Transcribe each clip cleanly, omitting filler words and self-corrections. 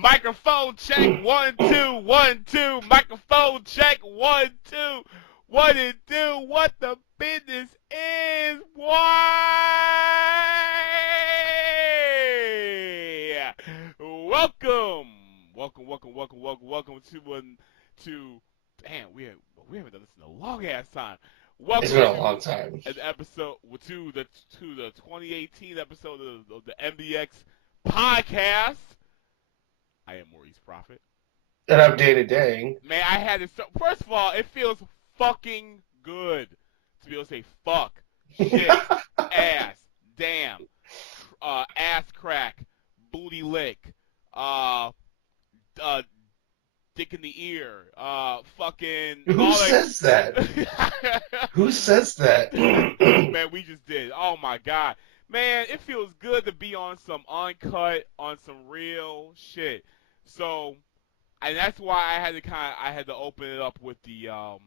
Microphone check, 1, 2, 1, 2. Microphone check, 1, 2. What it do? What the business is? Why? Welcome to. Damn, we haven't done this in a long ass time. It's Welcome been a to long time. an episode to the 2018 episode of the MDX Podcast. I am Maurice Prophet. And I'm Dana Dang. Man, I had to. First of all, it feels fucking good to be able to say fuck, shit, ass, damn, ass crack, booty lick, dick in the ear, fucking. Who says that? Who says that? Man, we just did. Oh my god, man, it feels good to be on some uncut, on some real shit. So, and that's why I had to open it up with the old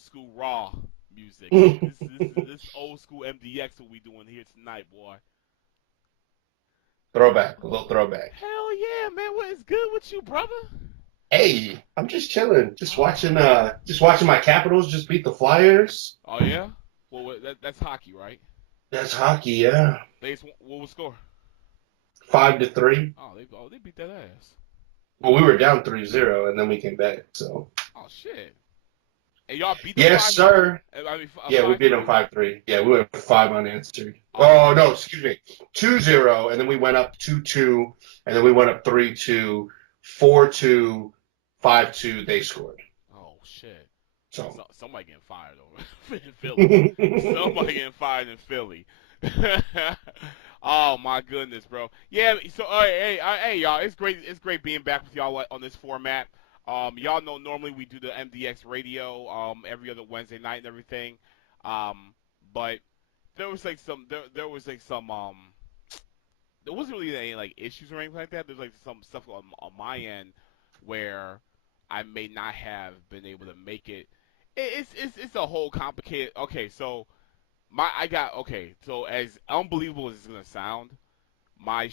school raw music. This old school MDX what we doing here tonight, boy. Throwback, a little throwback. Hell yeah, man! What is good with you, brother? Hey, I'm just chilling, just watching my Capitals just beat the Flyers. Oh yeah, well that's hockey, right? That's hockey, yeah. What was the score? 5-3. Oh, they beat that ass. Well, we were down 3-0, and then we came back. So. Oh shit. And y'all beat them? Yes, sir. Yeah, we beat them 5-3. Yeah, we went 5 unanswered. Oh, no, excuse me. 2-0, and then we went up 2-2, and then we went up 3-2, 4-2, 5-2. They scored. Oh shit. So somebody getting fired over in Philly. Somebody getting fired in Philly. Oh my goodness, bro. Yeah. So hey, y'all. It's great being back with y'all on this format. Y'all know normally we do the MDX radio every other Wednesday night and everything. But there was some there wasn't really any like issues or anything like that. There's like some stuff on my end where I may not have been able to make it. It's a whole complicated. Okay, so so as unbelievable as it's gonna sound, my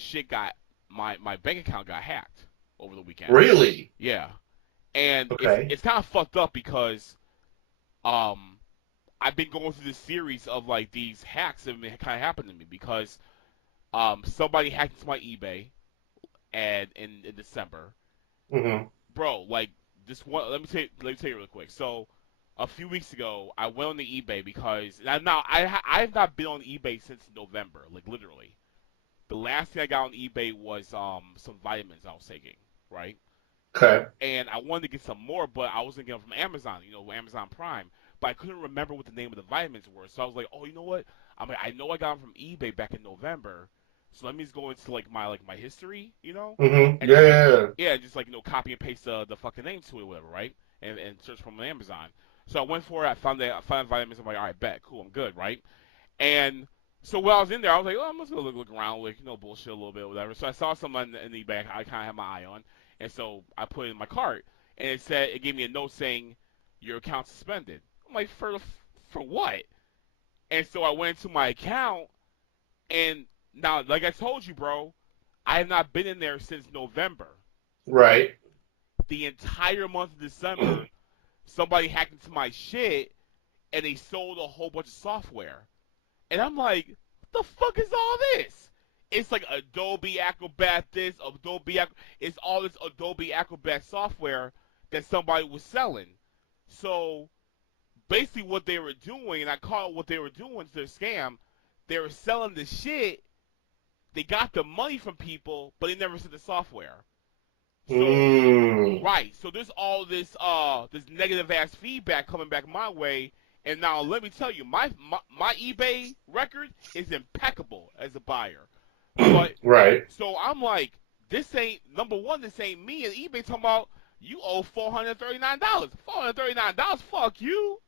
bank account got hacked over the weekend. Really? Yeah. And okay. It's kind of fucked up because I've been going through this series of like these hacks that have been kind of happened to me because somebody hacked into my eBay and in December. Mm-hmm. Bro, like this one. Let me tell you real quick. So a few weeks ago, I went on the eBay because I've not been on eBay since November, like literally. The last thing I got on eBay was some vitamins I was taking, right? Okay. And I wanted to get some more, but I wasn't getting them from Amazon, Amazon Prime. But I couldn't remember what the name of the vitamins were, so I was like, oh, you know what? I know I got them from eBay back in November, so let me just go into like my history, Mm-hmm. And yeah, just like copy and paste the fucking name to it, or whatever, right? And search from Amazon. So I went for it. I found vitamins. I'm like, all right, bet, cool, I'm good, right? And so while I was in there, I was like, oh, I'm just gonna look around, like bullshit a little bit, or whatever. So I saw something in the eBay I kind of had my eye on. And so I put it in my cart, and it gave me a note saying, your account suspended. I'm like, for what? And so I went into my account, and now, like I told you, bro, I have not been in there since November. Right. The entire month of December, somebody hacked into my shit, and they sold a whole bunch of software. And I'm like, what the fuck is all this? It's like Adobe Acrobat it's all this Adobe Acrobat software that somebody was selling. So basically what they were doing, and I call it what they were doing to their scam, they were selling the shit, they got the money from people, but they never sent the software. So right, so there's all this negative ass feedback coming back my way. And now let me tell you, my eBay record is impeccable as a buyer. But right. So I'm like, this ain't me. And eBay talking about you owe $439. $439, fuck you.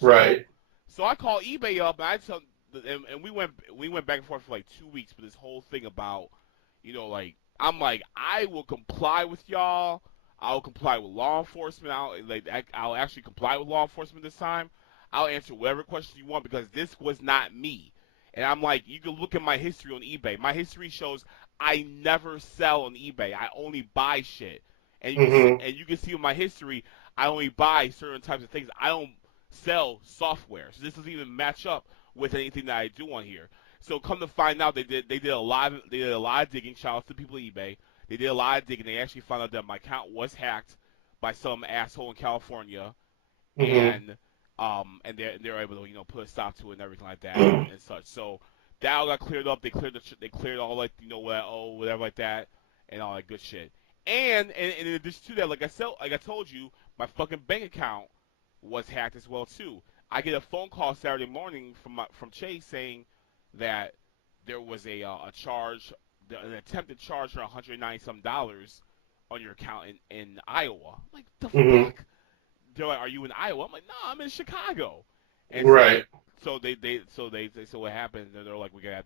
Right. So I call eBay up and we went back and forth for like 2 weeks for this whole thing about, I'm like, I will comply with y'all. I'll comply with law enforcement. I'll actually comply with law enforcement this time. I'll answer whatever question you want because this was not me. And I'm like, you can look at my history on eBay. My history shows I never sell on eBay. I only buy shit. And you can see in my history, I only buy certain types of things. I don't sell software. So this doesn't even match up with anything that I do on here. So come to find out, they did a lot of digging. Shout out to the people at eBay. They did a lot of digging. They actually found out that my account was hacked by some asshole in California, and they're able to put a stop to it and everything like that and such. So that all got cleared up. They cleared all like what I owe, whatever like that, and all that good shit. And in addition to that, like I told you, my fucking bank account was hacked as well too. I get a phone call Saturday morning from Chase saying that there was a charge, an attempted charge for $190 some on your account in Iowa. I'm like, the fuck? They're like, are you in Iowa? I'm like, no, I'm in Chicago. And right. So they so what happened? They're like, we're gonna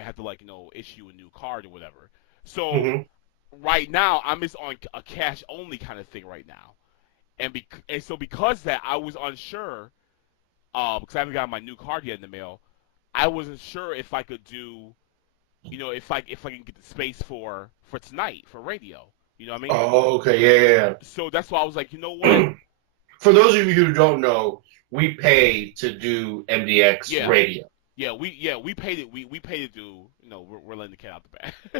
have to like issue a new card or whatever. So right now I'm just on a cash only kind of thing right now, and so because that I was unsure, because I haven't got my new card yet in the mail. I wasn't sure if I could do, if I can get the space for tonight for radio. You know what I mean? Oh, okay, yeah. So that's why I was like, you know what? For those of you who don't know, we pay to do MDX radio. Yeah, we paid it. We pay to do. We're letting the cat out the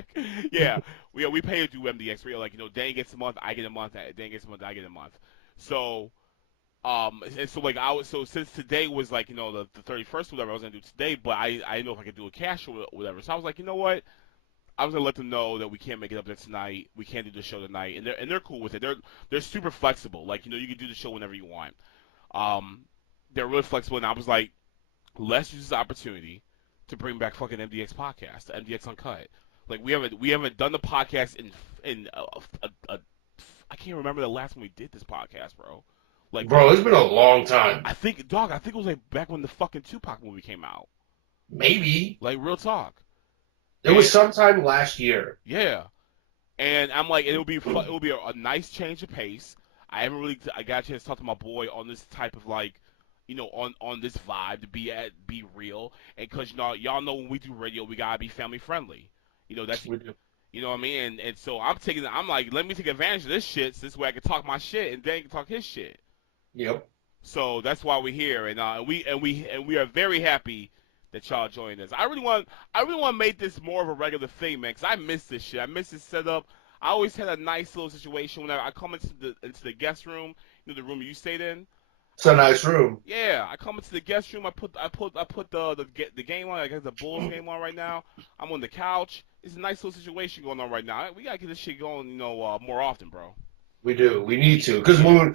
bag. yeah, we pay to do MDX radio. Like Dan gets a month, I get a month. Dan gets a month, I get a month. So. And so like since today was like the 31st or whatever I was gonna do today, but I didn't know if I could do a cash or whatever. So I was like, you know what? I was gonna let them know that we can't make it up there tonight. We can't do the show tonight, and they're cool with it. They're super flexible. Like you can do the show whenever you want. They're really flexible, and I was like, let's use this opportunity to bring back fucking MDX Podcast, the MDX Uncut. Like we haven't done the podcast in I can't remember the last time we did this podcast, bro. Like, bro, it's been a long time. I think it was like back when the fucking Tupac movie came out. Maybe. Like, real talk. It was sometime last year. Yeah. And I'm like, it'll be a nice change of pace. I got a chance to talk to my boy on this type of like, on this vibe to be real. And because y'all know when we do radio, we gotta be family friendly. That's we do. You know what I mean? And so I'm like, let me take advantage of this shit, so this way I can talk my shit and Dan can talk his shit. Yep. So that's why we're here, and we are very happy that y'all joined us. I really want to make this more of a regular thing, man, because I miss this shit. I miss this setup. I always had a nice little situation whenever I come into the guest room, the room you stayed in. It's a nice room. Yeah, I come into the guest room. I put the game on. I got the Bulls game on right now. I'm on the couch. It's a nice little situation going on right now. We gotta get this shit going, more often, bro. We do. We need to. Because when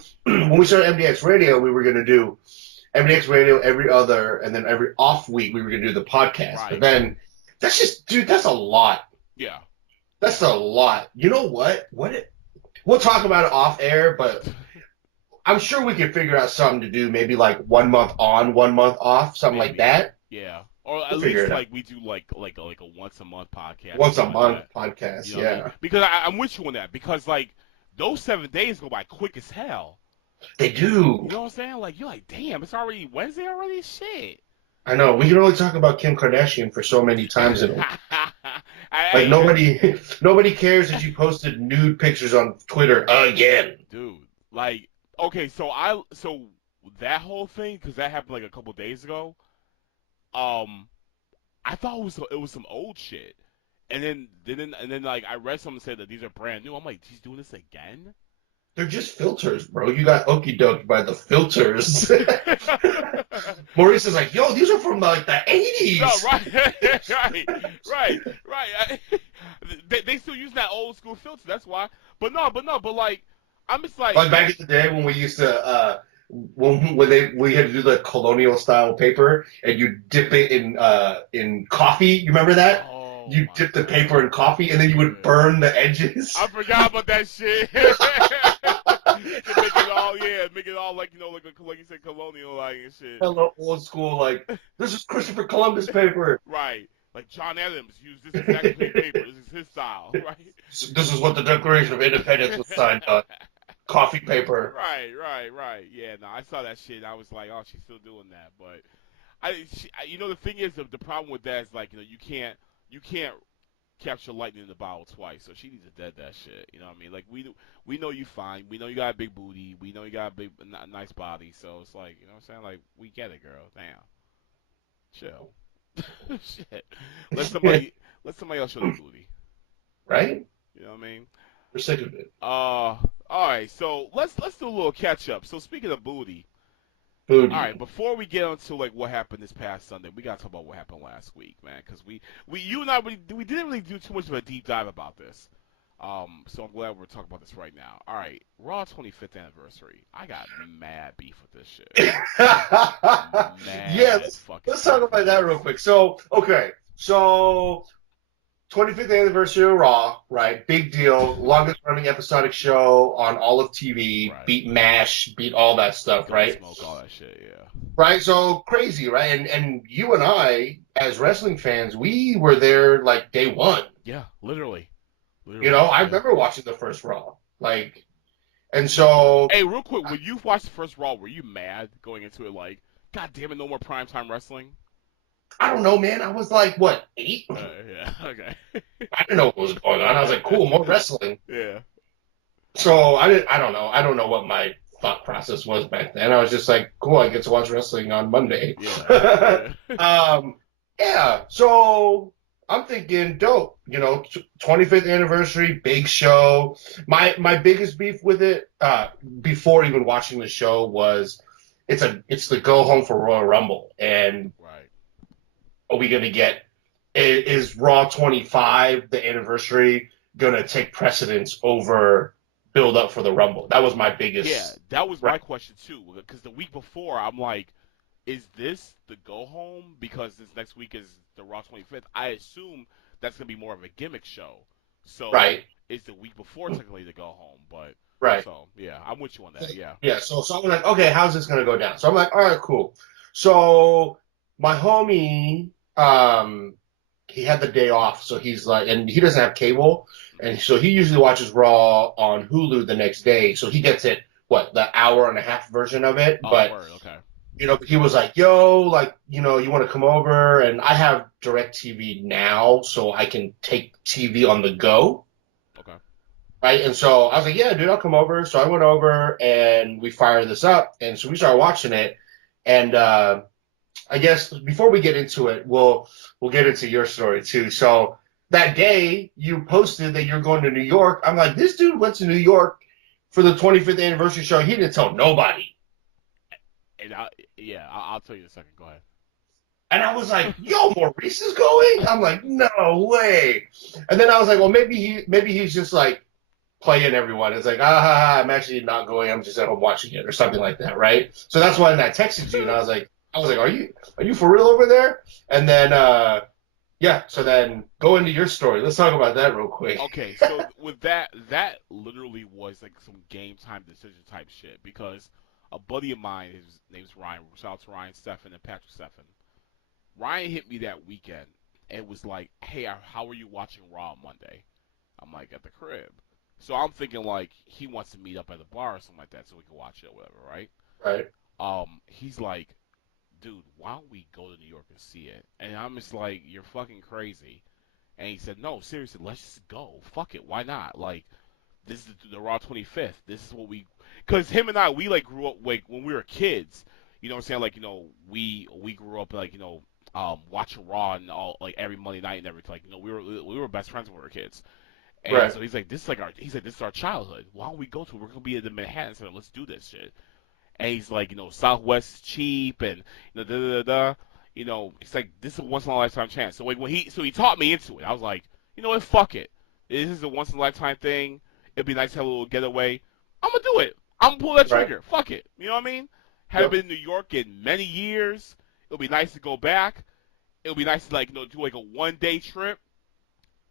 we started MDX Radio, we were going to do MDX Radio every other, and then every off week we were going to do the podcast. Right. But then, that's just, dude, that's a lot. Yeah. That's a lot. You know what? We'll talk about it off air, but I'm sure we can figure out something to do, maybe like 1 month on, 1 month off, something like that. Yeah. Or at least like we do like a once a month podcast. Once a month podcast, yeah. I mean? Because I'm with you on that. Because like, those 7 days go by quick as hell. They do. You know what I'm saying? Like, you're like, damn, it's already Wednesday already? Shit. I know. We can only talk about Kim Kardashian for so many times in a week. Like, nobody cares that you posted nude pictures on Twitter again. Dude, like, okay, so that whole thing, because that happened like a couple days ago, I thought it was some old shit. And then like I read someone say that these are brand new. I'm like, he's doing this again? They're just filters, bro. You got okie doked by the filters. Maurice is like, yo, these are from like the 80s. No, right. They still use that old school filter. That's why. But like, I'm just like back in the day when we used to when we had to do the colonial style paper and you dip it in coffee. You remember that? You dip the paper in coffee, and then you would burn the edges. I forgot about that shit. To make it all like like you said, colonial like and shit. Hello, old school, like this is Christopher Columbus paper. Right, like John Adams used this exact paper. This is his style, right? This is what the Declaration of Independence was signed on. Coffee paper. Right. Yeah, no, I saw that shit. And I was like, oh, she's still doing that, but the thing is, the problem with that is like you can't capture lightning in the bottle twice, so she needs to dead that shit. You know what I mean? Like we know you fine. We know you got a big booty. We know you got a big nice body. So it's like, you know what I'm saying? Like, we get it, girl. Damn. Chill. Shit. Let somebody else show their booty. Right? You know what I mean? We're sick of it. All right. So let's do a little catch up. So speaking of booty. Booty. All right, before we get into like what happened this past Sunday, we gotta talk about what happened last week, man. Because you and I, we didn't really do too much of a deep dive about this. So I'm glad we're talking about this right now. All right, Raw 25th anniversary. I got mad beef with this shit. Yeah, let's talk about that real quick. So, okay, so 25th anniversary of Raw, right? Big deal. Longest running episodic show on all of TV. Right. Beat MASH, beat all that stuff, right? Smoke, all that shit, yeah. Right, so crazy, right? And you and I, as wrestling fans, we were there like day one. Yeah, literally. You know, I remember watching the first Raw. Like, and so. Hey, real quick, when you watched the first Raw, were you mad going into it like, God damn it, no more primetime wrestling? I don't know, man. I was like, what, 8? Yeah, okay. I didn't know what was going on. I was like, cool, more wrestling. Yeah. So I don't know. I don't know what my thought process was back then. I was just like, cool, I get to watch wrestling on Monday. Yeah. Yeah. So I'm thinking, dope. You know, 25th anniversary, big show. My biggest beef with it, before even watching the show, was it's the go home for Royal Rumble, and Right. are we gonna get? Is Raw 25, the anniversary, gonna take precedence over build up for the Rumble? That was my biggest. Yeah, that was my question too. Because the week before, I'm like, is this the go home? Because this next week is the Raw 25th. I assume that's gonna be more of a gimmick show. So it's the week before technically the go home, but So yeah, I'm with you on that. Yeah. Yeah. So I'm like, okay, how's this gonna go down? So I'm like, all right, cool. So my homie, he had the day off, so he's like, and he doesn't have cable, and so he usually watches Raw on Hulu the next day, so he gets it, the hour and a half version of it. But word, okay. You know, he was like, yo, like, you know, you want to come over? And I have DirecTV now, so I can take TV on the go. Okay. Right? And so I was like, yeah, dude, I'll come over. So I went over and we fired this up. And so we started watching it. And I guess before we get into it, we'll get into your story too. So that day you posted that you're going to New York. I'm like, this dude went to New York for the 25th anniversary show. He didn't tell nobody. And I'll tell you in a second. Go ahead. And I was like, yo, Maurice is going? I'm like, no way. And then I was like, well, maybe he's just like playing everyone. It's like, I'm actually not going. I'm just at home watching it or something like that, right? So that's why I texted you and I was like, are you for real over there? And then so then go into your story. Let's talk about that real quick. Okay, so with that literally was like some game time decision type shit, because a buddy of mine, his name's Ryan. Shout out to Ryan Steffen and Patrick Steffen. Ryan hit me that weekend and was like, hey, how are you watching Raw on Monday? I'm like, at the crib. So I'm thinking like he wants to meet up at the bar or something like that so we can watch it or whatever, right? Right. He's like, dude, why don't we go to New York and see it? And I'm just like, you're fucking crazy. And he said, no, seriously, let's just go. Fuck it, why not? Like, this is the Raw 25th. This is what because him and I, we like grew up like when we were kids. You know what I'm saying? Like, you know, we grew up like, you know, watching Raw and all like every Monday night and everything. Like, you know, we were best friends when we were kids. And so he's like, this is our childhood. Why don't we go to it? We're gonna be at the Manhattan Center. Let's do this shit. And he's like, you know, Southwest is cheap and you know, You know, he's like, this is a once in a lifetime chance. So like he taught me into it. I was like, you know what, fuck it. This is a once in a lifetime thing. It'd be nice to have a little getaway. I'm gonna do it. I'm gonna pull that trigger. Right. Fuck it. You know what I mean? Haven't been in New York in many years. It'll be nice to go back. It'll be nice to like, you know, do like a 1-day trip.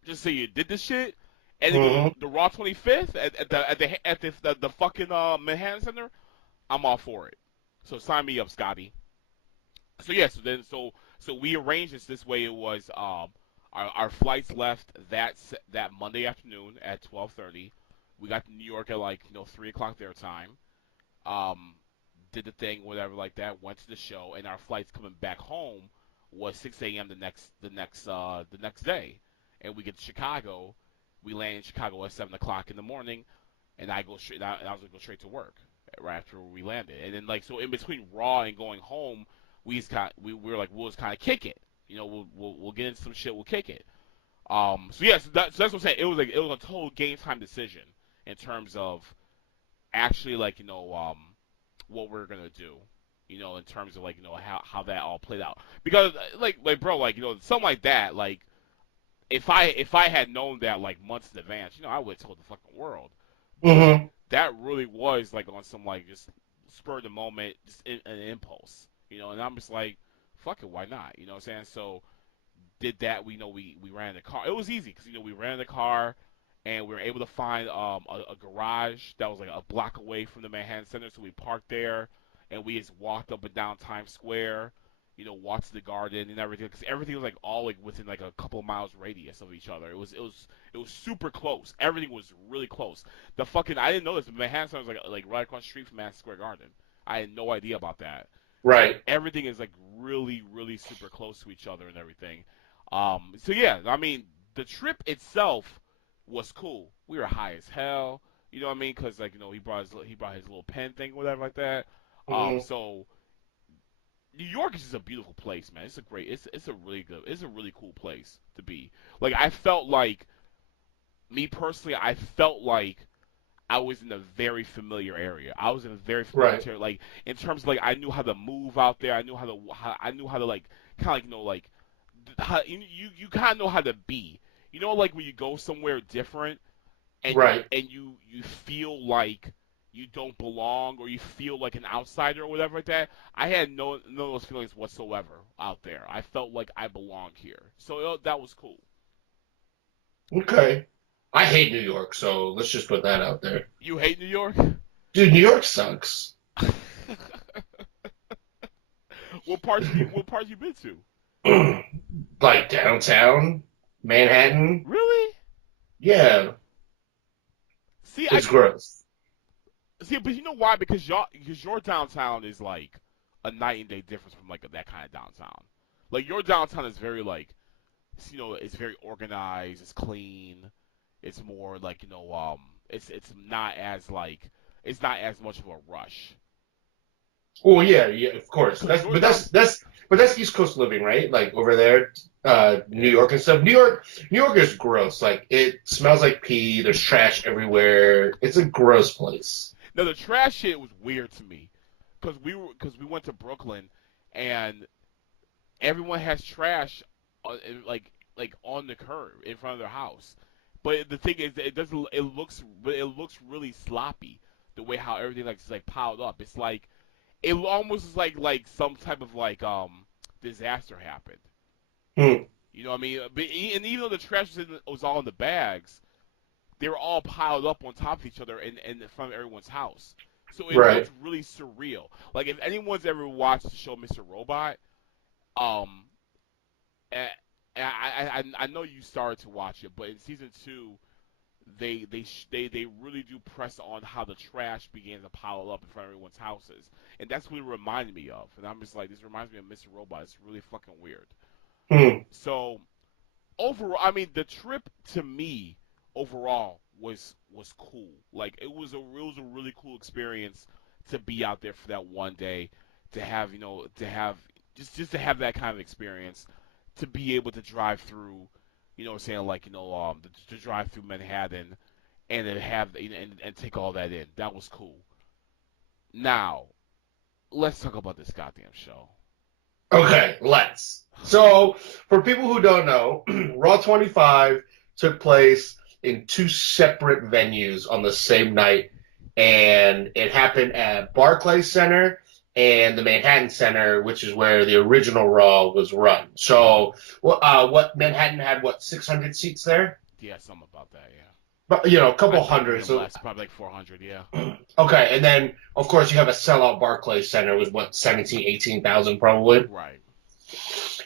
Just say you did this shit. And then the Raw 25th at the fucking Manhattan Center. I'm all for it. So sign me up, Scotty. So yeah, so we arranged this way. It was our flights left that Monday afternoon at 12:30. We got to New York at like 3 o'clock their time. Did the thing, whatever like that. Went to the show, and our flights coming back home was 6 a.m. the next day. and we get to Chicago. We land in Chicago at 7 o'clock in the morning, and I was gonna go straight to work right after we landed. And then so in between Raw and going home, we were like, we'll just kind of kick it. We'll get into some shit. We'll kick it. So that's what I'm saying. It was a total game time decision in terms of actually what we're gonna do. In terms of how that all played out. Because bro, something like that, if I had known that months in advance, I would have told the fucking world. Mm-hmm. That really was on some just spur of the moment, just an impulse, and I'm just like, fuck it, why not? You know what I'm saying? So did that. We ran in the car. It was easy because we ran in the car, and we were able to find a garage that was a block away from the Manhattan Center. So we parked there, and we just walked up and down Times Square. Walked to the Garden and everything, because everything was all within a couple of miles radius of each other. It was super close. Everything was really close. I didn't know this, but Manhattan Center was right across the street from Madison Square Garden. I had no idea about that. Right. So everything is really, really super close to each other and everything. So yeah, I mean, the trip itself was cool. We were high as hell. You know what I mean? Because he brought his little pen thing, whatever like that. Mm-hmm. So New York is just a beautiful place, man. It's a really cool place to be. I felt me personally, I felt like I was in a very familiar area. I was in a very familiar area, in terms of I knew how to move out there. I knew how to kind of how you kind of know how to be. When you go somewhere different and and you feel like you don't belong, or you feel like an outsider or whatever like that. I had none of those feelings whatsoever out there. I felt like I belonged here. So that was cool. Okay. I hate New York, so let's just put that out there. You hate New York? Dude, New York sucks. What parts you been to? Downtown, Manhattan. Really? Yeah. See, it's gross. See, but you know why? Because your downtown is a night and day difference from that kind of downtown. Your downtown is very it's very organized, it's clean, it's more it's not as it's not as much of a rush. Oh yeah, of course. That's East Coast living, right? Over there, New York and stuff. New York is gross. It smells like pee. There's trash everywhere. It's a gross place. No, the trash shit was weird to me, because we went to Brooklyn, and everyone has trash on the curb in front of their house. But the thing is, it looks really sloppy, the way how everything is piled up. It's it almost is like some type of disaster happened. Hmm. You know what I mean? And even though the trash was all in the bags, they were all piled up on top of each other in front of everyone's house. So it looked really surreal. If anyone's ever watched the show Mr. Robot, I know you started to watch it, but in season 2, they really do press on how the trash began to pile up in front of everyone's houses, and that's what it reminded me of. And I'm just this reminds me of Mr. Robot. It's really fucking weird. So overall, I mean, the trip to me overall was cool. It was a really cool experience to be out there for that one day, to have just to have that kind of experience, to be able to drive through, to drive through Manhattan and then and take all that in. That was cool. Now, let's talk about this goddamn show. Okay, let's. So, for people who don't know, Raw 25 took place in 2 separate venues on the same night, and it happened at Barclays Center and the Manhattan Center, which is where the original Raw was run. So, what Manhattan had, 600 seats there? Yeah, something about that, yeah. But, a couple hundred. So less, probably 400, yeah. Okay, and then, of course, you have a sellout Barclays Center with, 17,000, 18,000 probably? Right.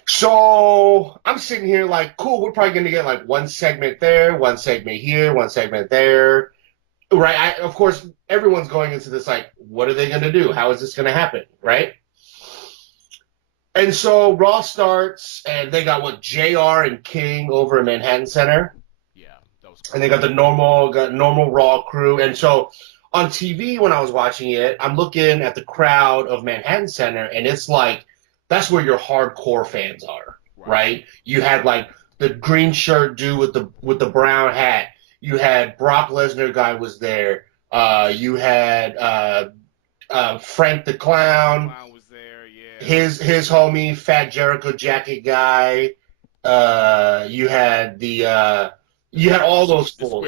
So, I'm sitting here cool, we're probably going to get, one segment there, one segment here, one segment there. Right? Of course, everyone's going into this what are they going to do? How is this going to happen? Right? And so Raw starts, and they got what JR and King over at Manhattan Center. Yeah, that was crazy. And they got the normal Raw crew. And so on TV when I was watching it, I'm looking at the crowd of Manhattan Center, and it's like that's where your hardcore fans are, right? You had like the green shirt dude with the brown hat. You had Brock Lesnar guy was there. You had Frank the Clown. Was there, yeah. His homie, Fat Jericho jacket guy. You had all those fools.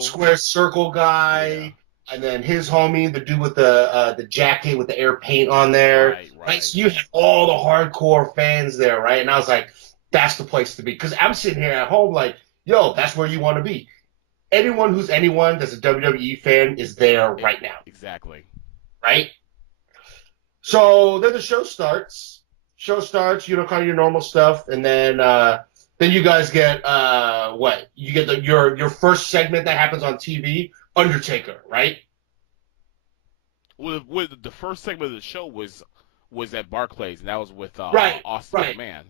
Square circle guy, and then his homie, the dude with the jacket with the air paint on there. Right. So you had all the hardcore fans there, right? And I was like, that's the place to be. Because I'm sitting here at home like, yo, that's where you want to be. Anyone who's anyone that's a WWE fan is there right now. Exactly. Right? So then the show starts. Kind of your normal stuff, and then you guys get what? You get your first segment that happens on TV, Undertaker, right? Well, the first segment of the show was at Barclays, and that was with Austin McMahon.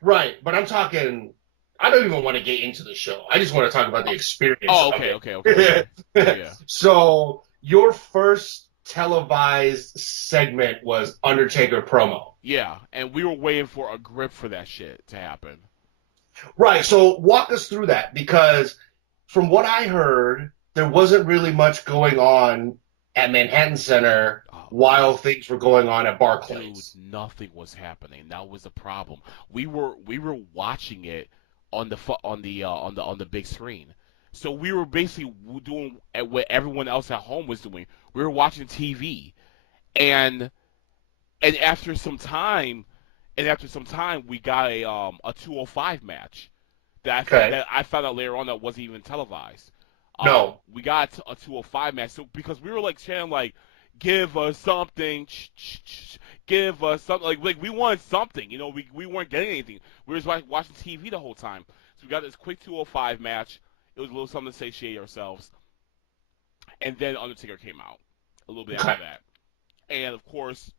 Right, but I'm talking. I don't even want to get into the show. I just want to talk about the experience. Oh, okay. Yeah. So your first televised segment was Undertaker promo. Yeah, and we were waiting for a grip for that shit to happen. Right, so walk us through that, because from what I heard, there wasn't really much going on at Manhattan Center while things were going on at Barclays. Dude, nothing was happening. That was the problem. We were watching it on the big screen. So we were basically doing what everyone else at home was doing. We were watching TV, and after some time, we got a 205 match that I found out later on that wasn't even televised. No, we got a 205 match. So because we were like chanting like, "Give us something, give us something," like we wanted something. You know, we weren't getting anything. We were just watching TV the whole time. So we got this quick 205 match. It was a little something to satiate ourselves. And then Undertaker came out a little bit after that. And, of course,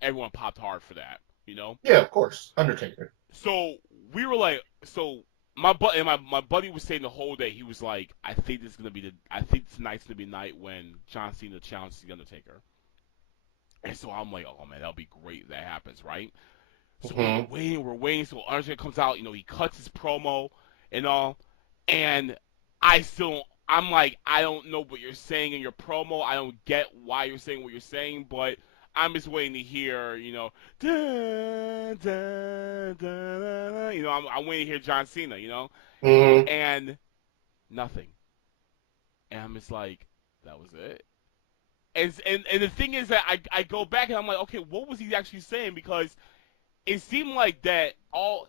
everyone popped hard for that, you know? Yeah, of course. Undertaker. So we were like, my buddy was saying the whole day, he was like, I think tonight's going to be the night when John Cena challenges the Undertaker. And so I'm like, oh, man, that'll be great if that happens, right? So we're waiting. So Undertaker comes out, you know, he cuts his promo and all. And I'm like, I don't know what you're saying in your promo. I don't get why you're saying what you're saying, but I'm just waiting to hear, you know, dun, dun, dun, dun, dun. You know, I'm waiting to hear John Cena, you know, and nothing. And I'm just like, that was it. And the thing is that I go back and I'm like, okay, what was he actually saying? Because it seemed like all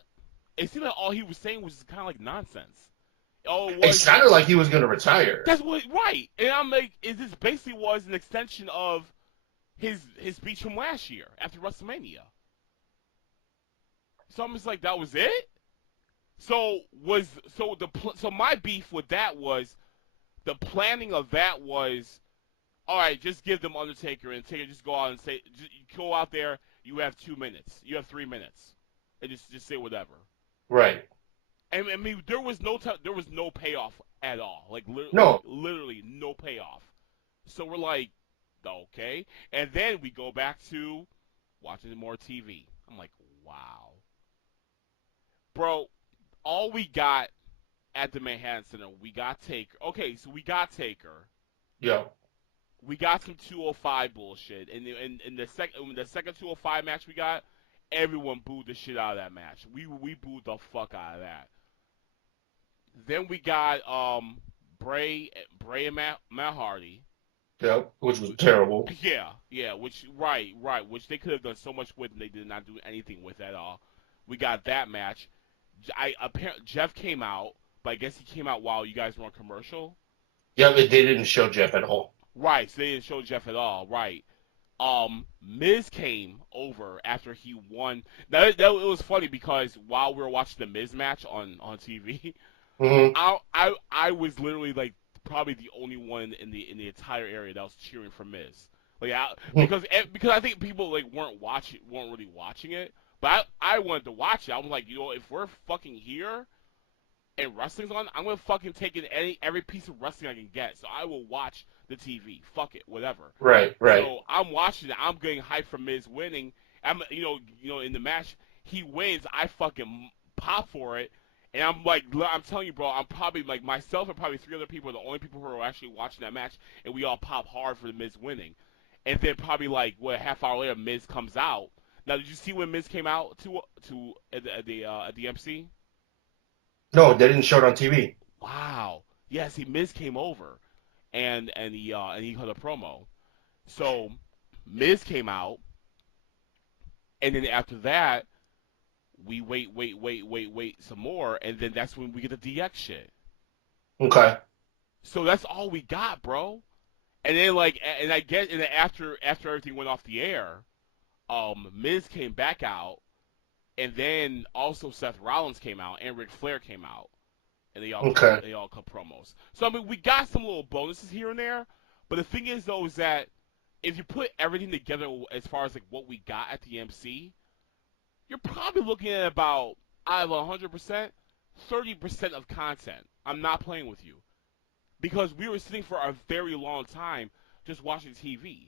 he was saying was kind of like nonsense. It sounded like he was going to retire. That's right. And I'm like, this basically was an extension of his speech from last year after WrestleMania. So I'm just like, that was it. So my beef with that was the planning of that was, all right, just give them Undertaker and just go out and say, go out there. You have 2 minutes. You have 3 minutes, and just say whatever. Right. And I mean, there was no payoff at all. Like literally no payoff. So we're like, okay. And then we go back to watching more TV. I'm like, wow, bro. All we got at the Manhattan Center, we got Taker. Okay, so we got Taker. Yeah. We got some 205 bullshit. And in the second 205 match we got, everyone booed the shit out of that match. We booed the fuck out of that. Then we got Bray and Matt Hardy. Yeah, which was terrible. Yeah, which which they could have done so much with, and they did not do anything with at all. We got that match. Apparently Jeff came out, but I guess he came out while you guys were on commercial. Yeah, they didn't show Jeff at all. Right, so they didn't show Jeff at all. Right. Miz came over after he won. Now it was funny because while we were watching the Miz match on TV. I was literally like probably the only one in the entire area that was cheering for Miz, like because I think people like weren't really watching it, But I wanted to watch it. I was like, if we're fucking here and wrestling's on, I'm gonna fucking take in every piece of wrestling I can get. So I will watch the TV. Fuck it, whatever. Right. So I'm watching it. I'm getting hyped for Miz winning. I'm, in the match he wins. I fucking pop for it, and I'm telling you, bro. I'm probably like myself and probably 3 other people are the only people who are actually watching that match, and we all pop hard for the Miz winning. And then probably like a half hour later, Miz comes out. Now, did you see when Miz came out at the MC? No, they didn't show it on TV. Wow. Yeah, see, Miz came over, and he cut a promo. So Miz came out, and then after that, we wait some more, and then that's when we get the DX shit. Okay. So that's all we got, bro. And then and then after everything went off the air, Miz came back out, and then also Seth Rollins came out, and Ric Flair came out, and they all cut promos. So I mean, we got some little bonuses here and there, but the thing is though is that if you put everything together as far as like what we got at the MC, you're probably looking at about out of 100%, 30% of content. I'm not playing with you because we were sitting for a very long time just watching TV.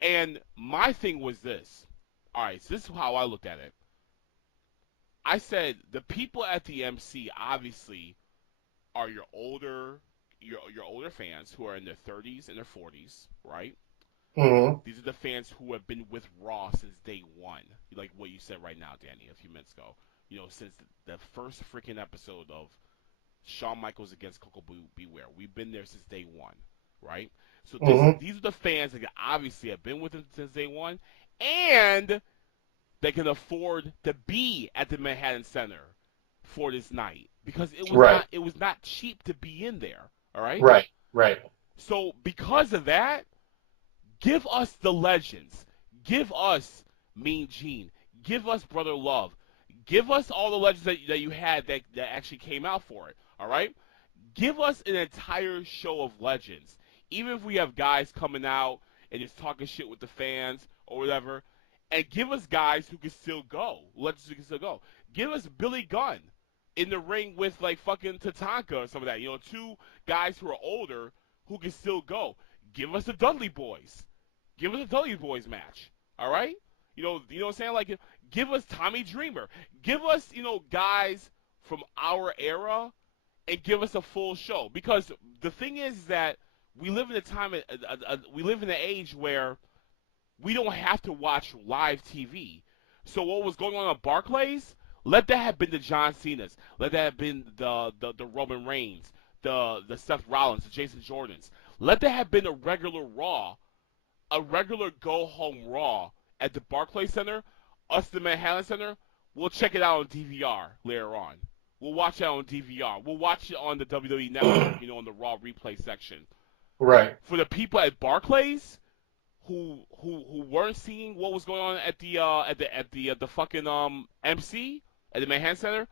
And my thing was this. All right, so this is how I looked at it. I said the people at the MC obviously are your older fans who are in their 30s and their 40s, right? Mm-hmm. These are the fans who have been with Raw since day one, like what you said right now, Danny, a few minutes ago. Since the first freaking episode of Shawn Michaels against Coco Beware, we've been there since day one, right? So these are the fans that obviously have been with him since day one, and they can afford to be at the Manhattan Center for this night because it was not cheap to be in there. All right. Right. So because of that, give us the legends, give us Mean Gene, give us Brother Love, give us all the legends that you had that actually came out for it. All right. Give us an entire show of legends. Even if we have guys coming out and just talking shit with the fans or whatever, and give us guys who can still go. Legends who can still go. Give us Billy Gunn in the ring with like fucking Tatanka or some of that. 2 guys who are older who can still go. Give us the Dudley Boys. Give us a Dudley Boys match. All right? You know what I'm saying? Like, give us Tommy Dreamer. Give us, guys from our era and give us a full show. Because the thing is that we live in a time, we live in an age where we don't have to watch live TV. So what was going on at Barclays? Let that have been the John Cena's. Let that have been the Roman Reigns, the Seth Rollins, the Jason Jordans. Let that have been a regular Raw, a regular go-home Raw at the Barclays Center. Us, the Manhattan Center, we'll check it out on DVR later on. We'll watch it on DVR. We'll watch it on the WWE Network, on the Raw replay section. Right. For the people at Barclays who weren't seeing what was going on at the fucking MC at the Manhattan Center,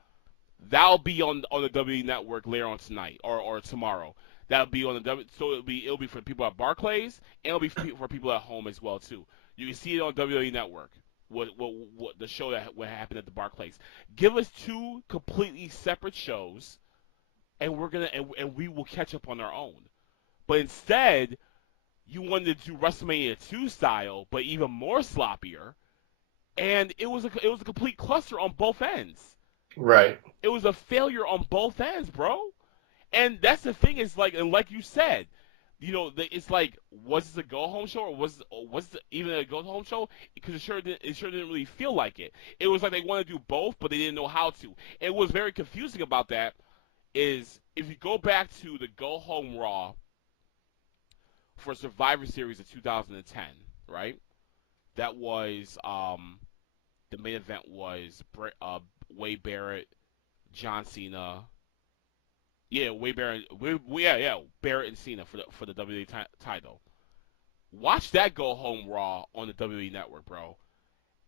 that'll be on the WWE Network later on tonight or tomorrow. That'll be on the so it'll be for the people at Barclays and it'll be for people at home as well too. You can see it on WWE Network. What the show what happened at the Barclays. Give us 2 completely separate shows, and we will catch up on our own. But instead, you wanted to do WrestleMania 2 style, but even more sloppier, and it was a complete cluster on both ends. Right. It was a failure on both ends, bro. And that's the thing is like you said, it's like, was this a go home show or was it even a go home show? Because it sure didn't really feel like it. It was like they wanted to do both, but they didn't know how to. And what was very confusing about that is if you go back to the go home Raw for Survivor Series of 2010, right? That was the main event was Wade Barrett, John Cena. Yeah, Barrett and Cena for the WWE title. Watch that go home Raw on the WWE Network, bro,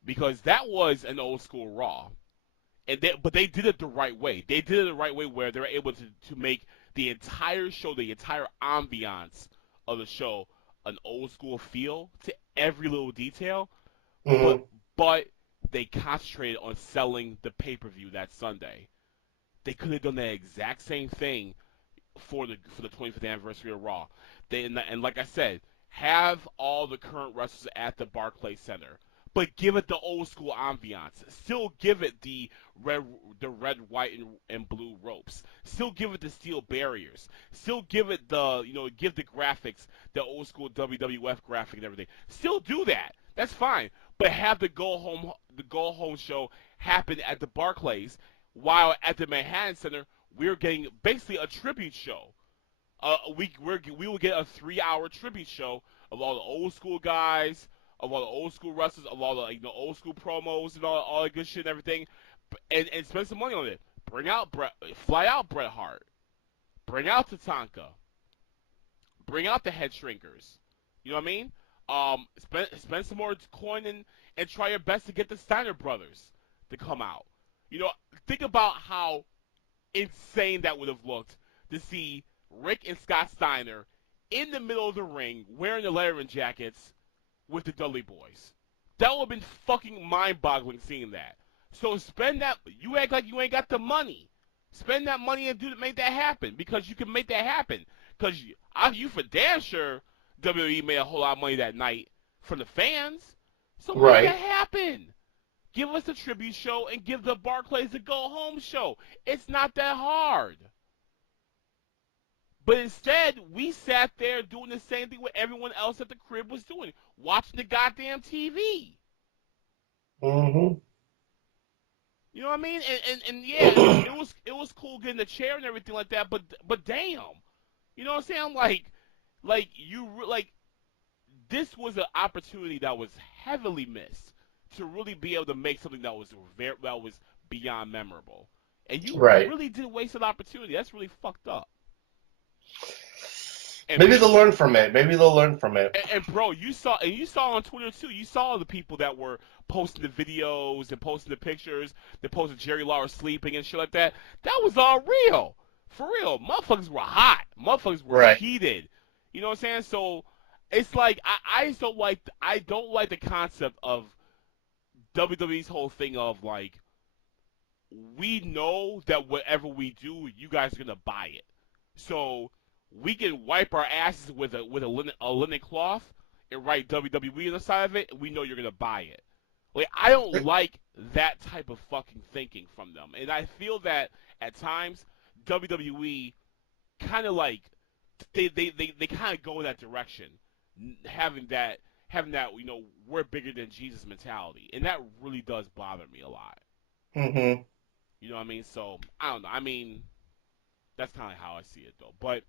because that was an old school Raw, but they did it the right way. They did it the right way where they were able to make the entire show, the entire ambiance of the show, an old school feel to every little detail. Mm-hmm. But they concentrated on selling the pay-per-view that Sunday. They could have done the exact same thing for the 25th anniversary of Raw. And like I said, have all the current wrestlers at the Barclays Center, but give it the old school ambiance. Still give it the red, white, and blue ropes. Still give it the steel barriers. Still give it give the graphics, the old school WWF graphic and everything. Still do that. That's fine. But have the go home show happen at the Barclays, while at the Manhattan Center we're getting basically a tribute show. We will get a 3-hour tribute show of all the old school guys, of all the old school wrestlers, of all the old school promos and all the good shit and everything, and spend some money on it. Fly out Bret Hart, bring out Tatanka, bring out the Head Shrinkers. You know what I mean? Spend some more coin and try your best to get the Steiner brothers to come out. Think about how insane that would have looked to see Rick and Scott Steiner in the middle of the ring wearing the Letterman jackets with the Dudley Boys. That would have been fucking mind-boggling seeing that. So spend that. You act like you ain't got the money. Spend that money and make that happen, because you can make that happen. Because you for damn sure WWE made a whole lot of money that night from the fans. So make that happen. Give us a tribute show and give the Barclays a go-home show. It's not that hard. But instead, we sat there doing the same thing what everyone else at the crib was doing, watching the goddamn TV. Mm-hmm. You know what I mean? And yeah, it was cool getting the chair and everything like that. But damn, you know what I'm saying? This was an opportunity that was heavily missed to really be able to make something that was beyond memorable. And you really did waste an opportunity. That's really fucked up. And maybe they'll learn from it. And bro, you saw on Twitter too. You saw the people that were posting the videos and posting the pictures. They posted Jerry Lawler sleeping and shit like that. That was all real, for real. Motherfuckers were hot. Motherfuckers were heated. You know what I'm saying? So it's like I don't like the concept of WWE's whole thing of like, we know that whatever we do, you guys are gonna buy it. So we can wipe our asses with a linen cloth and write WWE on the side of it, and we know you're gonna buy it. Like, I don't like that type of fucking thinking from them, and I feel that at times WWE kind of like they kind of go in that direction, having that we're bigger than Jesus mentality, and that really does bother me a lot. Mm-hmm. You know what I mean? So I don't know. I mean, that's kind of how I see it, though. But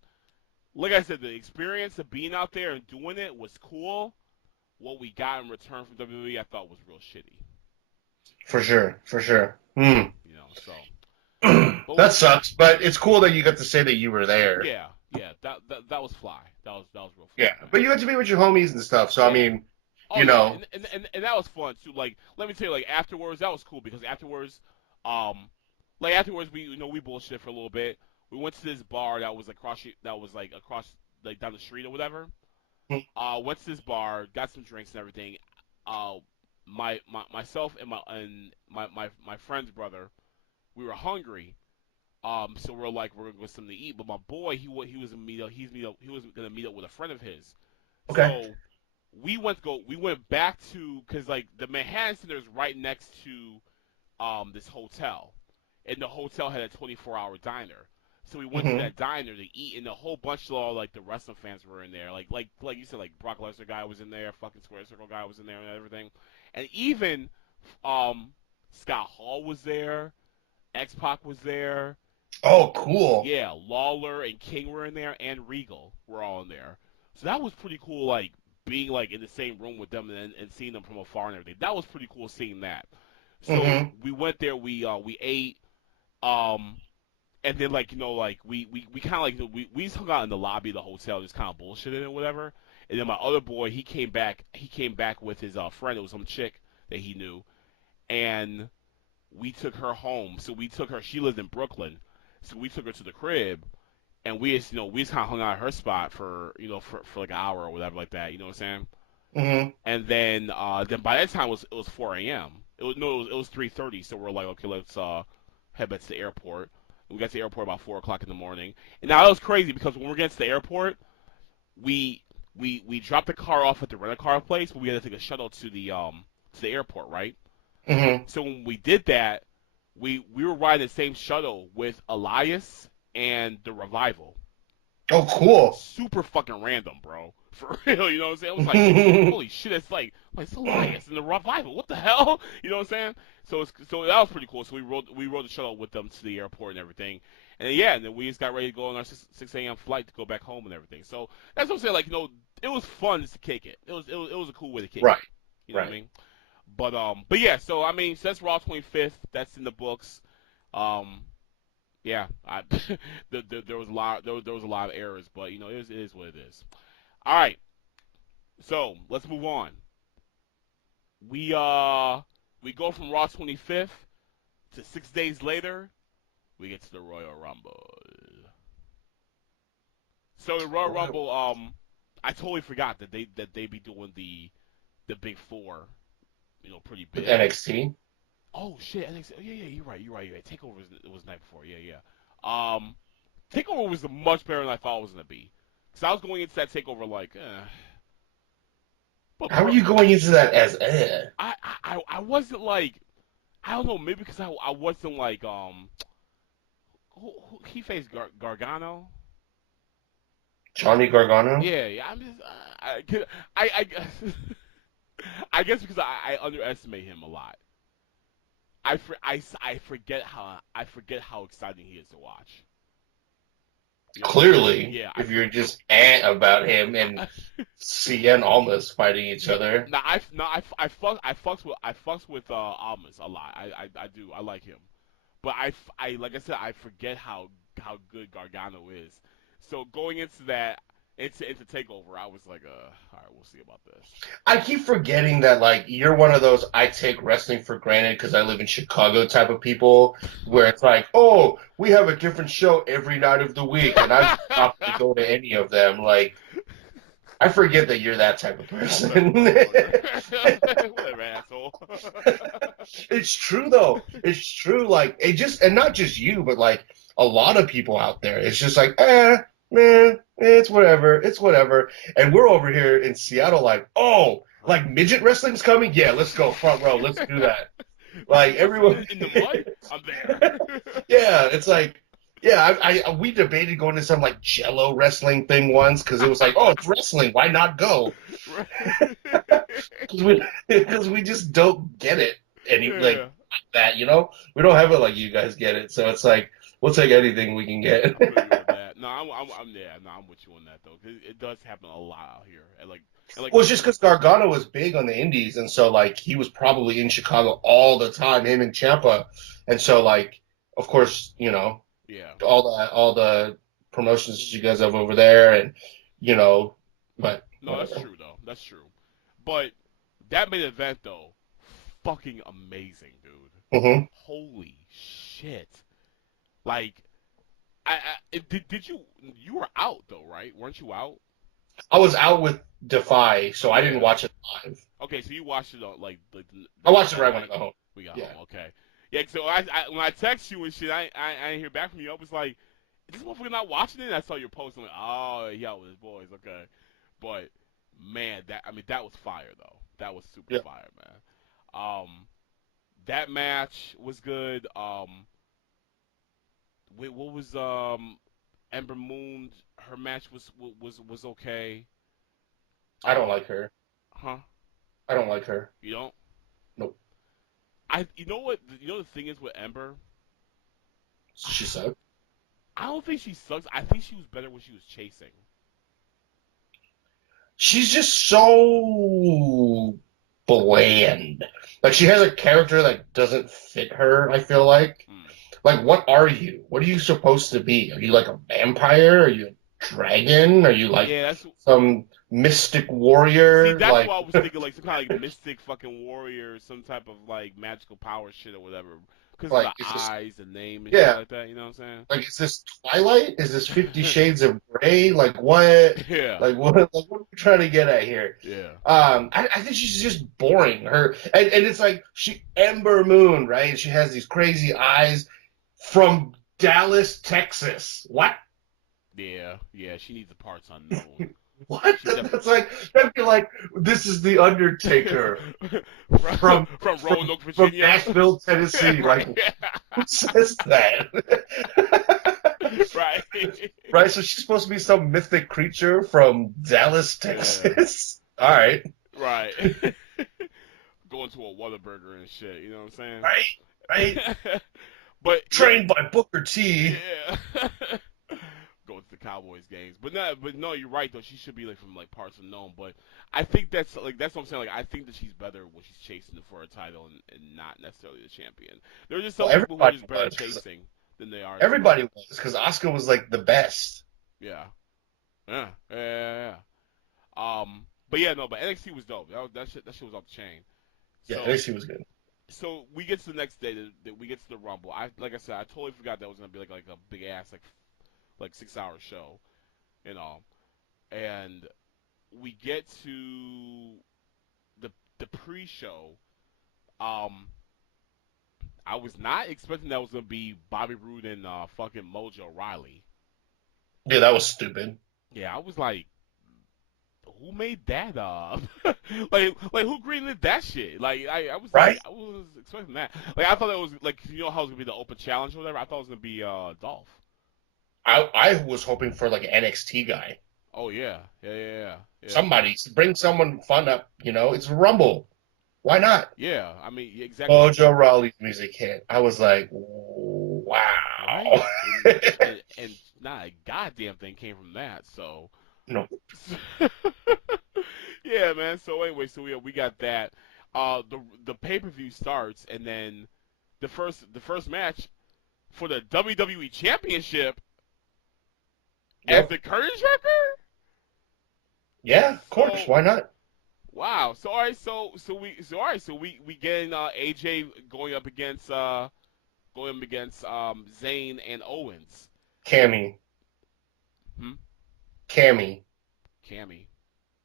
like I said, the experience of being out there and doing it was cool. What we got in return from WWE, I thought was real shitty. For sure. Hmm. You know, so that sucks. But it's cool that you got to say that you were there. Yeah. That was fly. That was real fun. Yeah, but you got to be with your homies and stuff. So I mean, you know, and that was fun too. Like, let me tell you, like afterwards, that was cool because afterwards, we bullshit for a little bit. We went to this bar that was across, down the street or whatever. Went to this bar, got some drinks and everything. Myself and my friend's brother, we were hungry. So we're gonna get something to eat. But my boy, he was gonna meet up with a friend of his. Okay. So we went back to, because like the Manhattan Center is right next to this hotel, and the hotel had a 24-hour diner. So we went to that diner to eat, and a whole bunch of all like the wrestling fans were in there. Like you said, like Brock Lesnar guy was in there, fucking Square Circle guy was in there, and everything. And even Scott Hall was there, X-Pac was there. Oh, cool. Yeah, Lawler and King were in there, and Regal were all in there. So that was pretty cool, like being like in the same room with them and seeing them from afar and everything. That was pretty cool seeing that. So we went there, we ate, and then we kind of we just hung out in the lobby of the hotel, just kind of bullshitting and whatever. And then my other boy, he came back with his friend. It was some chick that he knew, and we took her home. So we took her. She lived in Brooklyn, so we took her to the crib, and we just kind of hung out at her spot for like an hour or whatever like that. You know what I'm saying? And then by that time it was 4 a.m. It was 3:30. So we're like, okay, let's head back to the airport. We got to the airport about 4 o'clock in the morning. And now that was crazy because when we're getting to the airport, we we dropped the car off at the rental car place, but we had to take a shuttle to the airport, right? Mm-hmm. So when we did that, we were riding the same shuttle with Elias and the Revival. Oh, cool. Super fucking random, bro. For real, you know what I'm saying? I was like, holy shit, it's Elias and the Revival. What the hell? You know what I'm saying? So that was pretty cool. So we rode the shuttle with them to the airport and everything. And then, yeah, and then we just got ready to go on our 6 a.m. flight to go back home and everything. So that's what I'm saying. Like, it was fun just to kick it. It was a cool way to kick right. it. You know what I mean? But yeah. So I mean, so that's Raw 25th. That's in the books. Yeah, there was a lot there was a lot of errors, but it is what it is. All right, so let's move on. We go from Raw 25th to 6 days later. We get to the Royal Rumble. So the Royal Rumble, I totally forgot that they be doing the big four, pretty big. With NXT. Oh shit! NXT. Yeah, you're right. Takeover was the night before. Yeah. Takeover was much better than I thought it was gonna be. Cause I was going into that Takeover like, But how are you going into that as I wasn't like, I don't know, maybe because I wasn't like who he faced Gargano. Johnny Gargano? Yeah. I'm just I I guess because I underestimate him a lot. I forget how exciting he is to watch. Clearly, yeah, if you're just about him and CN almost fighting each other. I fucks with Almas a lot. I do. I like him, but I like I said, I forget how good Gargano is. So going into that into Takeover, I was like, all right, we'll see about this. I keep forgetting that, like, you're one of those I take wrestling for granted because I live in Chicago type of people, where it's like, oh, we have a different show every night of the week, and I'm not going to go to any of them. Like, I forget that you're that type of person. Whatever, asshole. It's true, though. It's true. Like, and not just you, but like a lot of people out there. It's just like, man, it's whatever. And we're over here in Seattle like, oh, like midget wrestling's coming? Yeah, let's go front row. Let's do that. Like everyone in the mud, I'm there. Yeah, it's like, yeah, we debated going to some like Jello wrestling thing once because it was like, oh, it's wrestling. Why not go? Because we just don't get it like that, We don't have it like you guys get it. So it's like, we'll take anything we can get. No, I'm with you on that though. Cause it does happen a lot out here. And well, it's just because Gargano was big on the indies, and so like he was probably in Chicago all the time, him and Ciampa, and so like, of course, all the promotions that you guys have over there, and but no, that's true though. That's true. But that main event though, fucking amazing, dude. Mm-hmm. Holy shit! Like. Did you were out though, right? Weren't you out? I was out with Defy, so I didn't watch it live. Okay, so you watched it I watched it right when I got home. We got home, okay. Yeah, so when I text you and shit, I didn't hear back from you. I was like, is this motherfucker not watching it? And I saw your post. I'm like, oh, he out with his boys, okay. But man, that was fire though. That was super fire, man. That match was good. What was Ember Moon? Her match was okay. I don't like her. Huh? I don't like her. You don't? Nope. You know what? The thing is with Ember. She sucks. I don't think she sucks. I think she was better when she was chasing. She's just so bland. Like she has a character that doesn't fit her. I feel like. Like, what are you? What are you supposed to be? Are you like a vampire? Are you a dragon? Are you like some mystic warrior? See, that's what I was thinking, like some kind of like mystic fucking warrior, some type of like magical power shit or whatever. because of Like, the is this eyes, the name, and shit yeah? like that. You know what I'm Like, is this Twilight? Is this 50 Shades of Grey? Like what? saying? Yeah. Like what? Like what are we trying to get at here? Yeah. I think she's just boring. And it's like she Ember Moon, right? She has these crazy eyes from Dallas, Texas. What? Yeah. Yeah. She needs the parts unknown. What? She definitely. That's like that'd be like this is the Undertaker from Roanoke, from Virginia. Nashville, Tennessee. Like Right. who says that? Right. Right, so she's supposed to be some mythic creature from Dallas, Texas. All right. Right. Going to a Whataburger and shit. You know what I'm saying? Right. But Trained by Booker T. yeah. Go to the Cowboys games, but no, you're right though. She should be like from like parts unknown, but I think that's what I'm saying. Like I think that she's better when she's chasing for a title and not necessarily the champion. There are just some people who are just better chasing than they are. Everybody was because Asuka was like the best. Yeah. But yeah, no, but NXT was dope. That shit was off the chain. Yeah, NXT was good. So we get to the next day. We get to the Rumble. Like I said, I totally forgot that was gonna be like a big ass like 6-hour show, you know. And we get to the pre-show. I was not expecting that was gonna be Bobby Roode and fucking Mojo Rawley. Yeah, that was stupid. Yeah, I was like, who made that up? like who greenlit that shit? Like I was right? like, I was expecting that. Like I thought it was like how it was gonna be the open challenge or whatever. I thought it was gonna be Dolph. I was hoping for like an NXT guy. Oh yeah. Somebody bring someone fun up. You know, it's a Rumble. Why not? Yeah, I mean exactly. Mojo Rawley's music hit. I was like, wow. Right? and not a goddamn thing came from that. So. No. Yeah, man. So anyway, we got that. The pay-per-view starts, and then the first match for the WWE Championship as the curtain jerker. Yeah, of course. Why not? Wow. So all right. So we getting AJ going up against Zayn and Owens. Cammy. Cammy.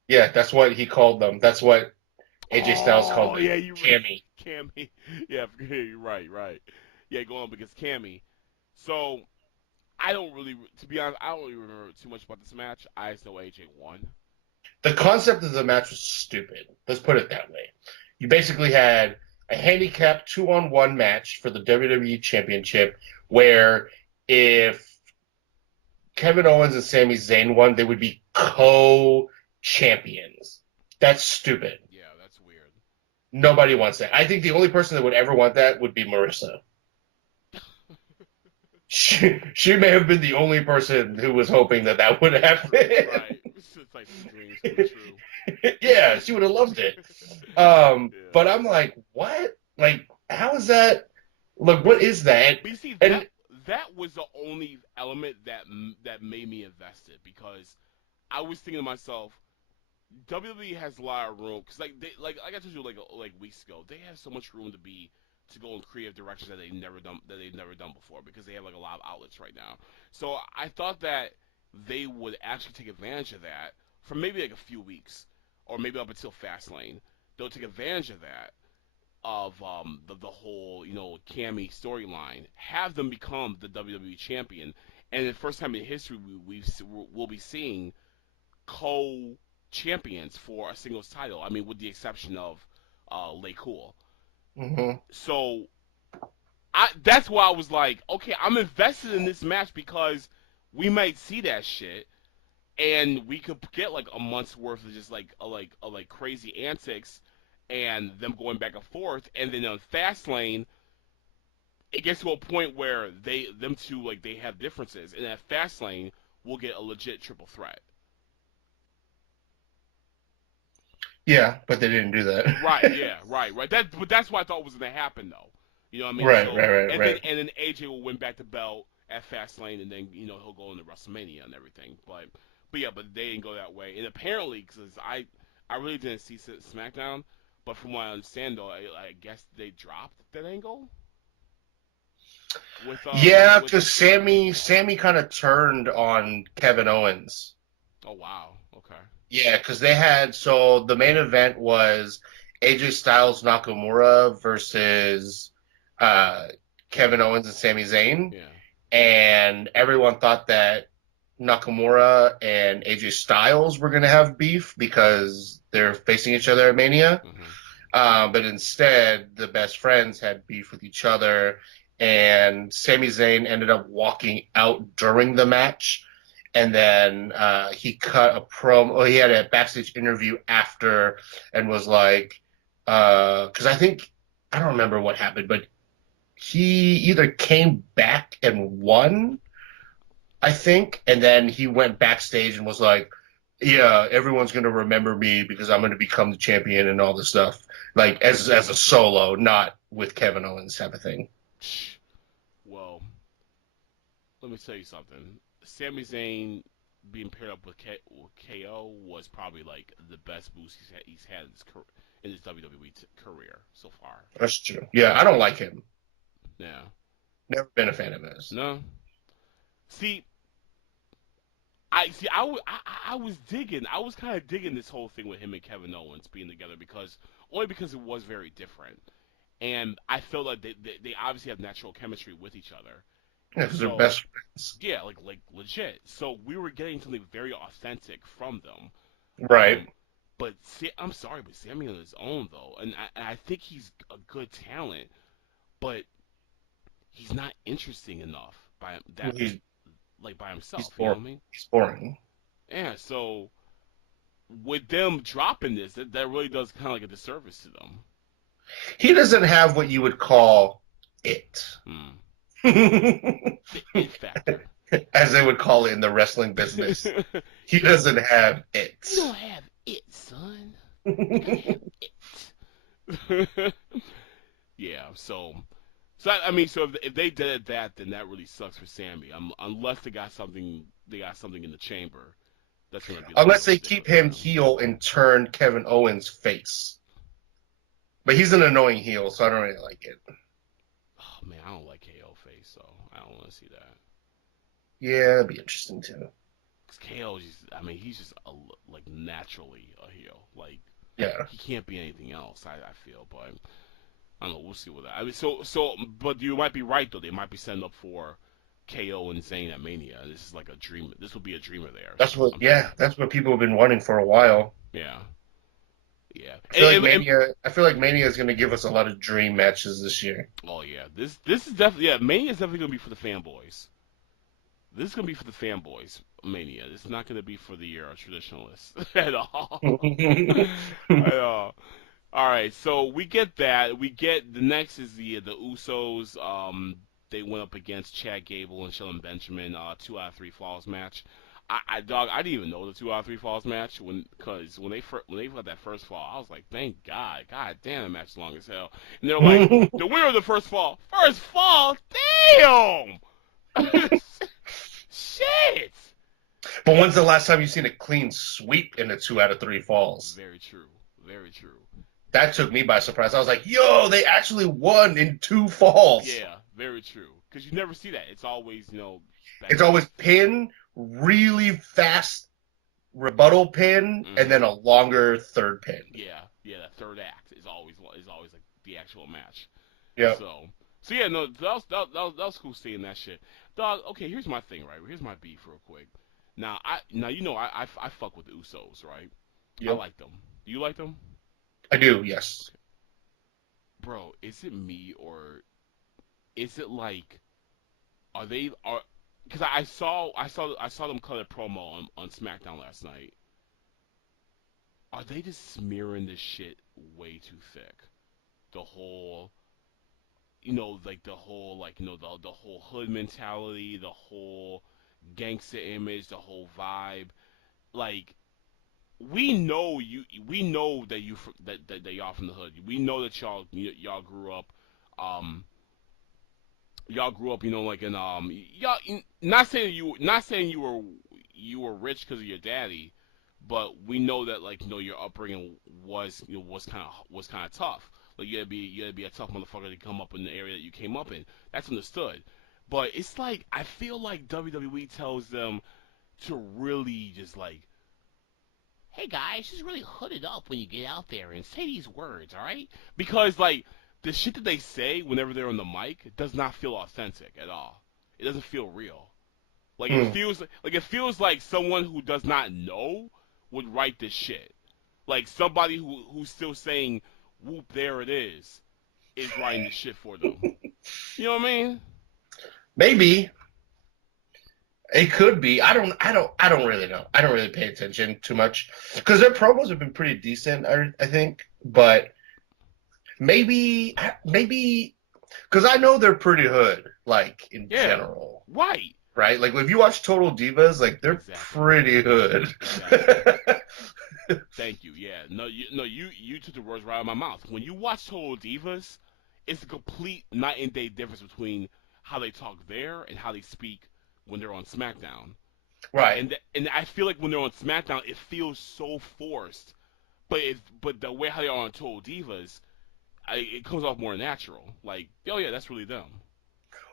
Yeah, that's what he called them. That's what AJ Styles called them. Oh, yeah, you're Cammy. Right. Cammy. Yeah, you're right. Yeah, going up against Cammy. So, to be honest, I don't really remember too much about this match. I just know AJ won. The concept of the match was stupid. Let's put it that way. You basically had a handicap 2-on-1 match for the WWE Championship where if Kevin Owens and Sami Zayn won, they would be co-champions. That's stupid. Yeah, that's weird. Nobody wants that. I think the only person that would ever want that would be Marissa. She may have been the only person who was hoping that would happen. Right. It's like dreams come true. Yeah, she would have loved it. Yeah. But I'm like, what? Like, how is that? Like, what is that? But you see, that was the only element that made me invested because I was thinking to myself, WWE has a lot of room because like I told you like weeks ago, they have so much room to go in creative directions that they've never done before because they have like a lot of outlets right now. So I thought that they would actually take advantage of that for maybe like a few weeks or maybe up until Fastlane. They'll take advantage of that of the whole Cammy storyline, have them become the WWE champion, and the first time in history we'll be seeing co-champions for a singles title. I mean, with the exception of Lay Cool. Mm-hmm. So that's why I was like, okay, I'm invested in this match because we might see that shit, and we could get like a month's worth of just like crazy antics and them going back and forth, and then on Fastlane, it gets to a point where them two they have differences, and at Fastlane, we'll get a legit triple threat. Yeah, but they didn't do that. Right. Yeah. Right. But that's what I thought was going to happen, though. You know what I mean? Right. And then AJ will win back the belt at Fastlane, and then he'll go into WrestleMania and everything. But they didn't go that way. And apparently, because I really didn't see SmackDown, but from what I understand, though, I guess they dropped that angle. Yeah, because Sammy kind of turned on Kevin Owens. Oh wow, okay. Yeah, because the main event was AJ Styles Nakamura versus Kevin Owens and Sami Zayn. Yeah. And everyone thought that Nakamura and AJ Styles were going to have beef because they're facing each other at Mania. Mm-hmm. But instead, the best friends had beef with each other, and Sami Zayn ended up walking out during the match. And then he cut a promo. Well, he had a backstage interview after and was like, because I don't remember what happened, but he either came back and won, I think, and then he went backstage and was like, yeah, everyone's going to remember me because I'm going to become the champion and all this stuff. Like, as a solo, not with Kevin Owens type of thing. Well, let me tell you something. Sami Zayn being paired up with KO was probably like the best boost he's had in his WWE career so far. That's true. Yeah, I don't like him. Yeah. Never been a fan of his. No. See, I was kind of digging this whole thing with him and Kevin Owens being together because it was very different, and I feel like they obviously have natural chemistry with each other. Yeah, because they're best friends. Yeah, like legit. So we were getting something very authentic from them. Right. But I'm sorry, but Sammy on his own though, and I think he's a good talent, but he's not interesting enough by himself. He's you know what I mean? He's boring. Yeah. So with them dropping this, that really does kind of like a disservice to them. He doesn't have what you would call it. The it factor. As they would call it in the wrestling business. He doesn't have it. You don't have it, son. You don't have it. Yeah, so I mean, so if they did that, then that really sucks for Sammy. Unless they got something in the chamber. That's gonna be. Unless they keep him heel and turn Kevin Owens face. But he's an annoying heel, so I don't really like it. Oh man, I don't like KO face, so I don't want to see that. Yeah, that'd be interesting too. Cause KO, he's just like naturally a heel. Like, yeah, he can't be anything else. I feel, but I don't know. We'll see with that. I mean, but you might be right though. They might be setting up for KO and Zayn at Mania. This is like a dream. This will be a dreamer there. That's what people have been wanting for a while. Yeah. Yeah. I feel like Mania is going to give us a lot of dream matches this year. Oh yeah, this is definitely Mania is definitely going to be for the fanboys. This is going to be for the fanboys. Mania. It's not going to be for the traditionalists at all. At all. All right, so we get that. We get the next is the Usos. They went up against Chad Gable and Shelton Benjamin. 2 out of 3 falls match. I didn't even know the 2 out of 3 falls match because when they got that first fall, I was like, thank God, God damn, the match is long as hell. And they're like, the winner of the first fall, damn, shit. But when's the last time you've seen a clean sweep in the 2 out of 3 falls? Very true, very true. That took me by surprise. I was like, yo, they actually won in 2 falls. Yeah, very true. Because you never see that. It's always, it's always pin, really fast rebuttal pin, and then a longer third pin. Yeah, that third act is always like the actual match. Yeah. So yeah, no, that was cool seeing that shit. Dog, okay, here's my thing, right? Here's my beef real quick. Now I fuck with the Usos, right? Yep. I like them. Do you like them? I do, yes. Bro, is it me or is it like because I saw them cut a promo on SmackDown last night. Are they just smearing this shit way too thick? The whole the whole hood mentality, the whole gangster image, the whole vibe. Like, we know that that y'all from the hood. We know that y'all grew up like in y'all, not saying you were rich because of your daddy, but we know that your upbringing was kind of tough. Like you gotta be a tough motherfucker to come up in the area that you came up in. That's understood. But it's like I feel like WWE tells them to really just like, hey guys, just really hood it up when you get out there and say these words, all right? Because like the shit that they say whenever they're on the mic does not feel authentic at all. It doesn't feel real. Like it feels like someone who does not know would write this shit. Like somebody who's still saying "whoop, there it is" writing this shit for them. You know what I mean? Maybe it could be. I don't really know. I don't really pay attention too much because their promos have been pretty decent. I think, but maybe because I know they're pretty hood, like in general. Right. Right? Like if you watch Total Divas, like they're pretty hood. Exactly. Thank you. Yeah. No, you took the words right out of my mouth. When you watch Total Divas, it's a complete night and day difference between how they talk there and how they speak when they're on SmackDown. Right. And I feel like when they're on SmackDown, it feels so forced. But the way how they are on Total Divas, it comes off more natural. Like, oh yeah, that's really them.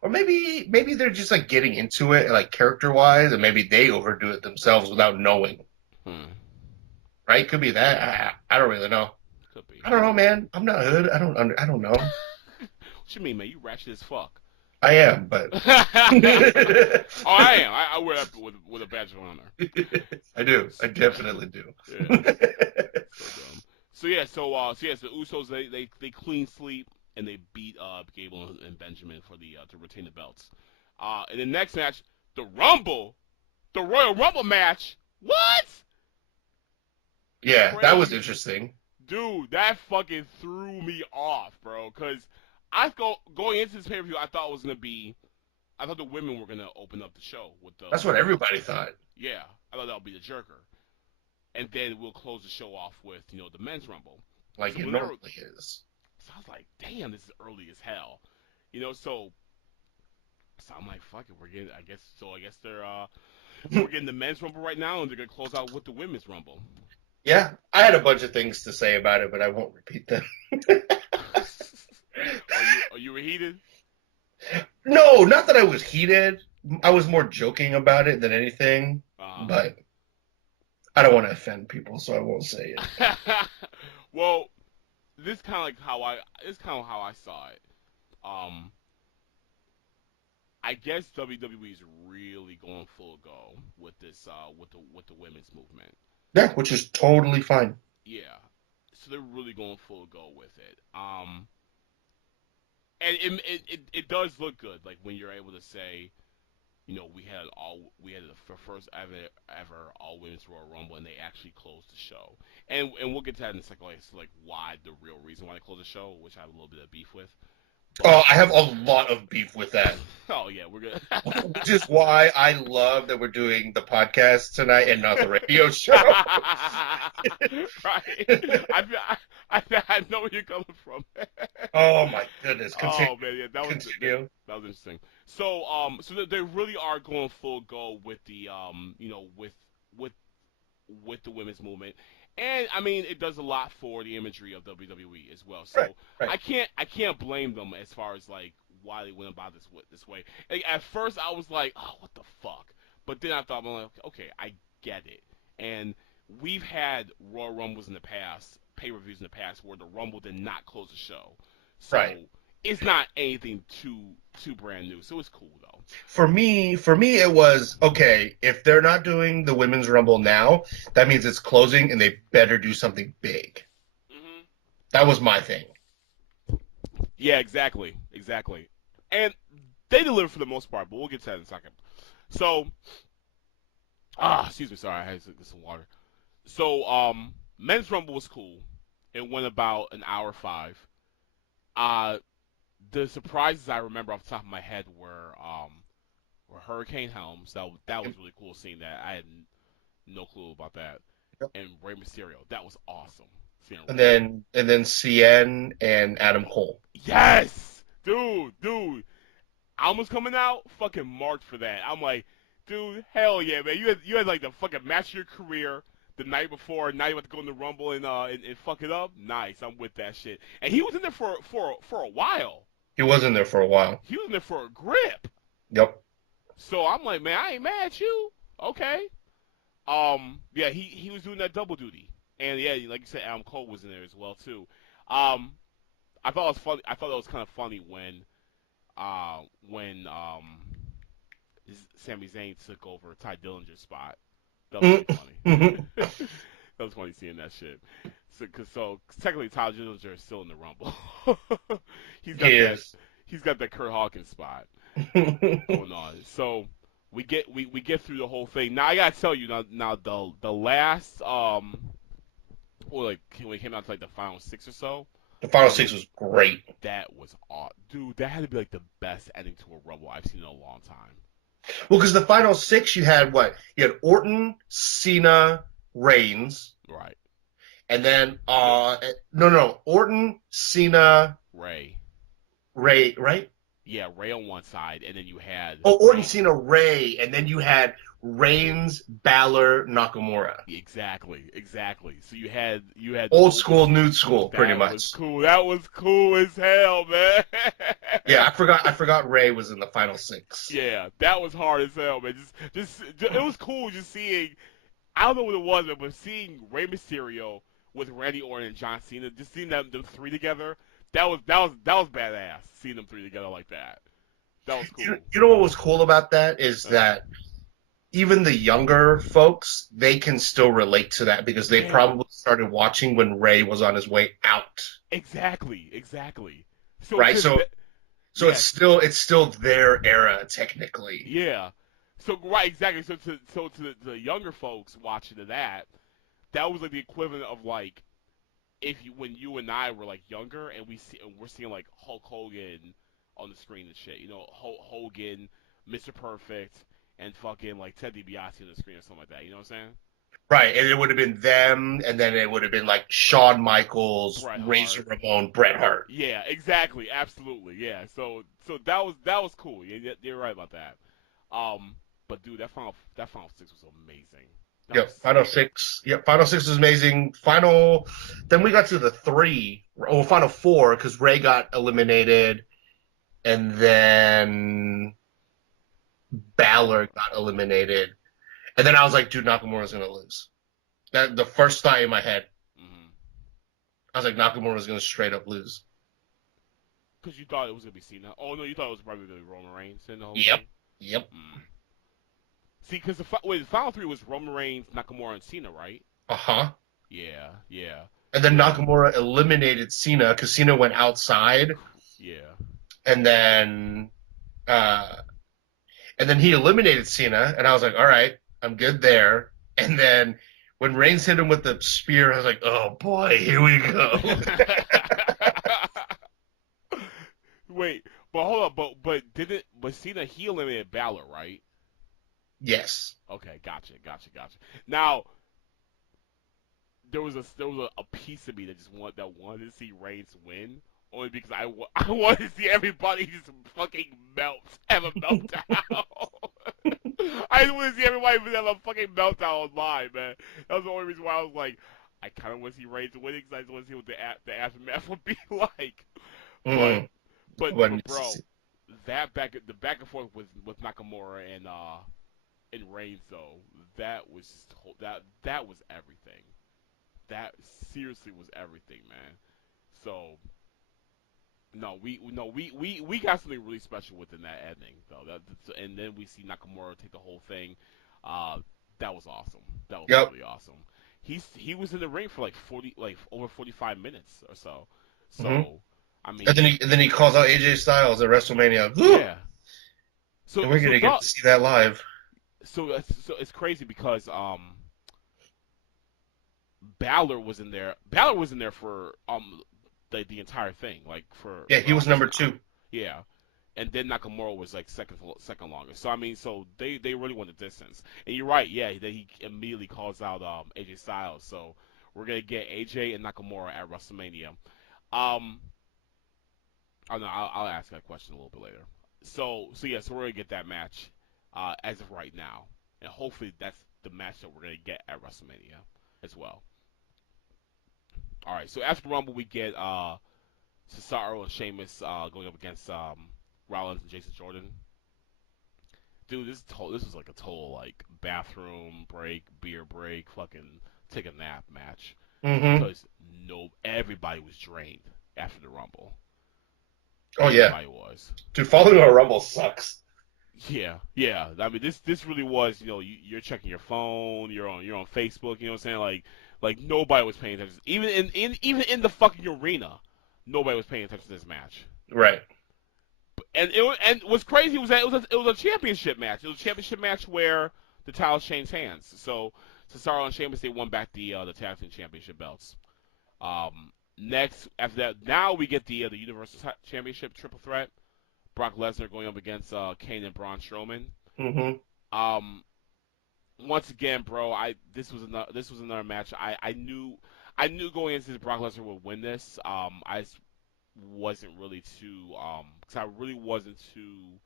Or maybe they're just like getting into it, like character wise, and maybe they overdo it themselves without knowing. Right? Could be that. I don't really know. Could be. I don't know, man. I'm not hood. I don't know. What you mean, man? You ratchet as fuck. I am, but I am. I wear that with a badge of honor. I do. I definitely do. Yeah. So the Usos they clean sweep and they beat Gable and Benjamin for the to retain the belts. In the next match, the Royal Rumble match. What? Yeah, Crazy. That was interesting. Dude, that fucking threw me off, bro. Cause going into this pay-per-view, I thought the women were gonna open up the show with the. That's what everybody thought. Yeah, I thought that would be the jerker, and then we'll close the show off with the men's rumble. Like it normally is. So I was like, damn, this is early as hell, So I'm like, fuck it, I guess they're we're getting the men's rumble right now, and they're gonna close out with the women's rumble. Yeah, I had a bunch of things to say about it, but I won't repeat them. Are you heated? No, not that I was heated. I was more joking about it than anything. But I don't want to offend people, so I won't say it. Well, this is kind of like how I saw it. I guess WWE is really going full go with this with the women's movement. Yeah, which is totally fine. Yeah, so they're really going full go with it. And it does look good, like when you're able to say, we had the first ever all women's Royal Rumble, and they actually closed the show. And we'll get to that in a second, like why the real reason why they closed the show, which I have a little bit of beef with. Oh, I have a lot of beef with that. Oh yeah, we're good. Which is why I love that we're doing the podcast tonight and not the radio show. Right. I know where you're coming from. Oh my goodness. Continue. Oh man, yeah, that was interesting. So they really are going full go with the with the women's movement. And I mean, it does a lot for the imagery of WWE as well. So right. I can't blame them as far as like why they went about this way. Like, at first, I was like, oh, what the fuck? But then I thought, I'm like, okay, I get it. And we've had Royal Rumbles in the past, pay-per-views in the past, where the Rumble did not close the show. So it's not anything too brand new. So it's cool though. For me, it was, okay, if they're not doing the Women's Rumble now, that means it's closing and they better do something big. Mm-hmm. That was my thing. Yeah, exactly. And they delivered for the most part, but we'll get to that in a second. So, excuse me, sorry, I had to get some water. So, Men's Rumble was cool. It went about an hour 5. The surprises I remember off the top of my head were Hurricane Helms. That was really cool seeing that. I had no clue about that. Yep. And Rey Mysterio. That was awesome. And then CN and Adam Cole. Yes! Dude. Alma's coming out, fucking marked for that. I'm like, dude, hell yeah, man. You had like the fucking match of your career. the night before, now you about to go in the Rumble and fuck it up. Nice, I'm with that shit. And he was in there for a while. He was in there for a while. He was in there for a grip. Yep. So I'm like, man, I ain't mad at you. Okay. Yeah, he was doing that double duty, and yeah, like you said, Adam Cole was in there as well too. I thought it was funny. I thought it was kind of funny when Sami Zayn took over Ty Dillinger's spot. That was pretty funny. That was funny seeing that shit. So technically, Ty Dillinger is still in the Rumble. He's got that Kurt Hawkins spot going on. So we get through the whole thing. Now I gotta tell you now the last or like when it came out to like the final 6 or so. The final 6 was great. That was awesome. Dude, that had to be like the best ending to a Rumble I've seen in a long time. Well, because the final 6 you had what? You had Orton, Cena, Reigns. Right. And then no. Orton, Cena, Ray, right? Yeah, Ray on one side, and then you had Orton, Cena, Ray, and then you had Reigns, Balor, Nakamura. Exactly. So you had old school, new school, pretty much. That was cool as hell, man. Yeah, I forgot Ray was in the final 6. Yeah, that was hard as hell, man. Just it was cool just seeing. I don't know what it was, but seeing Rey Mysterio with Randy Orton and John Cena, just seeing them 3 together, that was badass. Seeing them 3 together like that. That was cool. You know what was cool about that is that even the younger folks, they can still relate to that because they probably started watching when Ray was on his way out. Exactly. So right. So it's still their era technically. Yeah. So right, exactly. So to the younger folks watching that was like the equivalent of like when you and I were like younger and we're seeing like Hulk Hogan on the screen and shit. You know, Hogan, Mr. Perfect, and fucking like Ted DiBiase on the screen or something like that. You know what I'm saying? Right, and it would have been them, and then it would have been like Shawn Michaels, Razor Ramon, Bret Hart. Yeah, exactly, absolutely, yeah. So that was cool. You're right about that. But dude, that final 6 was amazing. Final 6. Yep, final 6 was amazing. Then we got to the 3, or final 4, because Ray got eliminated, and then Balor got eliminated. And then I was like, dude, Nakamura's going to lose. That the first thought in my head. Mm-hmm. I was like, Nakamura's going to straight up lose. Because you thought it was going to be Cena. Oh, no, you thought it was probably going to be Roman Reigns in the whole thing? Yep. See, because the final 3 was Roman Reigns, Nakamura, and Cena, right? Uh-huh. Yeah. And then Nakamura eliminated Cena because Cena went outside. Yeah. And then he eliminated Cena, and I was like, all right, I'm good there. And then when Reigns hit him with the spear, I was like, oh boy, here we go. Wait, but hold on, but Cena, he eliminated Balor, right? Yes. Okay, gotcha. Now, there was a piece of me that wanted to see Reigns win, only because I wanted to see everybody just fucking have a meltdown. I just want to see everybody have a fucking meltdown online, man. That was the only reason why I was like, I kind of want to see Reigns winning because I just want to see what the aftermath would be like. But bro, the back and forth with Nakamura and Reigns though, that was everything. That seriously was everything, man. So we got something really special within that ending though. And then we see Nakamura take the whole thing. That was awesome. That was really awesome. He was in the ring for over 45 minutes or so. So I mean, and then he calls out AJ Styles at WrestleMania. Yeah. So and we're gonna get to see that live. So it's crazy because Balor was in there. Balor was in there for the entire thing, like for he was number 2. Yeah, and then Nakamura was like second longest. So I mean, they really went the distance. And you're right, yeah. Then he immediately calls out AJ Styles. So we're gonna get AJ and Nakamura at WrestleMania. I'll ask that question a little bit later. So we're gonna get that match as of right now, and hopefully that's the match that we're gonna get at WrestleMania. as well. All right, so after the Rumble, we get Cesaro and Sheamus going up against Rollins and Jason Jordan. Dude, this was like a total like bathroom break, beer break, fucking take a nap match. Because everybody was drained after the Rumble. Oh everybody was. Dude, following a Rumble sucks. Yeah. I mean, this really was. You're checking your phone. You're on Facebook. You know what I'm saying? Like nobody was paying attention. Even in the fucking arena, nobody was paying attention to this match. Right. And what's crazy was that it was a championship match. It was a championship match where the titles changed hands. So Cesaro and Sheamus, they won back the tag team championship belts. Next, after that, now we get the Universal Championship triple threat. Brock Lesnar going up against Kane and Braun Strowman. Once again, bro, this was another match. I knew going into this Brock Lesnar would win this. I wasn't really too because I really wasn't too.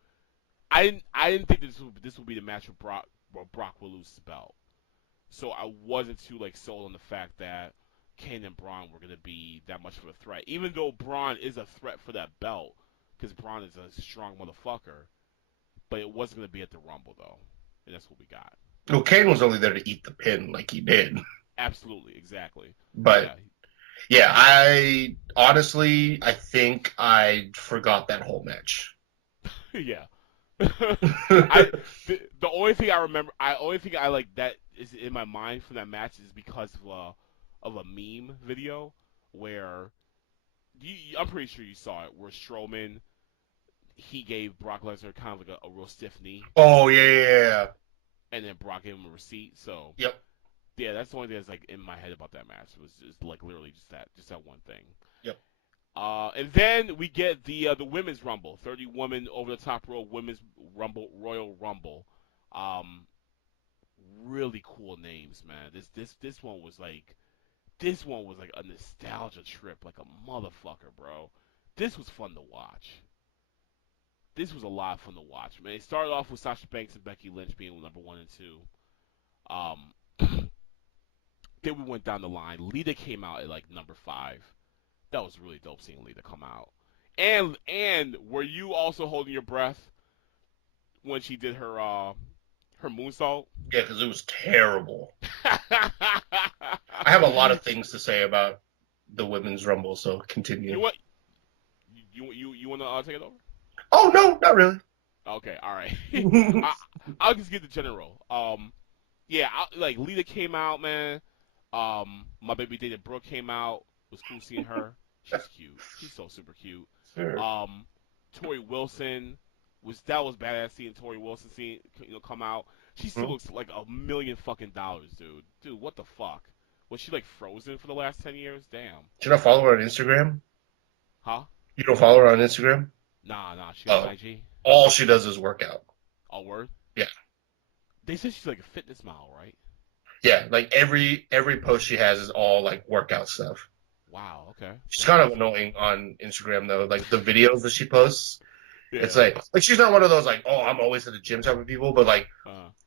I didn't think this would be the match where Brock will lose the belt. So I wasn't too like sold on the fact that Kane and Braun were going to be that much of a threat. Even though Braun is a threat for that belt, because Braun is a strong motherfucker. But it wasn't going to be at the Rumble, though. And that's what we got. Well, Kane was only there to eat the pin like he did. Absolutely, exactly. But, yeah, I think I forgot that whole match. Yeah. The only thing I remember, I like that is in my mind from that match is because of a meme video where I'm pretty sure you saw it, where Strowman, he gave Brock Lesnar kind of like a real stiff knee. Oh yeah. And then Brock gave him a receipt. So yep. Yeah, that's the only thing that's like in my head about that match. It was just like literally just that one thing. Yep. And then we get the women's rumble, 30 women over the top rope women's rumble, Royal Rumble. Really cool names, man. This one was like a nostalgia trip, like a motherfucker, bro. This was fun to watch. This was a lot of fun to watch, man. It started off with Sasha Banks and Becky Lynch being number 1 and 2. Then we went down the line. Lita came out at like number 5. That was really dope seeing Lita come out. And were you also holding your breath when she did her moonsault? Yeah, because it was terrible. I have a lot of things to say about the women's rumble, so continue. You know what? You want to take it over? Oh no, not really. Okay, all right. I'll just get the general. Like Lita came out, man. My baby Dana Brooke came out. It was cool seeing her. She's cute. She's so super cute. Sure. Tori Wilson was badass seeing Tori Wilson come out. She still looks like $1 million fucking dollars, dude. Dude, what the fuck? Was she like frozen for the last 10 years? Damn. Should I follow her on Instagram? Huh? You don't follow her on Instagram? Nah. She on IG. All she does is work out. Oh, word? Yeah. They said she's like a fitness model, right? Yeah, like every post she has is all like workout stuff. Wow, okay. She's kind of annoying on Instagram though. Like the videos that she posts, yeah. It's like she's not one of those like, oh, I'm always at the gym type of people, but like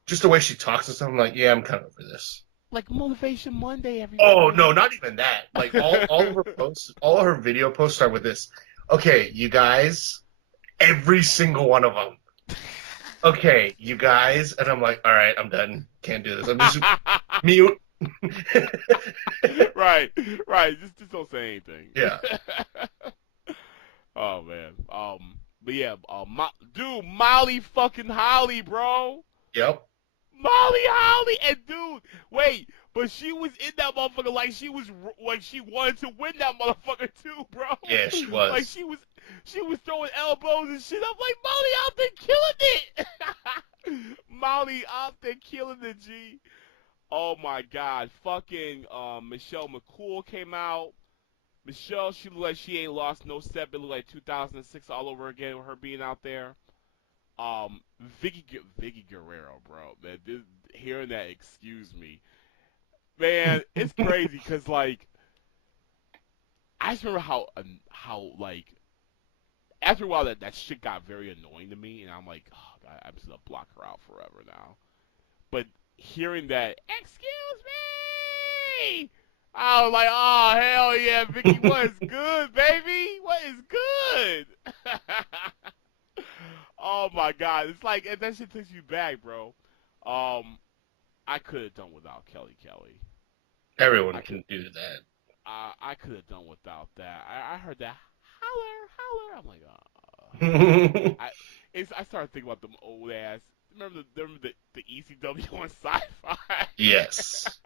just the way she talks and stuff, I'm like, yeah, I'm kind of over this. Like Motivation Monday, everybody. Oh no, not even that. Like all of her posts, all of her video posts start with this. Okay, you guys, every single one of them. Okay, you guys, and I'm like, all right, I'm done. Can't do this. I'm just mute. Right. Just don't say anything. Yeah. Oh man. But yeah. Dude, Molly fucking Holly, bro. Yep. Molly Holly, and dude, wait, but she was in that motherfucker like she wanted to win that motherfucker too, bro. Yeah, she was. Like she was throwing elbows and shit. I'm like, Molly out there killing it. Molly out there killing it, G. Oh my God, fucking Michelle McCool came out. Michelle, she looked like she ain't lost no step. It looked like 2006 all over again with her being out there. Vicky Guerrero, bro, man, hearing that, excuse me, man, it's crazy because like I just remember how like after a while that shit got very annoying to me, and I'm like, oh God, I'm just gonna block her out forever now. But hearing that, excuse Vicky! I was like, oh, hell yeah, Vicky, what is good, baby? What is good? Oh, my God. It's like, that shit takes you back, bro. I could have done without Kelly Kelly. Everyone can do that. I could have done without that. I heard that holler. I'm like, I started thinking about them old ass. Remember the ECW on Sci-Fi? Yes.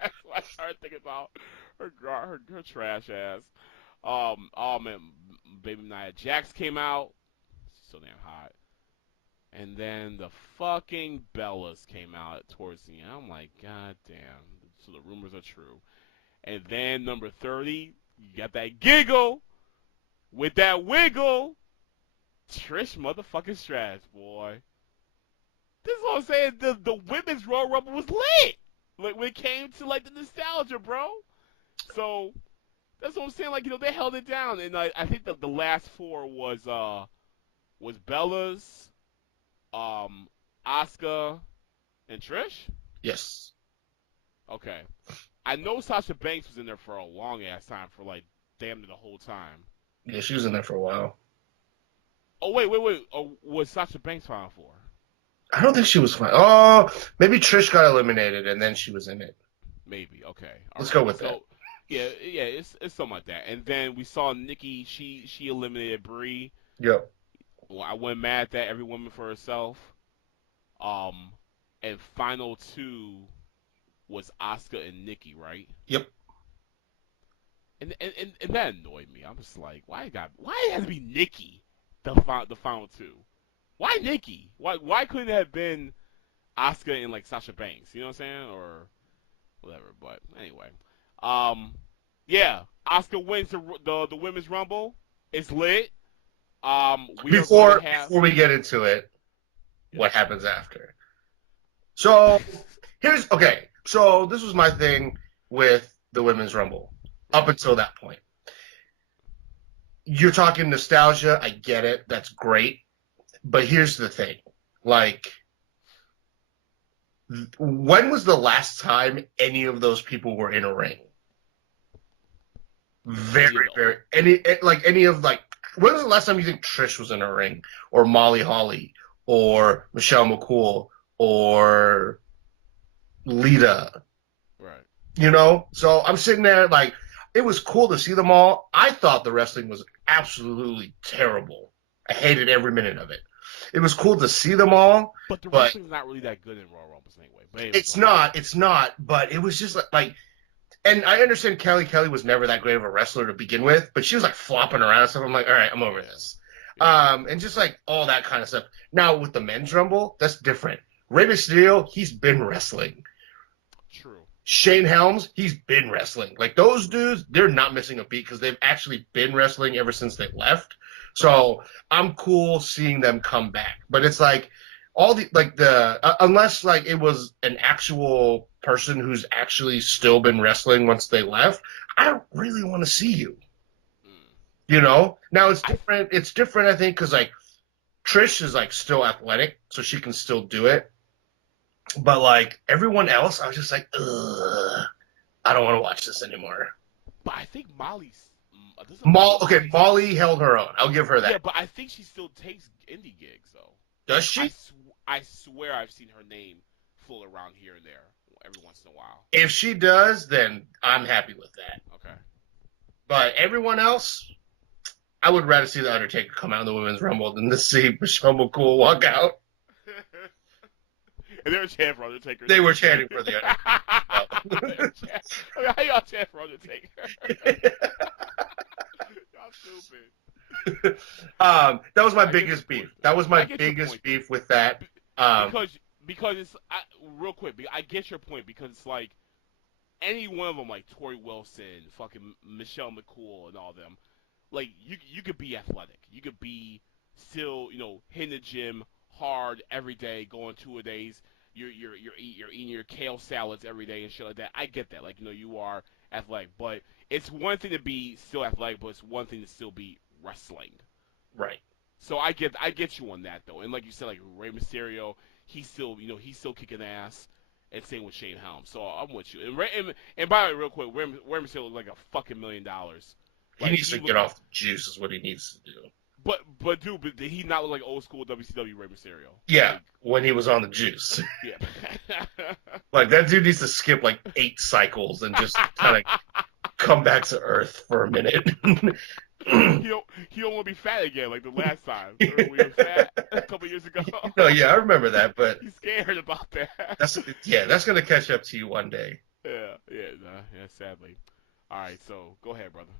That's what I started thinking about. Her trash ass. Oh man, Baby Nia Jax came out. She's so damn hot. And then the fucking Bellas came out towards the end. I'm like, God damn. So the rumors are true. And then number 30, you got that giggle with that wiggle. Trish motherfucking Stratus, boy. This is what I'm saying. The women's Royal Rumble was lit. Like when it came to like the nostalgia, bro. So that's what I'm saying. Like, they held it down, and I think that the last four was Bella's, Asuka, and Trish. Yes. Okay. I know Sasha Banks was in there for a long ass time, for like damn near the whole time. Yeah, she was in there for a while. Oh wait. Oh, was Sasha Banks Final Four? I don't think she was fine. Oh, maybe Trish got eliminated and then she was in it. Maybe. Okay. Let's go with that. Yeah, it's something like that. And then we saw Nikki. She eliminated Brie. Yep. Well, I wasn't mad at that. Every woman for herself. And final two was Asuka and Nikki, right? Yep. And that annoyed me. I'm just like, why it has to be Nikki the final two? Why Nikki? Why couldn't it have been Asuka and like Sasha Banks? You know what I'm saying? Or whatever. But anyway, yeah, Asuka wins the women's rumble. It's lit. Before we get into it, what happens after? So So this was my thing with the women's rumble up until that point. You're talking nostalgia. I get it. That's great. But here's the thing. Like, when was the last time any of those people were in a ring? Very. When was the last time you think Trish was in a ring? Or Molly Holly? Or Michelle McCool? Or Lita? Right. So I'm sitting there like, it was cool to see them all. I thought the wrestling was absolutely terrible. I hated every minute of it. It was cool to see them all. But the wrestling's not really that good in Royal Rumbles anyway. But it's not. But it was just like, and I understand Kelly was never that great of a wrestler to begin with, but she was like flopping around and stuff. I'm like, all right, I'm over this. Yeah. And just like all that kind of stuff. Now with the men's rumble, that's different. Rey Mysterio, he's been wrestling. True. Shane Helms, he's been wrestling. Like those dudes, they're not missing a beat because they've actually been wrestling ever since they left. So I'm cool seeing them come back. But it's like unless like it was an actual person who's actually still been wrestling once they left, I don't really want to see you. Now it's different. It's different, I think, because like Trish is like still athletic, so she can still do it. But like everyone else, I was just like, ugh, I don't want to watch this anymore. But I think Molly held her own. I'll give her that. Yeah, but I think she still takes indie gigs though. Does she? I swear I've seen her name float around here and there every once in a while. If she does, then I'm happy with that. Okay. But everyone else, I would rather see the Undertaker come out in the Women's Rumble than to see Michelle McCool walk out. And they were chanting for Undertaker. They were chanting for the Undertaker. How y'all chant for Undertaker? Y'all stupid. That was my biggest beef. That was my biggest beef with that. Because it's real quick. I get your point because it's like any one of them, like Tori Wilson, fucking Michelle McCool, and all them. Like you could be athletic. You could be still hitting the gym hard every day, going 2 a days. You're eating your kale salads every day and shit like that. I get that. Like you are athletic, but it's one thing to be still athletic, but it's one thing to still be wrestling. Right. So I get you on that though. And like you said, like Rey Mysterio, he's still kicking ass. And same with Shane Helms. So I'm with you. And by the way, real quick, Rey Mysterio looks like a fucking $1 million. He needs to get off the juice is what he needs to do. But did he not look like old school WCW Rey Mysterio? Yeah, like, when he was on the juice. Yeah. Like, that dude needs to skip like 8 cycles and just kind of come back to earth for a minute. He don't want to be fat again like the last time. Remember we were fat a couple years ago? No, yeah, I remember that, but he's scared about that. That's gonna catch up to you one day. Yeah, sadly. All right, so go ahead, brother.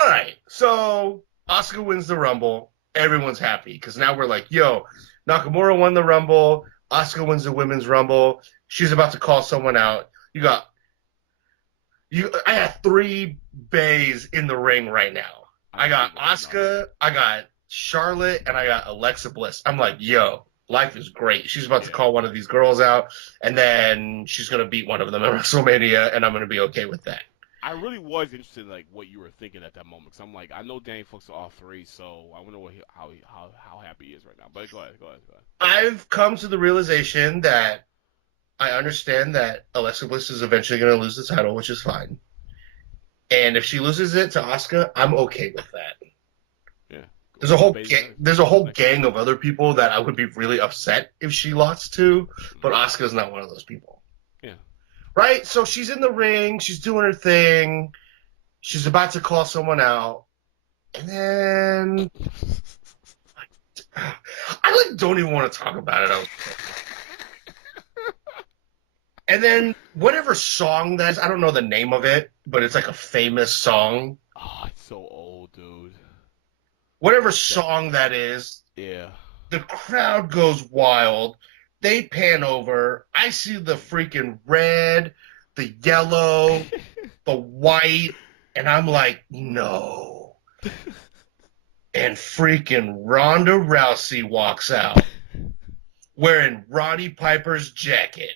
All right, so Asuka wins the Rumble. Everyone's happy because now we're like, yo, Nakamura won the Rumble. Asuka wins the Women's Rumble. She's about to call someone out. I have 3 bays in the ring right now. I got Asuka, I got Charlotte, and I got Alexa Bliss. I'm like, yo, life is great. She's about to call one of these girls out, and then she's going to beat one of them at WrestleMania, and I'm going to be okay with that. I really was interested in like what you were thinking at that moment, because I'm like, I know Danny fucks with all 3, so I wonder how happy he is right now. But go ahead. I've come to the realization that I understand that Alexa Bliss is eventually going to lose the title, which is fine. And if she loses it to Asuka, I'm okay with that. Yeah. There's a whole gang of other people that I would be really upset if she lost to, but Asuka's not one of those people. Yeah. Right? So she's in the ring, she's doing her thing, she's about to call someone out, and then I don't even want to talk about it. And then whatever song that is, I don't know the name of it, but it's like a famous song. Oh, it's so old, dude. Whatever song that is. Yeah. The crowd goes wild. They pan over. I see the freaking red, the yellow, the white, and I'm like, no. And freaking Ronda Rousey walks out wearing Roddy Piper's jacket.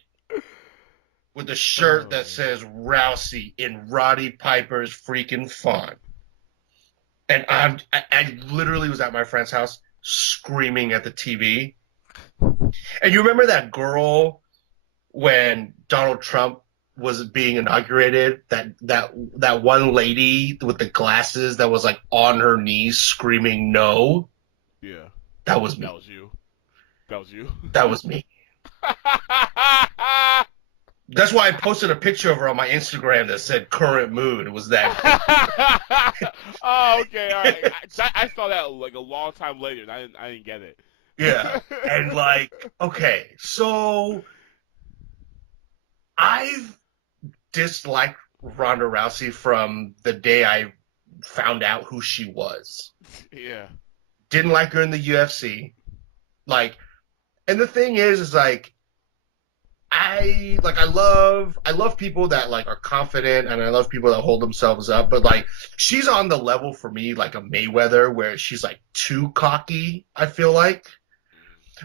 With a shirt that says Rousey in Roddy Piper's freaking font. And I literally was at my friend's house screaming at the TV. And you remember that girl when Donald Trump was being inaugurated? That one lady with the glasses that was like on her knees screaming no? Yeah. That was me. That was you. That was me. That's why I posted a picture of her on my Instagram that said current mood. It was that. Oh, okay, all right. I saw that like a long time later, and I didn't get it. Yeah, and like, okay, so I've disliked Ronda Rousey from the day I found out who she was. Yeah. Didn't like her in the UFC. Like, and the thing is like, I love people that like are confident, and I love people that hold themselves up, but like she's on the level for me like a Mayweather where she's like too cocky, I feel like,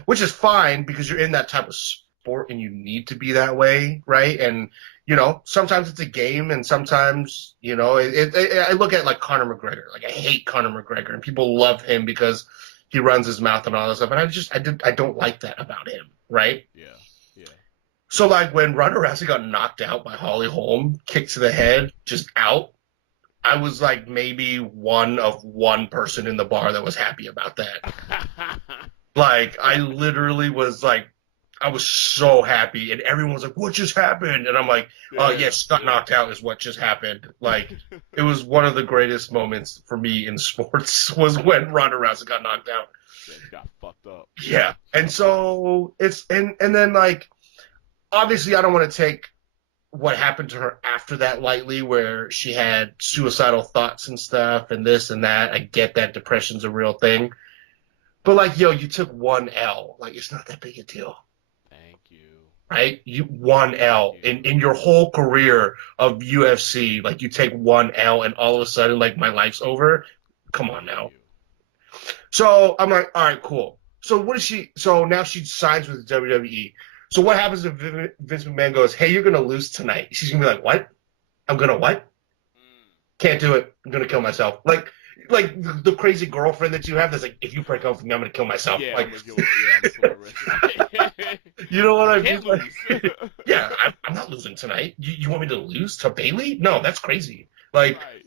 which is fine because you're in that type of sport and you need to be that way, right? And you know, sometimes it's a game, and sometimes, you know, I look at like Conor McGregor. Like I hate Conor McGregor, and people love him because he runs his mouth and all that stuff, and I don't like that about him, right? Yeah. So, like, when Ronda Rousey got knocked out by Holly Holm, kicked to the head, just out, I was, like, maybe one of one person in the bar that was happy about that. Like, I literally was, like, I was so happy, and everyone was like, what just happened? And I'm like, she got knocked out is what just happened. Like, it was one of the greatest moments for me in sports was when Ronda Rousey got knocked out. Yeah, she got fucked up. Yeah. And so, and then, like, obviously, I don't want to take what happened to her after that lightly, where she had suicidal thoughts and stuff and this and that. I get that depression's a real thing. But, like, yo, you took one L. Like, it's not that big a deal. Thank you. Right? One L. In your whole career of UFC, like, you take one L and all of a sudden, like, my life's over? Come on now. So, I'm like, all right, cool. So, so now she signs with the WWE. So what happens if Vince McMahon goes, hey, you're going to lose tonight? She's going to be like, what? I'm going to what? Can't do it. I'm going to kill myself. Like, like the crazy girlfriend that you have that's like, if you break up with me, I'm gonna kill myself. Yeah, like, I'm gonna risk. you know what I mean? Can't lose. Yeah, I'm not losing tonight. You want me to lose to Bailey? No, that's crazy. Like, Right.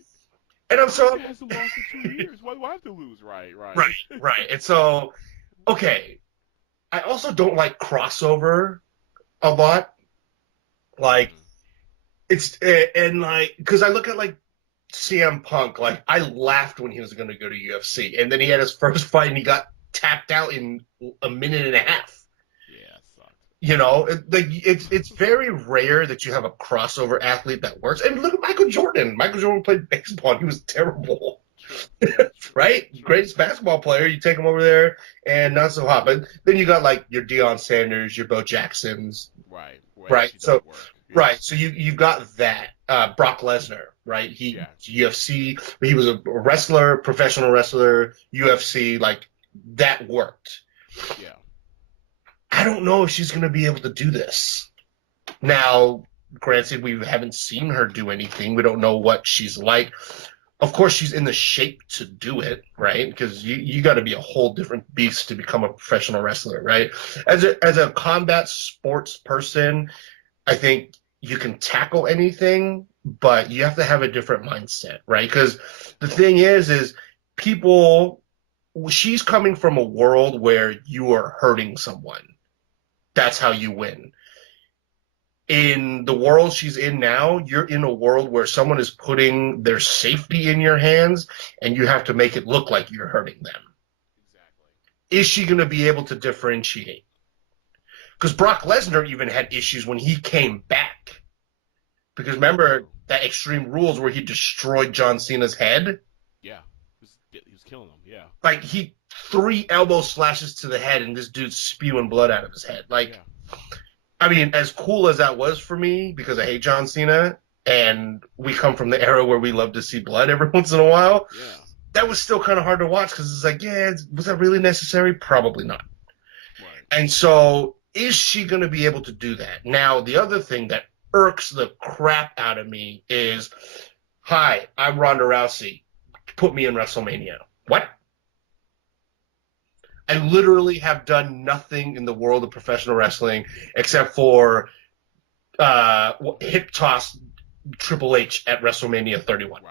and I'm so It hasn't lost in 2 years. Why do I have to lose? Right. right. And so, okay, I also don't like crossover a lot. Like, it's and like because I look at like CM Punk, like I laughed when he was going to go to UFC, and then he had his first fight and he got tapped out in a minute and a half. Yeah, it sucked. You know, it's very rare that you have a crossover athlete that works. And look at Michael Jordan. Michael Jordan played baseball and he was terrible. Right? Greatest basketball player. You take him over there and not so hot. But then you got like your Deion Sanders, your Bo Jacksons. Right. So right. So you've got that. Brock Lesnar, right? UFC, but he was a wrestler, professional wrestler, UFC, like that worked. Yeah. I don't know if she's going to be able to do this. Now, granted, we haven't seen her do anything. We don't know what she's like. Of course, she's in the shape to do it, right? Because you got to be a whole different beast to become a professional wrestler, right? As a combat sports person, I think you can tackle anything, but you have to have a different mindset, right? Because the thing is people, she's coming from a world where you are hurting someone. That's how you win. In the world she's in now, you're in a world where someone is putting their safety in your hands and you have to make it look like you're hurting them. Exactly. Is she going to be able to differentiate? Because Brock Lesnar even had issues when he came back. Because remember that Extreme Rules where he destroyed John Cena's head? Yeah. He was killing him, yeah. Like, 3 elbow slashes to the head and this dude's spewing blood out of his head. Like, yeah. I mean, as cool as that was for me, because I hate John Cena, and we come from the era where we love to see blood every once in a while, yeah. That was still kind of hard to watch because it's like, yeah, was that really necessary? Probably not. Right. And so, is she going to be able to do that? Now, the other thing that irks the crap out of me is, hi, I'm Ronda Rousey. Put me in WrestleMania. What? I literally have done nothing in the world of professional wrestling except for hip toss Triple H at WrestleMania 31.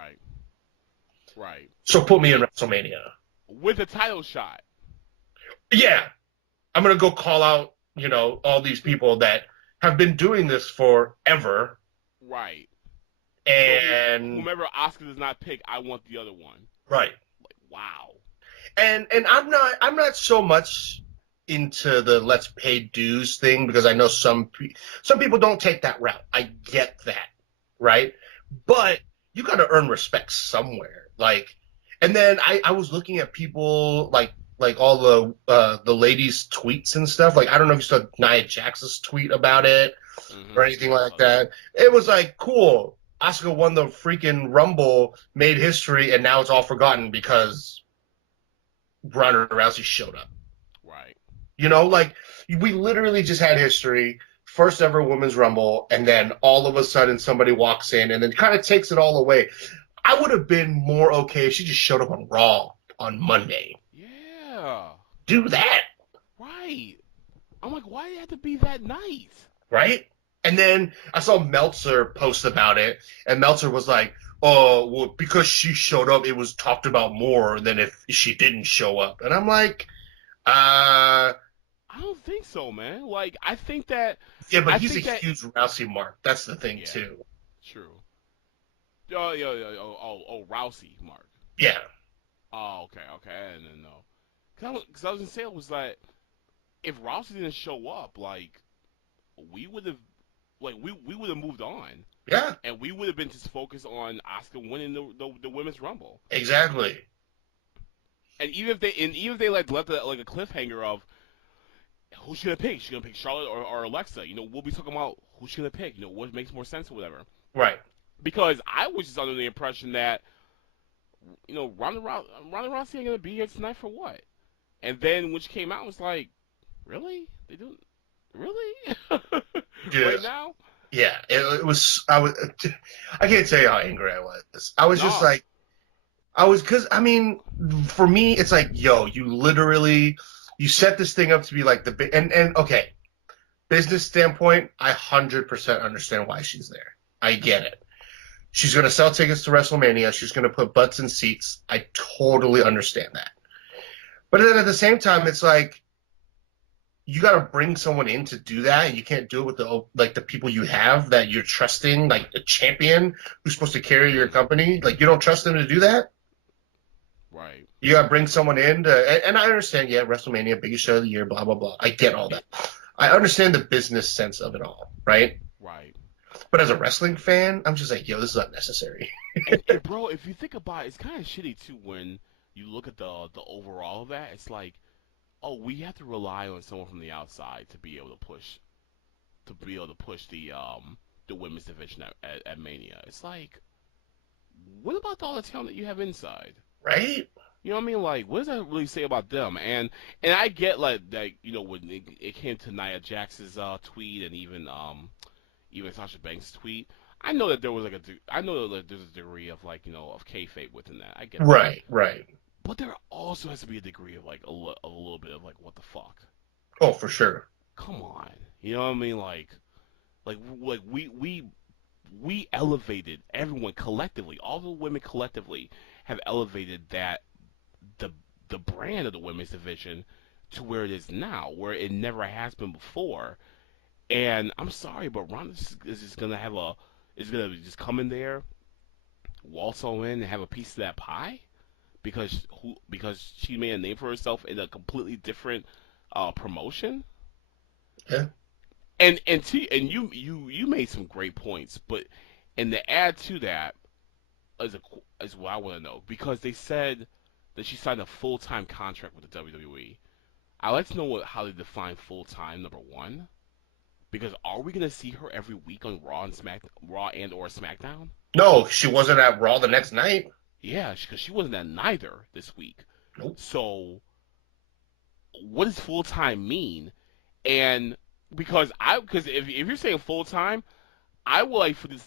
Right. So put me in WrestleMania. With a title shot. Yeah. I'm going to go call out, all these people that have been doing this forever. Right. And so whomever Oscar does not pick, I want the other one. Right. Like, wow. And I'm not so much into the let's pay dues thing because I know some people don't take that route. I get that, right? But you got to earn respect somewhere. Like, and then I was looking at people like all the ladies' tweets and stuff. Like, I don't know if you saw Nia Jax's tweet about it or anything like that. It was like, cool. Asuka won the freaking Rumble, made history, and now it's all forgotten because Ronda Rousey showed up. Right. We literally just had history, first ever women's Rumble, and then all of a sudden somebody walks in and then kind of takes it all away. I would have been more okay if she just showed up on Raw on Monday. Yeah. Do that. Right. I'm like, why did it have to be that night? Right? And then I saw Meltzer post about it, and Meltzer was like, oh, well, because she showed up, it was talked about more than if she didn't show up. And I'm like, I don't think so, man. Like, I think that... Yeah, but he's a huge Rousey mark. That's the thing, too. True. Oh, Rousey mark. Yeah. Oh, okay. I didn't know. Because I was going to say, it was like, if Rousey didn't show up, like, we would have... Like, we would have moved on. Yeah. And we would have been just focused on Asuka winning the Women's Rumble. Exactly. And even if they left a cliffhanger of who's she gonna pick? She's gonna pick Charlotte or Alexa. We'll be talking about who's she gonna pick. What makes more sense or whatever. Right. Because I was just under the impression that Ronda Rousey ain't gonna be here tonight for what? And then when she came out, it was like, really? They do? Really? Yeah. Right now? Yeah, it was. I can't tell you how angry I was. I was just like, For me, it's like, yo, you set this thing up to be like okay, business standpoint, I 100% understand why she's there. I get it. She's going to sell tickets to WrestleMania. She's going to put butts in seats. I totally understand that. But then at the same time, it's like, you got to bring someone in to do that, and you can't do it with the people you have that you're trusting, like a champion who's supposed to carry your company. Like, you don't trust them to do that? Right. You got to bring someone in and I understand, WrestleMania, biggest show of the year, blah, blah, blah. I get all that. I understand the business sense of it all, right? Right. But as a wrestling fan, I'm just like, yo, this is unnecessary. and bro, if you think about it, it's kind of shitty too when you look at the overall of that. It's like, oh, we have to rely on someone from the outside to be able to push the women's division at Mania. It's like, what about all the talent that you have inside? Right? You know what I mean? Like, what does that really say about them? And I get like that, when it came to Nia Jax's tweet and even Sasha Banks' tweet. I know that there was there's a degree of of kayfabe within that. I get that. Right. But there also has to be a degree of a little bit of what the fuck. Oh, for sure. Come on, you know what I mean? Like we elevated everyone collectively. All the women collectively have elevated the brand of the women's division to where it is now, where it never has been before. And I'm sorry, but Ronda is just gonna just come in there, waltz on in, and have a piece of that pie because she made a name for herself in a completely different promotion. Yeah. And you made some great points, and to add to that is what I want to know, because they said that she signed a full-time contract with the WWE. I'd like to know how they define full-time, number one. Because are we gonna see her every week on Raw and or SmackDown? No, she wasn't at Raw the next night. Yeah, because she wasn't at neither this week. Nope. So, what does full time mean? And because if you're saying full time, I would like to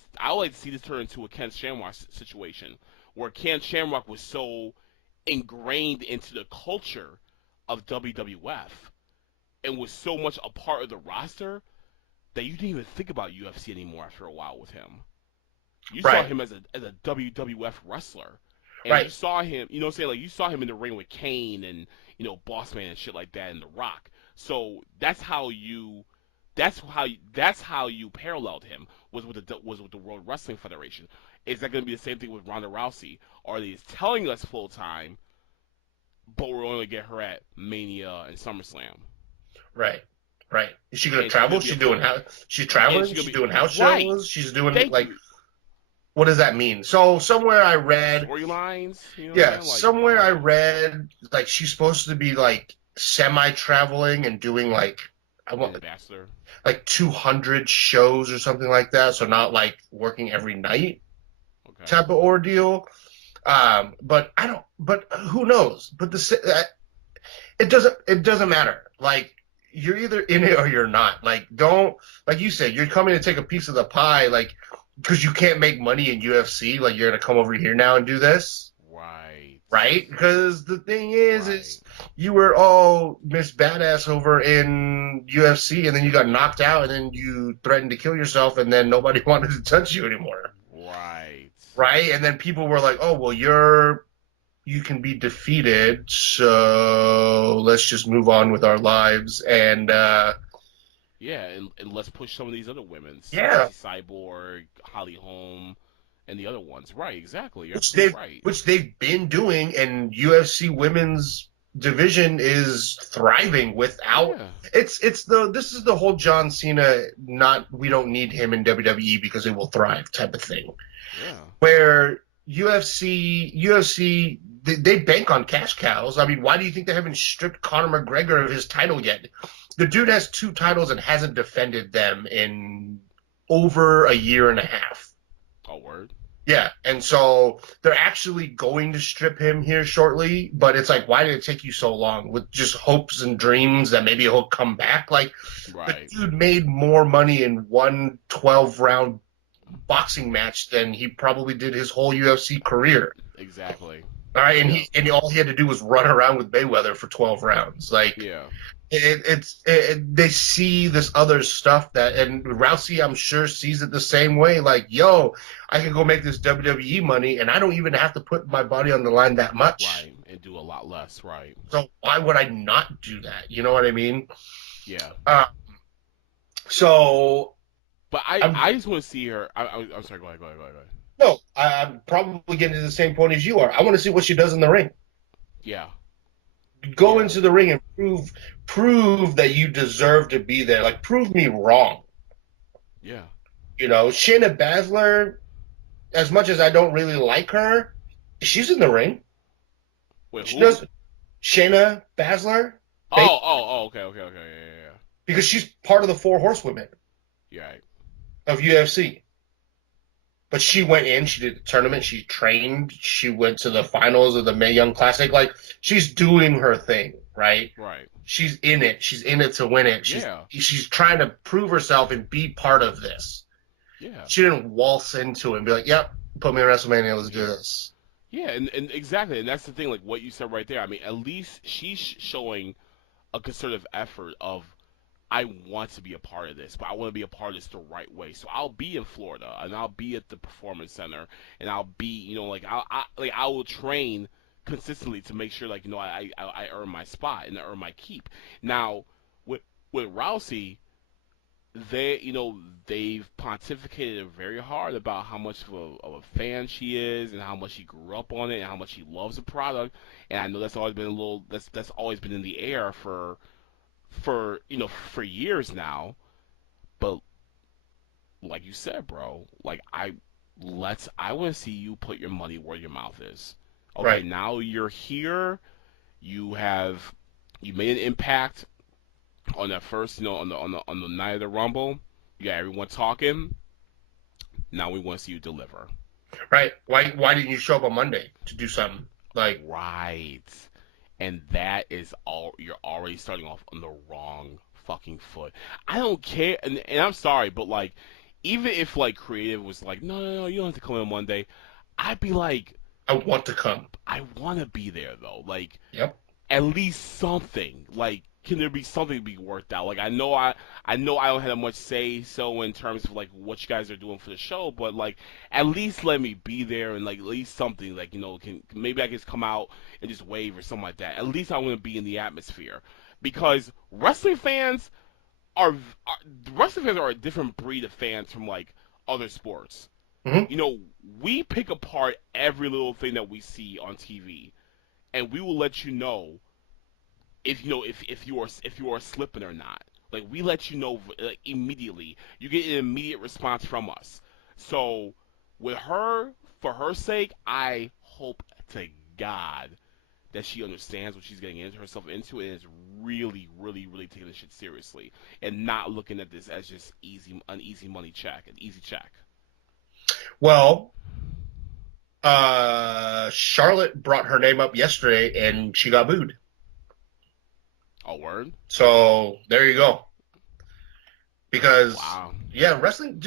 see this turn into a Ken Shamrock situation where Ken Shamrock was so ingrained into the culture of WWF and was so much a part of the roster that you didn't even think about UFC anymore after a while with him. You saw him as a WWF wrestler. And you saw him, you saw him in the ring with Kane and, Boss Man and shit like that and The Rock. So that's how you paralleled him was with the World Wrestling Federation. Is that going to be the same thing with Ronda Rousey? Or are they telling us full time, but we're only going to get her at Mania and SummerSlam? Right. Is she going to travel? She's traveling? She's doing house shows? She's doing what does that mean? So somewhere I read storylines. Somewhere I read she's supposed to be semi-traveling and doing ambassador, 200 shows or something like that. So not working every night type of ordeal. But I don't. But who knows? But it doesn't matter. You're either in it or you're not. Don't, like you said, you're coming to take a piece of the pie, because you can't make money in UFC. You're going to come over here now and do this. Right? Because the thing is you were all Miss Badass over in UFC, and then you got knocked out, and then you threatened to kill yourself, and then nobody wanted to touch you anymore. Right? And then people were like, oh, well, you can be defeated, so let's just move on with our lives. And and let's push some of these other women. Cyborg, Holly Holm, and the other ones. Right, exactly. Which they've been doing, and UFC women's division is thriving without. Yeah. This is the whole John Cena, we don't need him in WWE because it will thrive type of thing. Yeah. Where UFC, they bank on cash cows. I mean, why do you think they haven't stripped Conor McGregor of his title yet? The dude has 2 titles and hasn't defended them in over a year and a half. Oh, word? Yeah, and so they're actually going to strip him here shortly, but it's why did it take you so long? With just hopes and dreams that maybe he'll come back? The dude made more money in one 12-round boxing match than he probably did his whole UFC career. Exactly. All right, and all he had to do was run around with Mayweather for 12 rounds. Like, Yeah. They see this other stuff and Rousey, I'm sure, sees it the same way. Like, yo, I can go make this WWE money, and I don't even have to put my body on the line that much. Right, and do a lot less. Right. So why would I not do that? You know what I mean? Yeah. So. But I just want to see her. I'm sorry. Go ahead. No, I'm probably getting to the same point as you are. I want to see what she does in the ring. Yeah. Go into the ring and prove that you deserve to be there. Like, prove me wrong. Yeah. You know, Shayna Baszler, as much as I don't really like her, she's in the ring. Wait, she who? does Shayna Baszler. Oh, okay, yeah. Because she's part of the 4 Horsewomen. Yeah. Of UFC. But she went in, she did the tournament, she trained, she went to the finals of the Mae Young Classic. Like, she's doing her thing, right? Right. She's in it. She's in it to win it. She's trying to prove herself and be part of this. Yeah. She didn't waltz into it and be like, yep, put me in WrestleMania, let's do this. Yeah, and exactly, and that's the thing, like what you said right there. I mean, at least she's showing a concerted effort of, I want to be a part of this, but I want to be a part of this the right way. So I'll be in Florida, and I'll be at the Performance Center, and I'll be, I will train consistently to make sure, like, I earn my spot and I earn my keep. Now, with Rousey, they've pontificated very hard about how much of a fan she is, and how much she grew up on it, and how much she loves the product. And I know that's always been that's always been in the air for years now. But like you said, bro, like I want to see you put your money where your mouth is. Okay, right. Now you're here. You made an impact on that first, on the night of the Rumble. You got everyone talking. Now we want to see you deliver. Right. Why didn't you show up on Monday to do something? Like, right. And that is all. You're already starting off on the wrong fucking foot. I don't care, and I'm sorry, but like, even if like creative was like, no, you don't have to come on Monday, I'd be like, I want to come. I want to be there though. Like, yep. At least something. Like, can there be something to be worked out? Like, I know I don't have much say so in terms of like what you guys are doing for the show, but like at least let me be there, and like at least something, like, can maybe I can just come out and just wave or something like that. At least I want to be in the atmosphere, because wrestling fans are a different breed of fans from like other sports. Mm-hmm. We pick apart every little thing that we see on TV, and we will let you know if you are slipping or not. Like, we let you know, like, immediately. You get an immediate response from us. So with her, for her sake, I hope to God that she understands what she's getting herself into, and is really, really, really taking this shit seriously, and not looking at this as just an easy money check, an easy check. Well, Charlotte brought her name up yesterday, and she got booed. Oh, word? So there you go. Because wow. Yeah, wrestling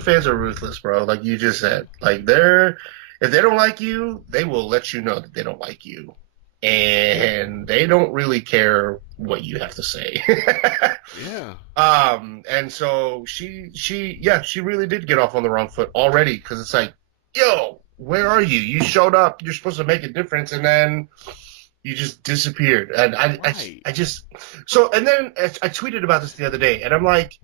fans are ruthless, bro. Like you just said, like if they don't like you, they will let you know that they don't like you, and they don't really care what you have to say. Yeah. And so she really did get off on the wrong foot already, because it's like, yo, where are you? You showed up. You're supposed to make a difference, and then you just disappeared. And I tweeted about this the other day, and I'm like,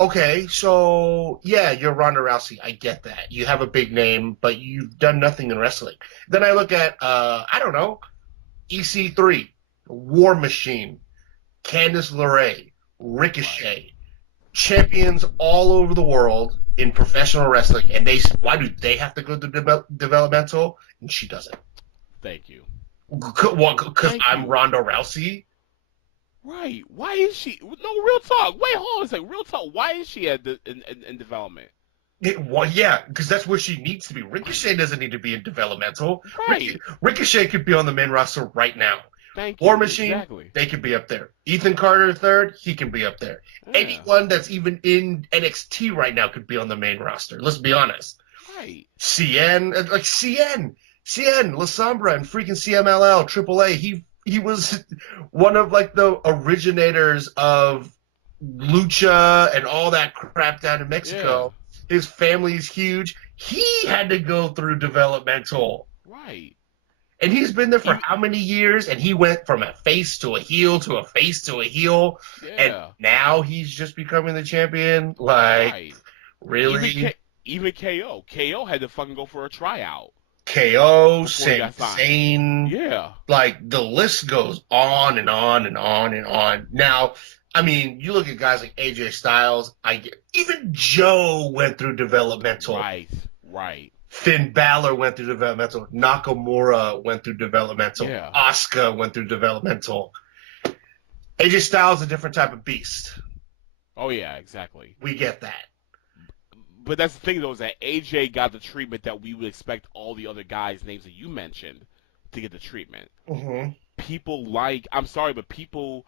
okay, so yeah, you're Ronda Rousey. I get that. You have a big name, but you've done nothing in wrestling. Then I look at, I don't know, EC3, War Machine, Candice LeRae, Ricochet, champions all over the world in professional wrestling, and why do they have to go to developmental and she doesn't? Thank you. Because I'm Ronda Rousey? Right. Why is she? No, real talk. Wait, hold on a second. Real talk. Why is she in development? Yeah, because that's where she needs to be. Ricochet doesn't need to be in developmental. Right. Ricochet could be on the main roster right now. Thank you. War Machine, exactly. They could be up there. Ethan Carter III, he can be up there. Yeah. Anyone that's even in NXT right now could be on the main roster. Let's be honest. Right. CN, Cien, La Sombra, and freaking CMLL, AAA. He was one of like the originators of lucha and all that crap down in Mexico. Yeah. His family's huge. He had to go through developmental. Right. And he's been there for how many years? And he went from a face to a heel to a face to a heel. Yeah. And now he's just becoming the champion. Like, right. Really? Even KO. KO had to fucking go for a tryout. KO, Sane. Yeah. Like, the list goes on and on and on and on. Now, I mean, you look at guys like AJ Styles. Even Joe went through developmental. Right. Finn Balor went through developmental. Nakamura went through developmental. Yeah. Asuka went through developmental. AJ Styles is a different type of beast. Oh, yeah, exactly. We get that. But that's the thing, though, is that AJ got the treatment that we would expect all the other guys' names that you mentioned to get the treatment. Mm-hmm. People I'm sorry, but people...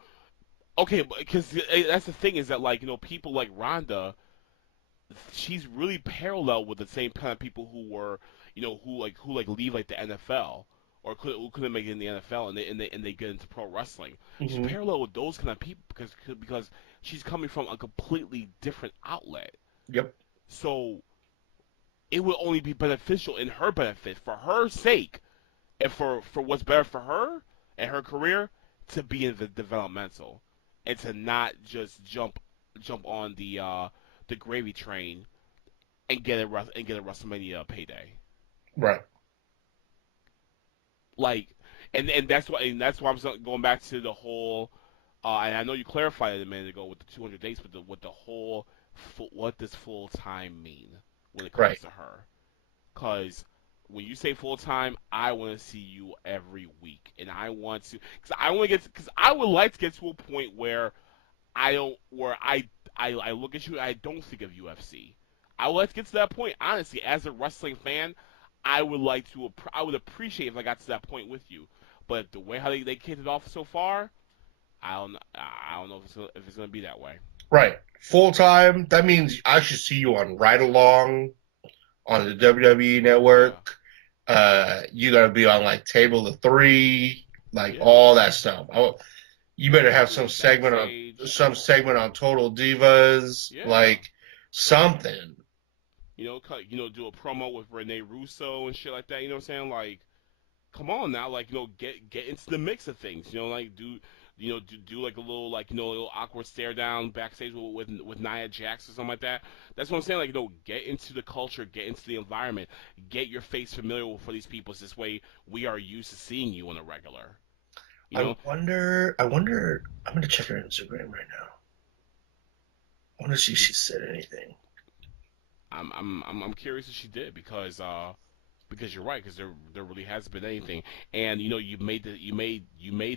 Okay, because that's the thing is that, like, you know, people like Ronda... She's really parallel with the same kind of people who were, you know, who leave like the NFL or who couldn't make it in the NFL and they get into pro wrestling. Mm-hmm. She's parallel with those kind of people because she's coming from a completely different outlet. Yep. So it will only be beneficial in her benefit for her sake and for what's better for her and her career to be in the developmental and to not just jump on the gravy train and get a WrestleMania payday. Right. Like, and that's why I'm going back to the whole. And I know you clarified it a minute ago with the 200 days, but with the whole, what does full time mean when it comes to her? Because when you say full time, I want to see you every week, and I want to, because I would like to get to a point where I look at you and I don't think of UFC. I would like to get to that point, honestly, as a wrestling fan. I would appreciate if I got to that point with you. But the way how they kicked it off so far, I don't know if it's going to be that way. Right. Full time, that means I should see you on Ride Along on the WWE network. Yeah. You got to be on like Table of Three, like all that stuff. You better have some segment on Total Divas, like something. You know, do a promo with Renee Russo and shit like that. You know what I'm saying? Like, come on now, like, you know, get into the mix of things. You know, like do like a little little awkward stare down backstage with Nia Jax or something like that. That's what I'm saying. Like, you know, get into the culture, get into the environment, get your face familiar for these people. So this way, we are used to seeing you on a regular. You know? I wonder. I'm gonna check her Instagram right now. I wonder if she said anything. I'm curious if she did because you're right, because there really hasn't been anything. And you know, you made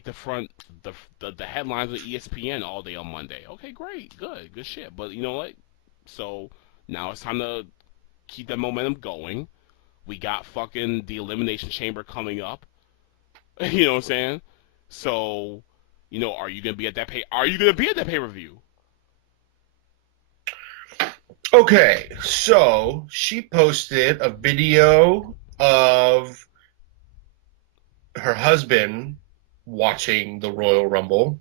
the front the headlines of ESPN all day on Monday. Okay, great, good shit. But you know what? So now it's time to keep that momentum going. We got fucking the Elimination Chamber coming up. You know what I'm saying? So, you know, are you gonna be at that pay-per-view? Okay, so she posted a video of her husband watching the Royal Rumble.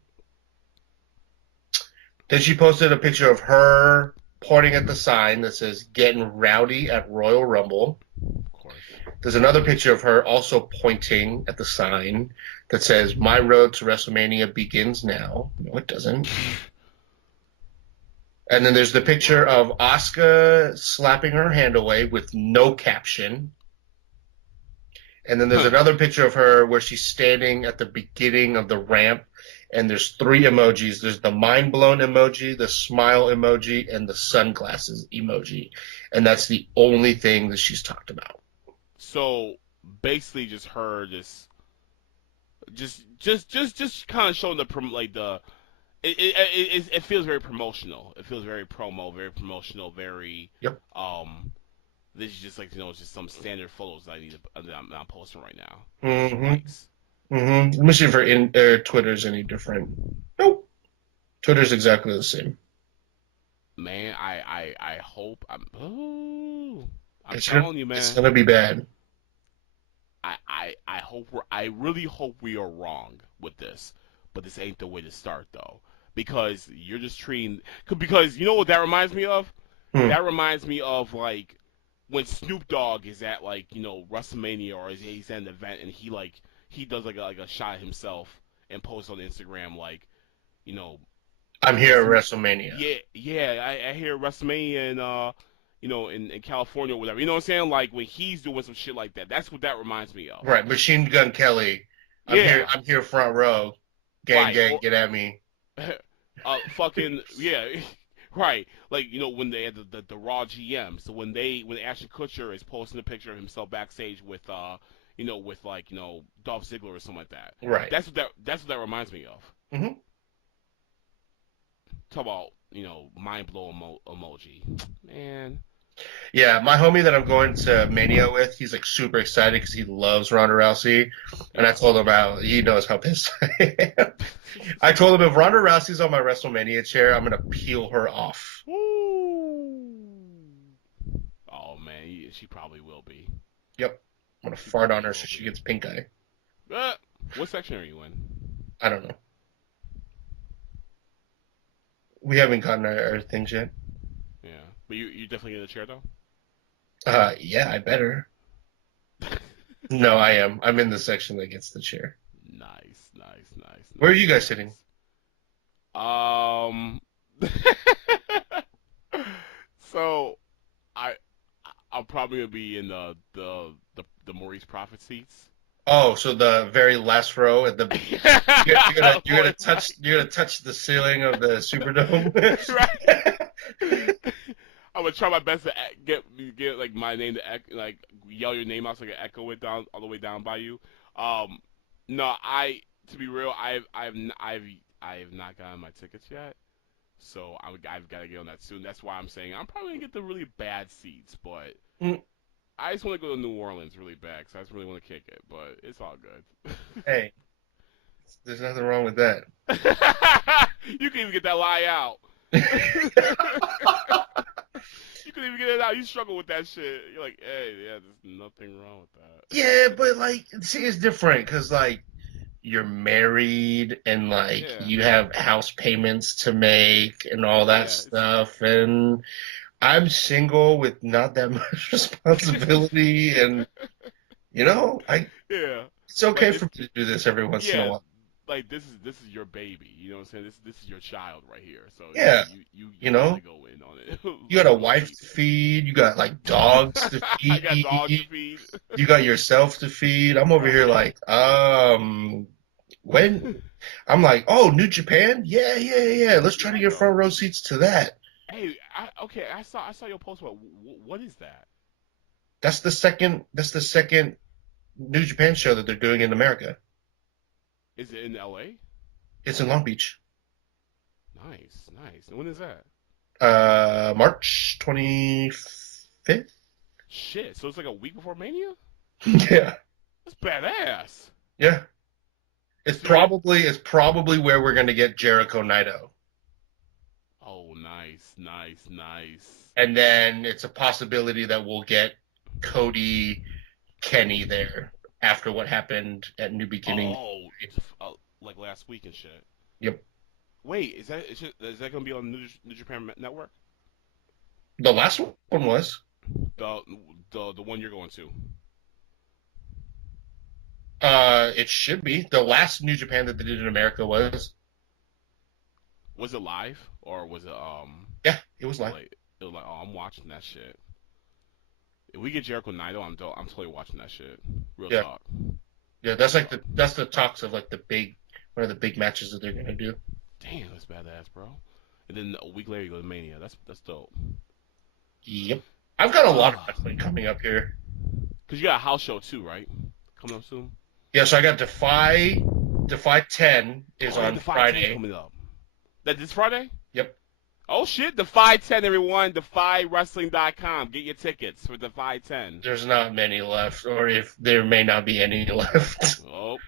Then she posted a picture of her pointing at the sign that says "Getting Rowdy at Royal Rumble." Of course. There's another picture of her also pointing at the sign that says "My road to WrestleMania begins now." No, it doesn't. And then there's the picture of Asuka slapping her hand away with no caption. And then there's another picture of her where she's standing at the beginning of the ramp, and there's three emojis. There's the mind blown emoji, the smile emoji, and the sunglasses emoji. And that's the only thing that she's talked about. So basically just her just kind of showing the It feels very promotional. It feels very promotional, very. Yep. This is just like, you know, it's just some standard photos that I'm posting right now. Mm-hmm. Let me see if Twitter's any different. Nope. Twitter's exactly the same. Man, I hope I'm telling you, man. It's gonna be bad. I really hope we are wrong with this, but this ain't the way to start though, because you're just treating because you know what that reminds me of? That reminds me of like when Snoop Dogg is at like WrestleMania or he's at an event and he does like a shot himself and posts on Instagram like I'm here at WrestleMania. Yeah, I hear WrestleMania in California or whatever. You know what I'm saying? Like when he's doing some shit like that. That's what that reminds me of. Right, Machine Gun Kelly. I'm here front row. Gang, gang, get at me. Fucking yeah. Right, like when they had the Raw GM. So when Ashton Kutcher is posting a picture of himself backstage with with Dolph Ziggler or something like that. Right. That's what that reminds me of. Mm-hmm. Talk about mind blow emoji, man. Yeah, my homie that I'm going to Mania with, he's like super excited because he loves Ronda Rousey, and I told him he knows how pissed I am. I told him if Ronda Rousey's on my WrestleMania chair, I'm gonna peel her off. Woo. Oh man, she probably will be. Yep, I'm gonna fart on her so she gets pink eye. What section are you in? I don't know. We haven't gotten our things yet. Yeah, but you definitely get a chair though. Yeah, I better. No, I am. I'm in the section that gets the chair. Nice. Where are you guys sitting? So I'm probably gonna be in the Maurice Prophet seats. Oh, so the very last row at the you're gonna touch the ceiling of the Superdome. Right. I'm gonna try my best to get like my name to like yell your name out so I can echo it down all the way down by you. No, to be real, I've not gotten my tickets yet, so I've got to get on that soon. That's why I'm saying I'm probably gonna get the really bad seats, but I just want to go to New Orleans really bad because I just really want to kick it, but it's all good. Hey, there's nothing wrong with that. You can even get that lie out. You can even get it out. You struggle with that shit. You're like, hey, yeah, there's nothing wrong with that. Yeah, but like, see, it's different because like you're married and like you have house payments to make and all that stuff, and I'm single with not that much responsibility, and it's okay for me to do this every once in a while. Like this is your baby, you know what I'm saying? This is your child right here. So you gotta go in on it. You got a wife to feed, you got like dogs to feed. I got dogs to feed. You got yourself to feed. I'm over here like, when? I'm like, oh, New Japan? Yeah. Let's try to get front row seats to that. Hey, I saw your post. What is that? That's the second New Japan show that they're doing in America. Is it in L.A.? It's in Long Beach. Nice. When is that? March 25th. Shit, so it's like a week before Mania? Yeah. That's badass. Yeah. It's probably where we're gonna get Jericho Naito. Oh, nice. And then it's a possibility that we'll get Cody Kenny there after what happened at New Beginning. Oh, like last week and shit. Yep. Wait, is that gonna be on New Japan Network? The last one was. The one you're going to. It should be. The last New Japan that they did in America was. Was it live or was it Yeah, it was live. It was like, oh, I'm watching that shit. If we get Jericho Naito, I'm totally watching that shit. Real talk. Yeah, that's the talks of like one of the big matches that they're gonna do. Damn, that's badass, bro. And then a week later you go to Mania. That's dope. Yep. I've got a lot of wrestling coming up here. Cause you got a house show too, right? Coming up soon. Yeah, so I got Defy 10 is on Friday. 10 coming up. That this Friday? Yep. Oh shit, Defy 10, everyone. DefyWrestling.com. Get your tickets for Defy 10. There's not many left, or if there may not be any left. Oh,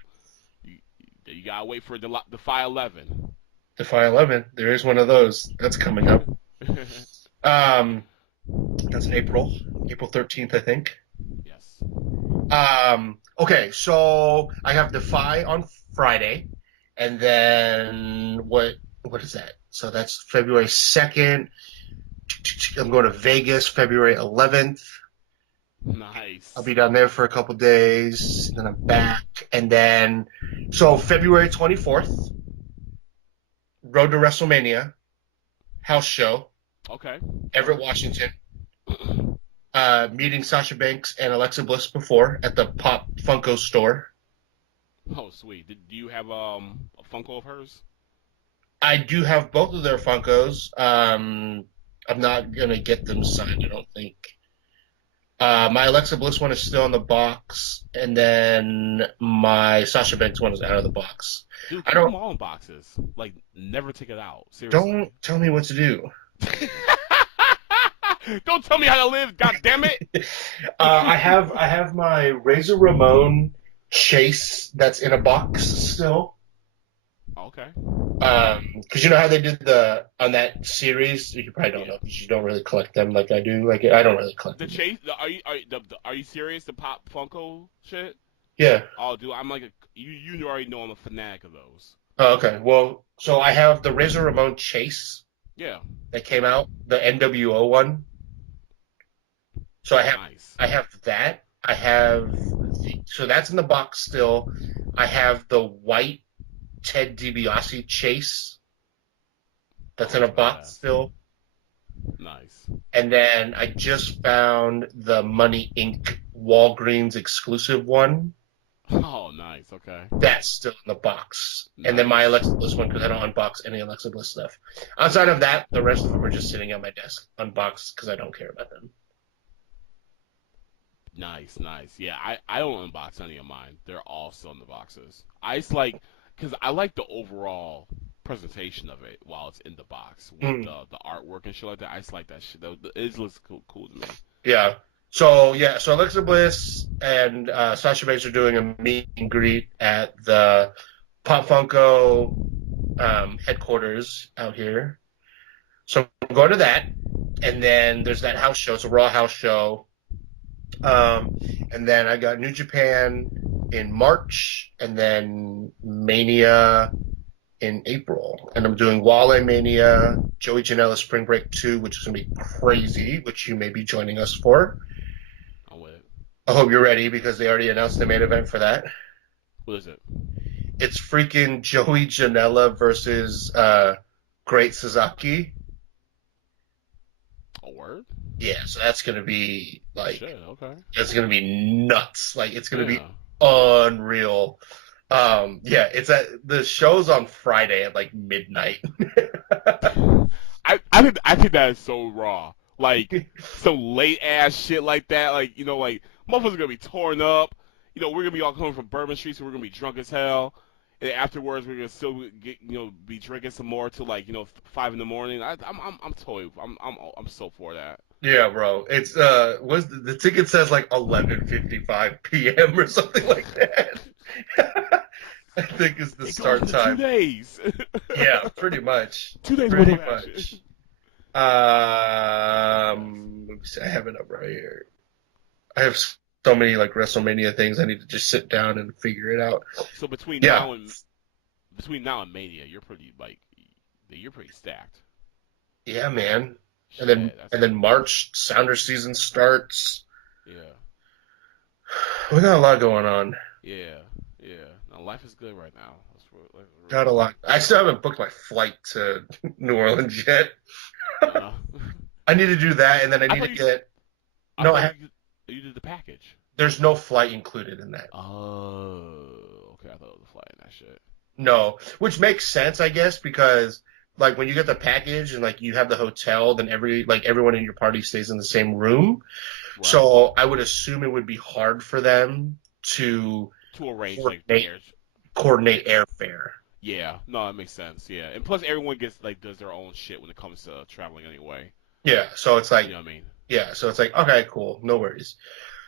you gotta wait for Defy 11. Defy 11, there is one of those. That's coming up. That's in April 13th, I think. Yes. Okay, so I have Defy on Friday, and then what is that? So that's February 2nd. I'm going to Vegas February 11th. Nice. I'll be down there for a couple days, then I'm back, and then so February 24th, Road to WrestleMania, house show. Okay. Everett, Washington. Meeting Sasha Banks and Alexa Bliss before at the Pop Funko store. Oh, sweet. Do you have a Funko of hers? I do have both of their Funkos. I'm not gonna get them signed, I don't think. My Alexa Bliss one is still in the box, and then my Sasha Banks one is out of the box. Dude, keep them all in boxes. Like, never take it out. Seriously. Don't tell me what to do. Don't tell me how to live, god damn it. I have my Razor Ramon Chase that's in a box still. Okay. Because you know how they did on that series. You probably don't know because you don't really collect them like I do. Like I don't really collect them. Chase. Are you serious? The Pop Funko shit? Yeah. Oh, dude, I'm like you already know I'm a fanatic of those. Oh, okay. Well, so I have the Razor Ramon Chase. Yeah. That came out, the NWO one. So I have that. I have so that's in the box still. I have the white Ted DiBiase Chase. That's in a box still. Nice. And then I just found the Money Inc. Walgreens exclusive one. Oh, nice. Okay. That's still in the box. Nice. And then my Alexa Bliss one because I don't unbox any Alexa Bliss stuff. Outside of that, the rest of them are just sitting at my desk unboxed because I don't care about them. Nice. Yeah, I don't unbox any of mine. They're all still in the boxes. I just like, because I like the overall presentation of it while it's in the box with the artwork and shit like that. I just like that shit. It looks cool to me. Yeah. So Alexa Bliss and Sasha Banks are doing a meet and greet at the Pop Funko headquarters out here. So I'm going to that, and then there's that house show. It's a Raw house show. And then I got New Japan in March, and then Mania in April. And I'm doing Wale Mania, Joey Janela Spring Break 2, which is going to be crazy, which you may be joining us for. I'll wait. I hope you're ready because they already announced the main event for that. What is it? It's freaking Joey Janela versus Great Sasaki. A word? Yeah, so that's going to be like, shit, okay. It's going to be nuts. Like, it's going to be unreal. The show's on Friday at like midnight. I think that is so raw. Like, some late ass shit like that. Like, like, motherfuckers are going to be torn up. We're going to be all coming from Bourbon Street, so we're going to be drunk as hell. And afterwards, we're gonna still get, be drinking some more till like 5 in the morning. I'm totally, I'm so for that. Yeah, bro. It's the ticket says like 11:55 p.m. or something like that. I think is the start time. 2 days. Yeah, pretty much. 2 days pretty worth of much. Let me see. I have it up right here. I have so many like WrestleMania things. I need to just sit down and figure it out. So between now and Mania, you're pretty stacked. Yeah, man. Shit, and then March Sounder season starts. Yeah. We got a lot going on. Yeah. Now, life is good right now. Got a lot. I still haven't booked my flight to New Orleans yet. I need to do that, and then I need to get. No, you did the package. There's no flight included in that. Oh, okay. I thought it was a flight in that shit. No, which makes sense, I guess, because like when you get the package and like you have the hotel, then everyone in your party stays in the same room. Right. So I would assume it would be hard for them to arrange coordinate airfare. Yeah, no, that makes sense. Yeah, and plus everyone does their own shit when it comes to traveling anyway. Yeah, so it's like, you know what I mean? Yeah, so it's like, okay, cool, no worries.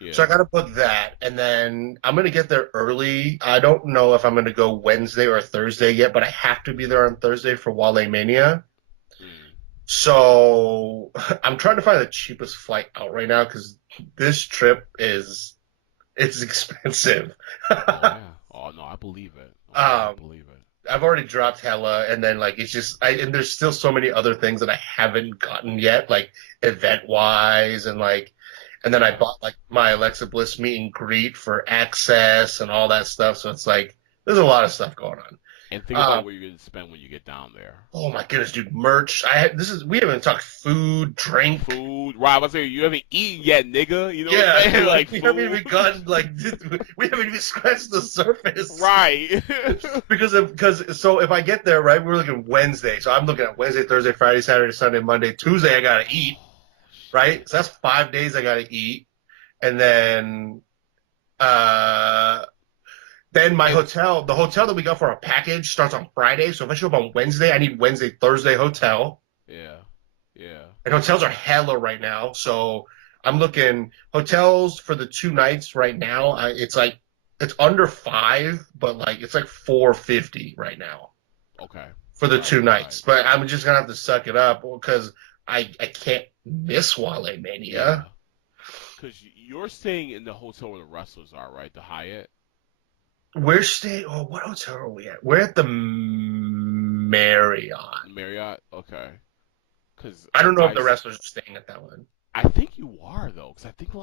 Yeah. So I gotta book that, and then I'm gonna get there early. I don't know if I'm gonna go Wednesday or Thursday yet, but I have to be there on Thursday for Wale Mania. So I'm trying to find the cheapest flight out right now because this trip is It's expensive. Oh yeah. Oh no, I believe it. I believe it. I've already dropped hella, and then like it's just and there's still so many other things that I haven't gotten yet, like event wise, and then I bought like my Alexa Bliss meet and greet for access and all that stuff. So it's like there's a lot of stuff going on. And think about what you're going to spend when you get down there. Oh my goodness, dude! Merch. We haven't talked food, drink, food. Right, I was saying you haven't eaten yet, nigga. You know what I'm saying? Like we haven't even gotten we haven't even scratched the surface. Right. because so if I get there, right, we're looking Wednesday. So I'm looking at Wednesday, Thursday, Friday, Saturday, Sunday, Monday, Tuesday. I gotta eat, right? So that's 5 days I gotta eat, and then my hotel, the hotel that we got for our package starts on Friday. So if I show up on Wednesday, I need Wednesday, Thursday hotel. Yeah. And hotels are hella right now. So I'm looking hotels for the 2 nights right now. It's under $5, but like it's like $450 right now. Okay. For the 2 nights. But I'm just gonna have to suck it up because I can't miss Wale Mania. Because you're staying in the hotel where the wrestlers are, right? The Hyatt. We're staying. Oh, what hotel are we at? We're at the Marriott. Marriott, okay. Because I don't know if the wrestlers are staying at that one. I think you are though, because I think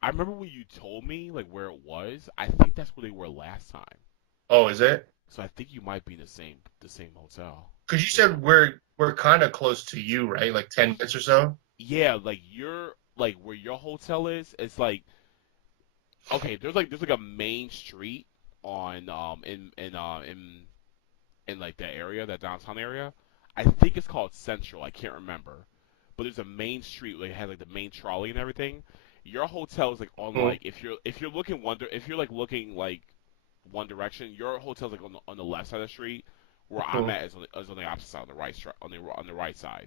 I remember when you told me like where it was. I think that's where they were last time. Oh, is it? So I think you might be in the same hotel. Because you said we're kind of close to you, right? Like 10 minutes or so. Yeah, like where your hotel is. It's like okay, there's like a main street on in like that area, that downtown area. I think it's called Central. I can't remember, but there's a main street where it has like the main trolley and everything. Your hotel is like on like if you're looking looking like one direction, your hotel's like on the left side of the street. Where I'm at is on the opposite side, on the right side.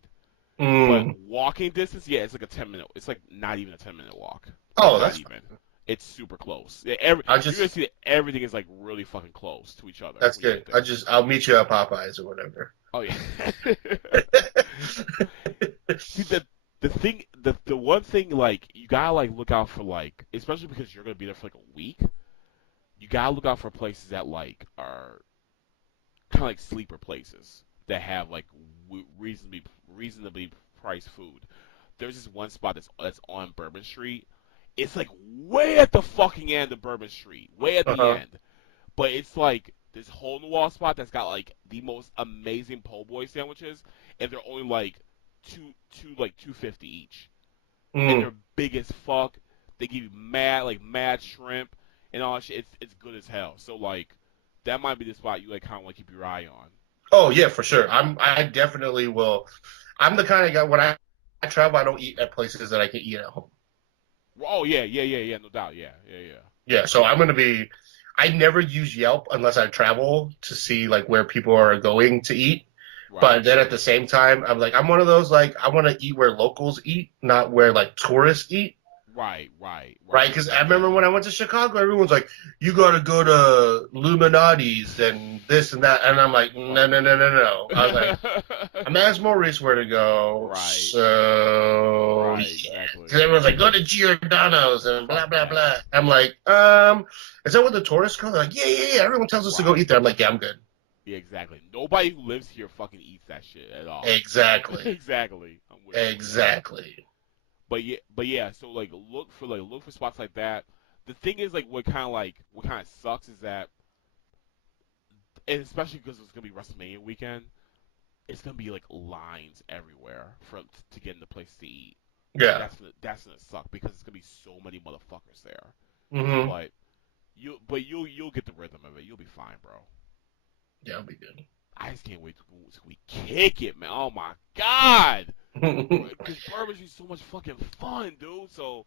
But walking distance, yeah, it's like a 10-minute. It's like not even a 10-minute walk. Oh, that's even. It's super close. You're gonna see that everything is like really fucking close to each other. That's good. I'll meet you at Popeyes or whatever. Oh yeah. See the one thing like you gotta like look out for like, especially because you're gonna be there for like a week. You gotta look out for places that like are kind of like sleeper places that have like reasonably priced food. There's this one spot that's on Bourbon Street. It's like way at the fucking end of Bourbon Street, way at the end. But it's like this hole in the wall spot that's got like the most amazing po' boy sandwiches, and they're only like $2.50 each, and they're big as fuck. They give you mad shrimp and all that shit. It's good as hell. So like that might be the spot you like kind of want to keep your eye on. Oh yeah, for sure. I definitely will. I'm the kind of guy when I travel, I don't eat at places that I can eat at home. Oh yeah, no doubt, yeah. Yeah, so I'm gonna be. I never use Yelp unless I travel to see like where people are going to eat. Right. But then at the same time, I'm one of those like I want to eat where locals eat, not where like tourists eat. Right. Because I remember when I went to Chicago, everyone's like, "You gotta go to Illuminati's and this and that," and I'm like, "No." I was like, "I'm asked Maurice where to go." Right. So exactly. Because everyone's like, "Go to Giordano's and blah blah blah." I'm like, is that what the tourists go? They're like, yeah. Everyone tells us to go eat there. I'm like, yeah, I'm good. Yeah, exactly. Nobody who lives here fucking eats that shit at all. Exactly. Exactly. Exactly. But yeah, so like look for spots like that. The thing is like what kind of sucks is that, and especially because it's gonna be WrestleMania weekend, it's gonna be like lines everywhere to get in the place to eat. Yeah, that's gonna suck because it's gonna be so many motherfuckers there. Mm-hmm. But you'll get the rhythm of it. You'll be fine, bro. Yeah, I'll be good. I just can't wait till we kick it, man. Oh my god. Because bourbon's so much fucking fun, dude. So,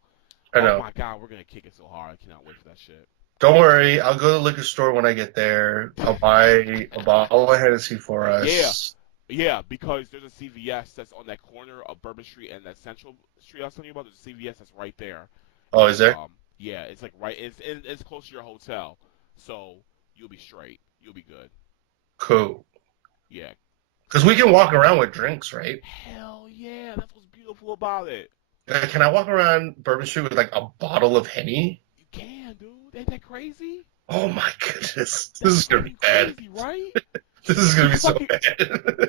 I know. Oh my god, we're gonna kick it so hard. I cannot wait for that shit. Don't worry, I'll go to the liquor store when I get there. I'll buy a bottle of Hennessy for us. Yeah, because there's a CVS that's on that corner of Bourbon Street and that Central Street I was telling you about. There's a CVS that's right there. Oh, is there? Yeah, it's like right. It's close to your hotel, so you'll be straight. You'll be good. Cool. Yeah. Because we can walk around with drinks, right? Hell yeah, that's what's beautiful about it. Can I walk around Bourbon Street with like a bottle of Henny? You can, Ain't that crazy? Oh my goodness, this is gonna be bad. Crazy, right? This is gonna be so fucking, bad.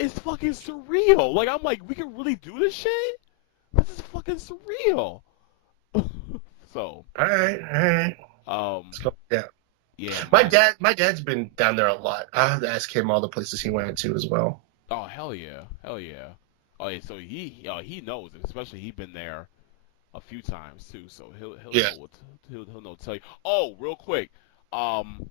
It's fucking surreal. Like I'm like, we can really do this shit. This is fucking surreal. So. All right. Yeah. Yeah. My dad's been down there a lot. I have to ask him all the places he went to as well. Oh hell yeah. Oh yeah. So he knows it. Especially he been there a few times too. So he'll know tell you. Oh, real quick. And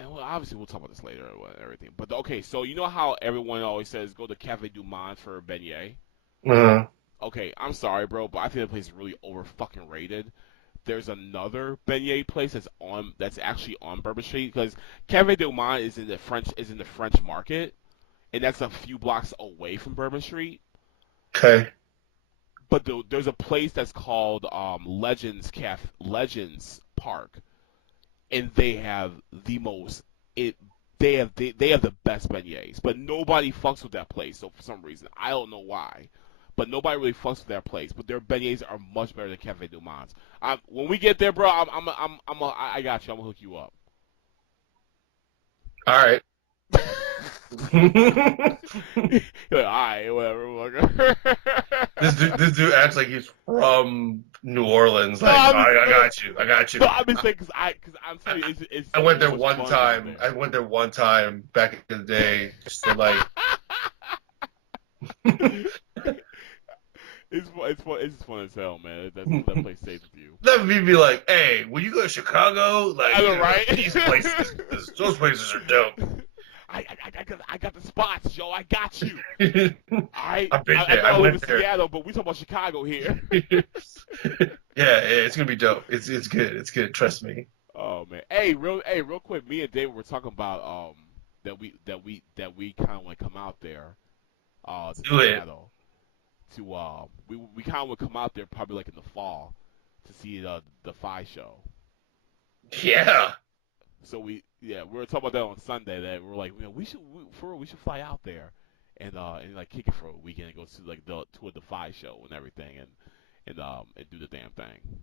obviously we'll talk about this later and everything. But okay, so you know how everyone always says go to Cafe Du Monde for beignet? Okay, I'm sorry, bro, but I think that place is really over fucking rated. There's another beignet place that's actually on Bourbon Street because Cafe Du Monde is in the French Market, and that's a few blocks away from Bourbon Street. Okay. But there's a place that's called Legends Park, and they have the best beignets, but nobody fucks with that place. So for some reason, I don't know why, but nobody really fucks with that place. But their beignets are much better than Cafe Du Monde's. When we get there, bro, I got you. I'm gonna hook you up. All right. You're like, all right, whatever. This dude acts like he's from New Orleans. Like, I got you. No, I've been saying because I'm telling you, it's I went there one time. I went there one time back in the day, just to like. It's fun as hell, man. That place stays with you. Let me be like, hey, when you go to Chicago, like, I know, right? These places, those places are dope. I got the spots, yo. I got you. I've been there. I went there. Seattle, but we talking about Chicago here. Yeah, it's gonna be dope. It's good. It's good. Trust me. Oh man. Hey, real quick. Me and David were talking about that we kind of want to come out there. To Do it. Seattle. We kind of would come out there probably like in the fall to see the Phi show. Yeah. So we were talking about that on Sunday. That we were like, we should fly out there and like kick it for a weekend and go to like the Phi show and everything and do the damn thing.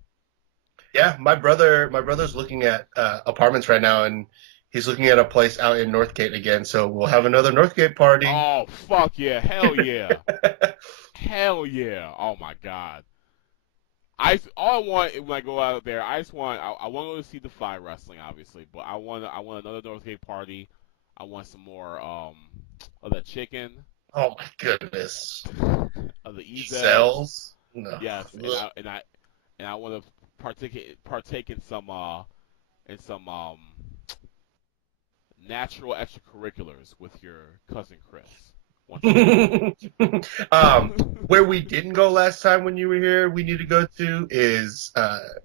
Yeah, my brother's looking at apartments right now, and he's looking at a place out in Northgate again. So we'll have another Northgate party. Oh fuck yeah! Hell yeah! Hell yeah! Oh my god! All I want when I go out there, I want to go to see the Phi wrestling, obviously, but I want another Northgate party. I want some more of that chicken. Oh my goodness! Of the cells. No. Yes, and I want to partake in some natural extracurriculars with your cousin Chris. Where we didn't go last time when you were here, we need to go to is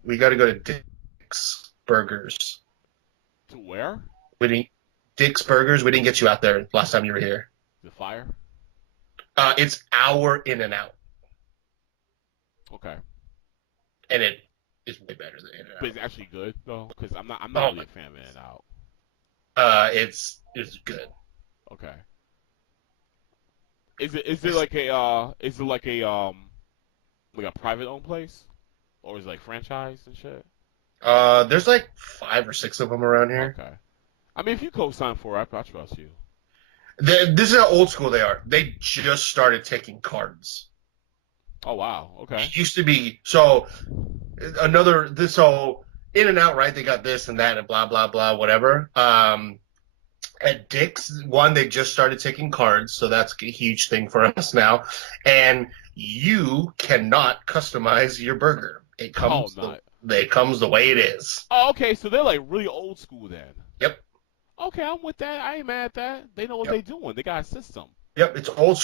we got to go to Dick's Burgers. To where? Dick's Burgers. We didn't get you out there last time you were here. The fire? It's our In-N-Out. Okay. And it is way better than In-N-Out. But it's actually good though, because I'm not really a fan of In-N-Out. It's good. Okay. Is it like a private owned place, or is it like franchise and shit? There's like 5 or 6 of them around here. Okay. I mean, if you co-sign for it, I trust you. This is how old school they are. They just started taking cards. Oh wow. Okay. It used to be so In-N-Out, right? They got this and that and blah blah blah whatever. At Dick's, they just started taking cards, so that's a huge thing for us now. And you cannot customize your burger. It comes the way it is. Oh, okay. So they're like really old school then. Yep. Okay, I'm with that. I ain't mad at that. They know what they're doing. They got a system. Yep, it's old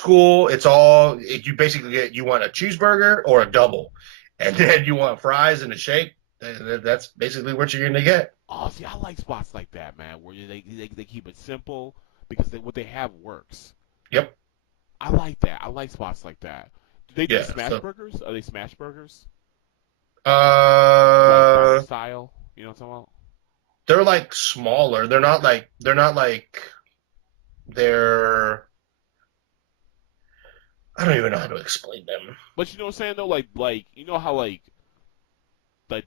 school. It's all you basically you want a cheeseburger or a double, and then you want fries and a shake. That's basically what you're gonna get. Oh, see, I like spots like that, man, where they keep it simple because what they have works. Yep. I like that. I like spots like that. Do they do smash burgers? Are they smash burgers? Like style. You know what I'm talking about? They're like smaller. They're not like I don't even know how to explain them. But you know what I'm saying though, like you know how like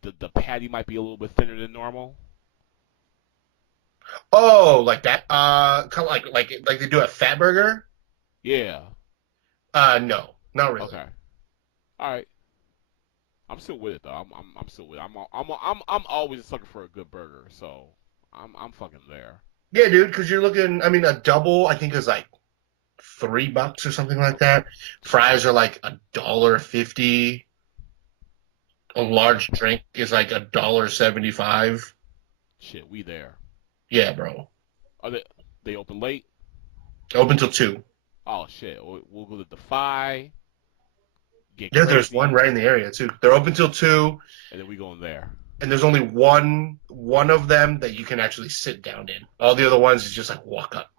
the patty might be a little bit thinner than normal? Oh, like that? Kind of like they do at Fat Burger? Yeah. No, not really. Okay. All right. I'm still with it though. I'm still with it. I'm always a sucker for a good burger, so I'm fucking there. Yeah, dude, because you're looking. I mean, a double I think is like $3 or something like that. Fries are like $1.50. A large drink is like $1.75. Shit, we there. Yeah, bro. Are they open late? Open till 2. Oh shit, we'll go to Defy. Get Yeah, crazy, there's one right in the area too. They're open till 2, and then we go in there. and there's only one of them that you can actually sit down in. All the other ones is just like walk up.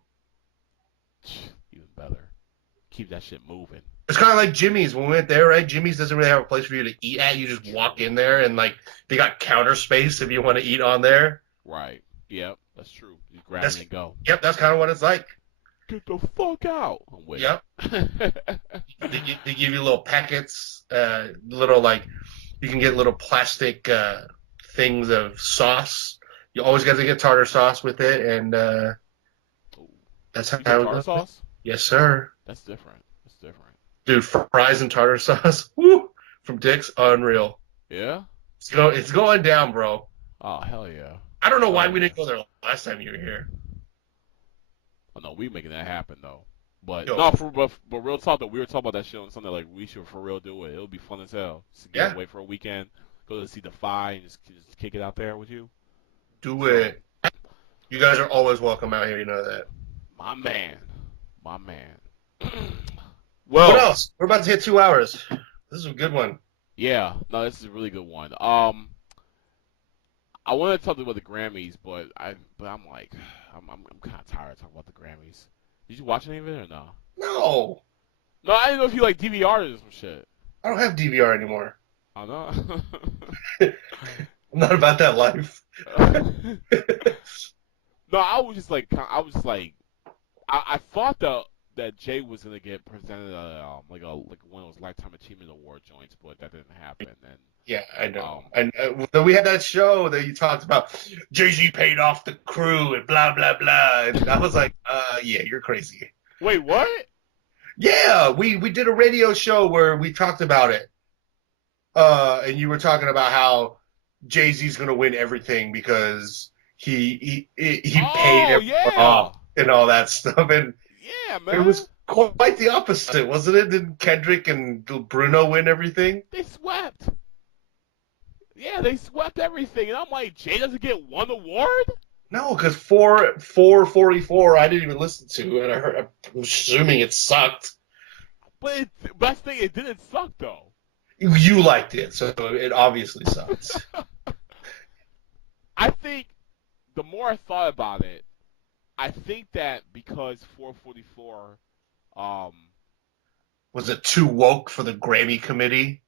Even better. Keep that shit moving. It's kind of like Jimmy's when we went there, right? Jimmy's doesn't really have a place for you to eat at. You just walk in there, and like they got counter space if you want to eat on there. Right. Yep, that's true. You grab it and go. Yep, that's kind of what it's like. Get the fuck out. I'm with Yep. it. They give you little packets, little like you can get little plastic things of sauce. You always got to get tartar sauce with it, and that's how it tartar goes. sauce? Yes, sir. That's different. That's different. Dude, fries and tartar sauce, woo, from Dick's, unreal. Yeah. It's going down, bro. Oh hell yeah. I don't know why we didn't go there last time you were here. Oh no, we making that happen though. But Yo. no, but real talk though, we were talking about that shit on Sunday. Like we should for real do it. It'll be fun as hell. Just get away for a weekend, go to see Defy, and just kick it out there with you. Do it. You guys are always welcome out here. You know that. My man. Well, what else? We're about to hit 2 hours. This is a good one. Yeah, no, this is a really good one. I wanted to talk about the Grammys, but I'm like, I'm kind of tired of talking about the Grammys. Did you watch any of it or no? No. No, I didn't know if you like DVR'd or some shit. I don't have DVR anymore. Oh no. I'm not about that life. No, I thought that Jay was gonna get presented like one of those Lifetime Achievement Award joints, but that didn't happen. And yeah, I know. And we had that show that you talked about. Jay-Z paid off the crew and blah blah blah. And I was like, yeah, you're crazy. Wait, what? Yeah, we did a radio show where we talked about it. And you were talking about how Jay-Z's gonna win everything because he paid everyone off and all that stuff. And yeah, man, it was quite the opposite, wasn't it? Didn't Kendrick and Bruno win everything? They swept. Yeah, they swept everything, and I'm like, Jay doesn't get one award? No, because 444 I didn't even listen to, and I'm assuming it sucked. But that's the thing, it didn't suck though. You liked it, so it obviously sucks. I think the more I thought about it, I think that because 444, was it too woke for the Grammy committee?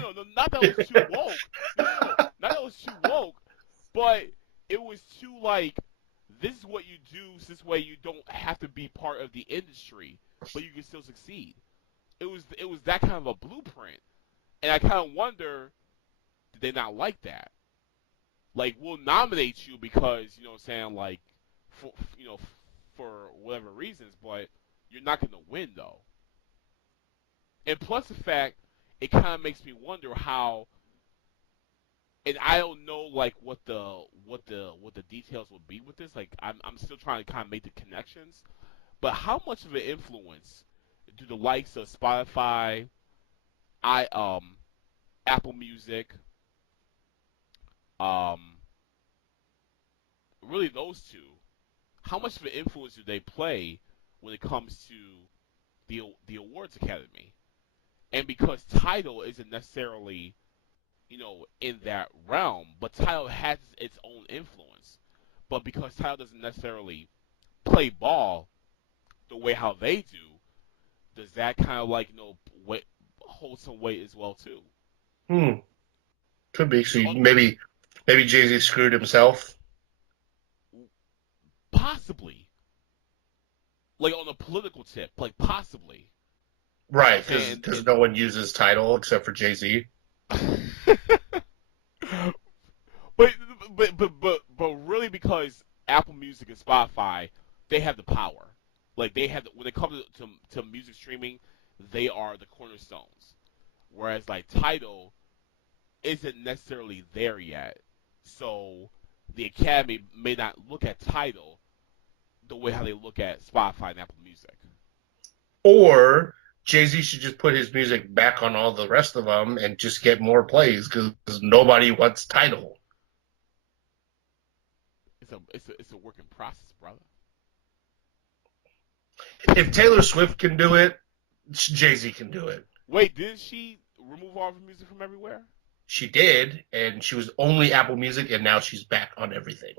No, not that it was too woke. No, not that it was too woke, but it was too like, this is what you do, so this way you don't have to be part of the industry, but you can still succeed. It was that kind of a blueprint, and I kind of wonder, did they not like that? Like, we'll nominate you because, you know what I'm saying, like, for whatever reasons, but you're not going to win, though. And plus the fact, it kind of makes me wonder how, and I don't know, like, what the details will be with this. Like, I'm still trying to kind of make the connections, but how much of an influence do the likes of Spotify, Apple Music, really those two, how much of an influence do they play when it comes to the awards academy? And because Tidal isn't necessarily, in that realm, but Tidal has its own influence. But because Tidal doesn't necessarily play ball the way how they do, does that kind of like, hold some weight as well too? Could be. So maybe Jay-Z screwed himself. Possibly. Like on a political tip, like possibly. Right, because no one uses Tidal except for Jay-Z. but really, because Apple Music and Spotify, they have the power. Like they have when it comes to music streaming, they are the cornerstones. Whereas like Tidal isn't necessarily there yet, so the Academy may not look at Tidal the way how they look at Spotify and Apple Music. Or Jay-Z should just put his music back on all the rest of them and just get more plays because nobody wants Tidal. It's a work in process, brother. If Taylor Swift can do it, Jay-Z can do it. Wait, didn't she remove all of her music from everywhere? She did, and she was only Apple Music, and now she's back on everything.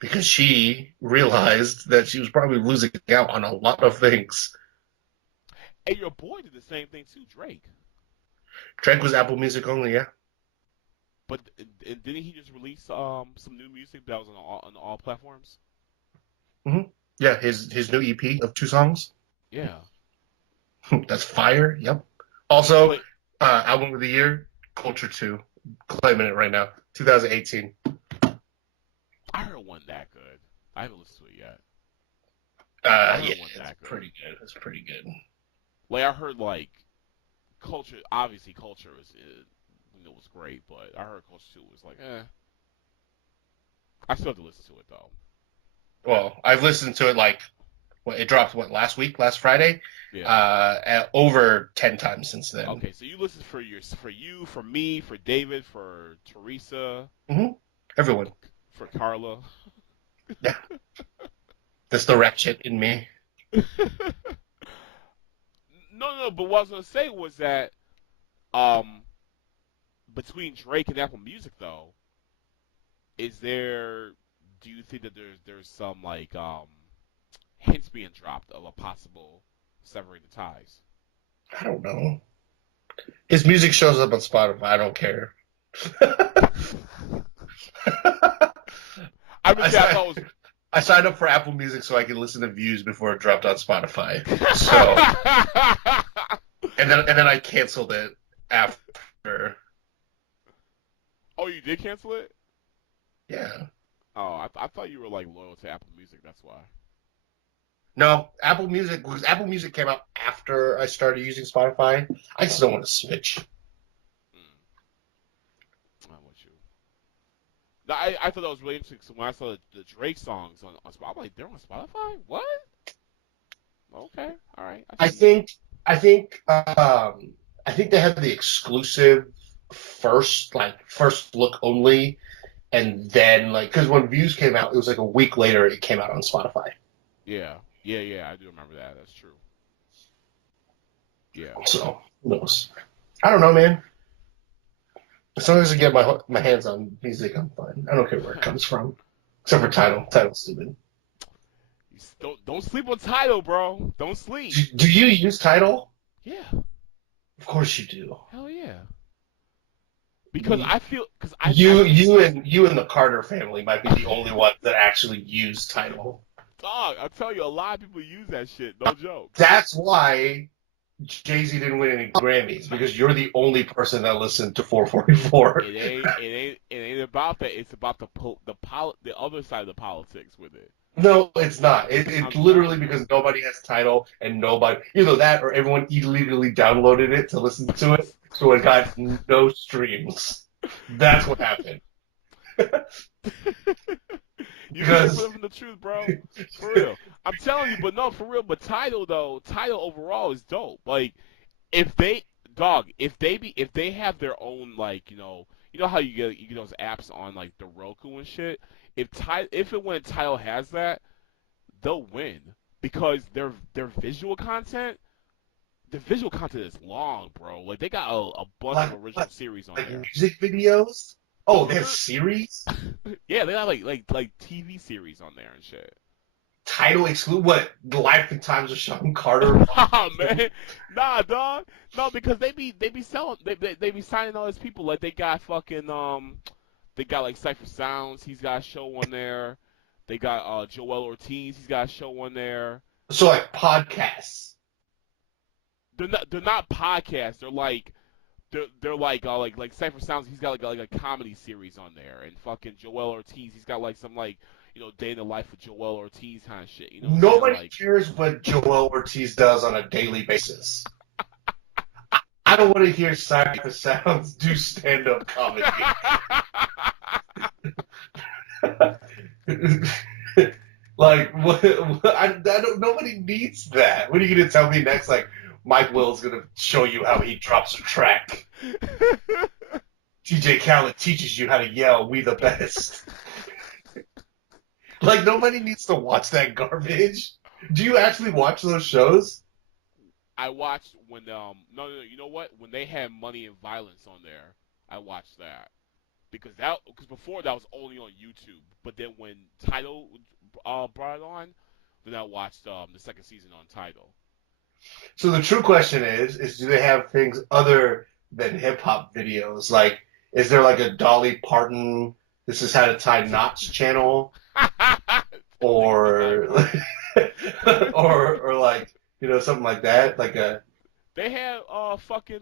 Because she realized that she was probably losing out on a lot of things. And your boy did the same thing too, Drake. Drake was Apple Music only, yeah. But didn't he just release some new music that was on all platforms? Mm-hmm. Yeah, his new EP of 2 songs. Yeah. That's fire. Yep. Also, album of the year, Culture 2, claiming it right now, 2018. I heard one that good. I haven't listened to it yet. Yeah, it's pretty good. It's pretty good. Like I heard like Culture. Obviously, Culture was great, but I heard Culture 2 was like, eh. I still have to listen to it though. Well, I've listened to it it dropped last Friday? Yeah. Over 10 times since then. Okay, so you listen for you, for me, for David, for Teresa. Mm-hmm. Everyone. For Carla. Yeah. That's the ratchet in me. No, but what I was gonna say was that between Drake and Apple Music though, do you think that there's some like hints being dropped of a possible severing the ties? I don't know. His music shows up on Spotify. I don't care. I signed up for Apple Music so I could listen to Views before it dropped on Spotify. So, and then I canceled it after. Oh, you did cancel it? Yeah. Oh, I thought you were like loyal to Apple Music. That's why. No, Apple Music, because Apple Music came out after I started using Spotify. I just don't want to switch. I'm with you. I thought that was really interesting. So when I saw the Drake songs on Spotify, I'm like, they're on Spotify? What? Okay, all right. I think they had the exclusive first look only, and then because when Views came out, it was like a week later it came out on Spotify. Yeah, I do remember that. That's true. Yeah. So who knows? I don't know, man. As long as I get my hands on music, I'm fine. I don't care where it comes from, except for Tidal. Tidal's stupid. Don't sleep on Tidal, bro. Don't sleep. Do you use Tidal? Yeah. Of course you do. Hell yeah. Because you and the Carter family might be the only ones that actually use Tidal. Dog, I tell you, a lot of people use that shit. No joke. That's why Jay-Z didn't win any Grammys, because you're the only person that listened to 444. It ain't about that. It's about the other side of the politics with it. No, it's not. It's literally because nobody has Tidal and nobody, either that or everyone illegally downloaded it to listen to it, so it got no streams. That's what happened. You guys living the truth, bro. For real. I'm telling you, but no, for real. But Tidal overall is dope. Like, if they have their own, like, you know how you get those apps on like the Roku and shit. If and when Tidal has that, they'll win because their visual content. The visual content is long, bro. Like they got a bunch of original series on there. Music videos. Oh, they have series? Yeah, they got like TV series on there and shit. Tidal exclude what? The Life and Times of Sean Carter? Oh man, nah, dog. No, because they be selling, they be signing all these people. Like they got fucking they got like Cypher Sounds. He's got a show on there. They got Joel Ortiz. He's got a show on there. So like podcasts. They're not podcasts. They're like they're like Cypher Sounds. He's got like a comedy series on there, and fucking Joel Ortiz. He's got like some like day in the life of Joel Ortiz kind of shit. Nobody cares what Joel Ortiz does on a daily basis. I don't want to hear Cypher Sounds do stand-up comedy. Like, what, I don't. Nobody needs that. What are you gonna tell me next? Like, Mike Will's gonna show you how he drops a track. TJ Khaled teaches you how to yell, "We the best." Like, nobody needs to watch that garbage. Do you actually watch those shows? I watched when no, you know what? When they had Money and Violence on there, I watched that because before that was only on YouTube. But then when Tidal brought it on, then I watched the second season on Tidal. So the true question is do they have things other than hip hop videos? Like, is there like a Dolly Parton, this is how to tie knots channel? or or like, something like that? Like a They have fucking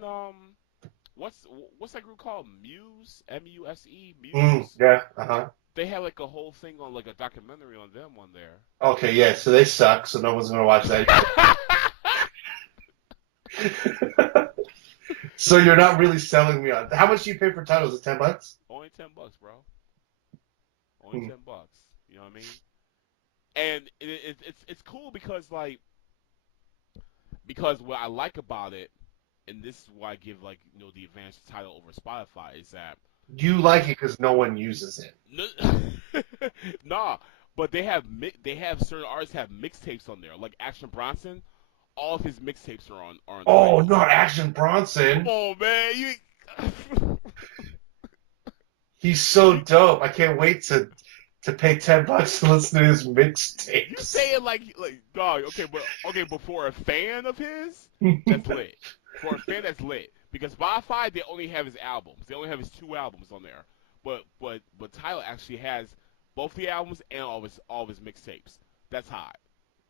what's that group called? Muse? M-U-S-E? Muse? Yeah, uh-huh. They have like a whole thing on like a documentary on them on there. Okay, yeah, so they suck, so no one's gonna watch that. So you're not really selling me on. How much do you pay for titles? Is it $10? Only $10, bro. Only $10. You know what I mean? And it's cool because what I like about it, and this is why I give the advantage to Tidal over Spotify, is that you like it because no one uses it. Nah, but they have certain artists have mixtapes on there, like Action Bronson. All of his mixtapes are on. Oh, not Action Bronson. Oh man, he's so dope. I can't wait to pay $10 to listen to his mixtapes. You say it like dog. Okay, but for a fan of his, that's lit. For a fan, that's lit. Because Spotify, they only have his albums. They only have his 2 albums on there. But Tyler actually has both the albums and all of his mixtapes. That's hot.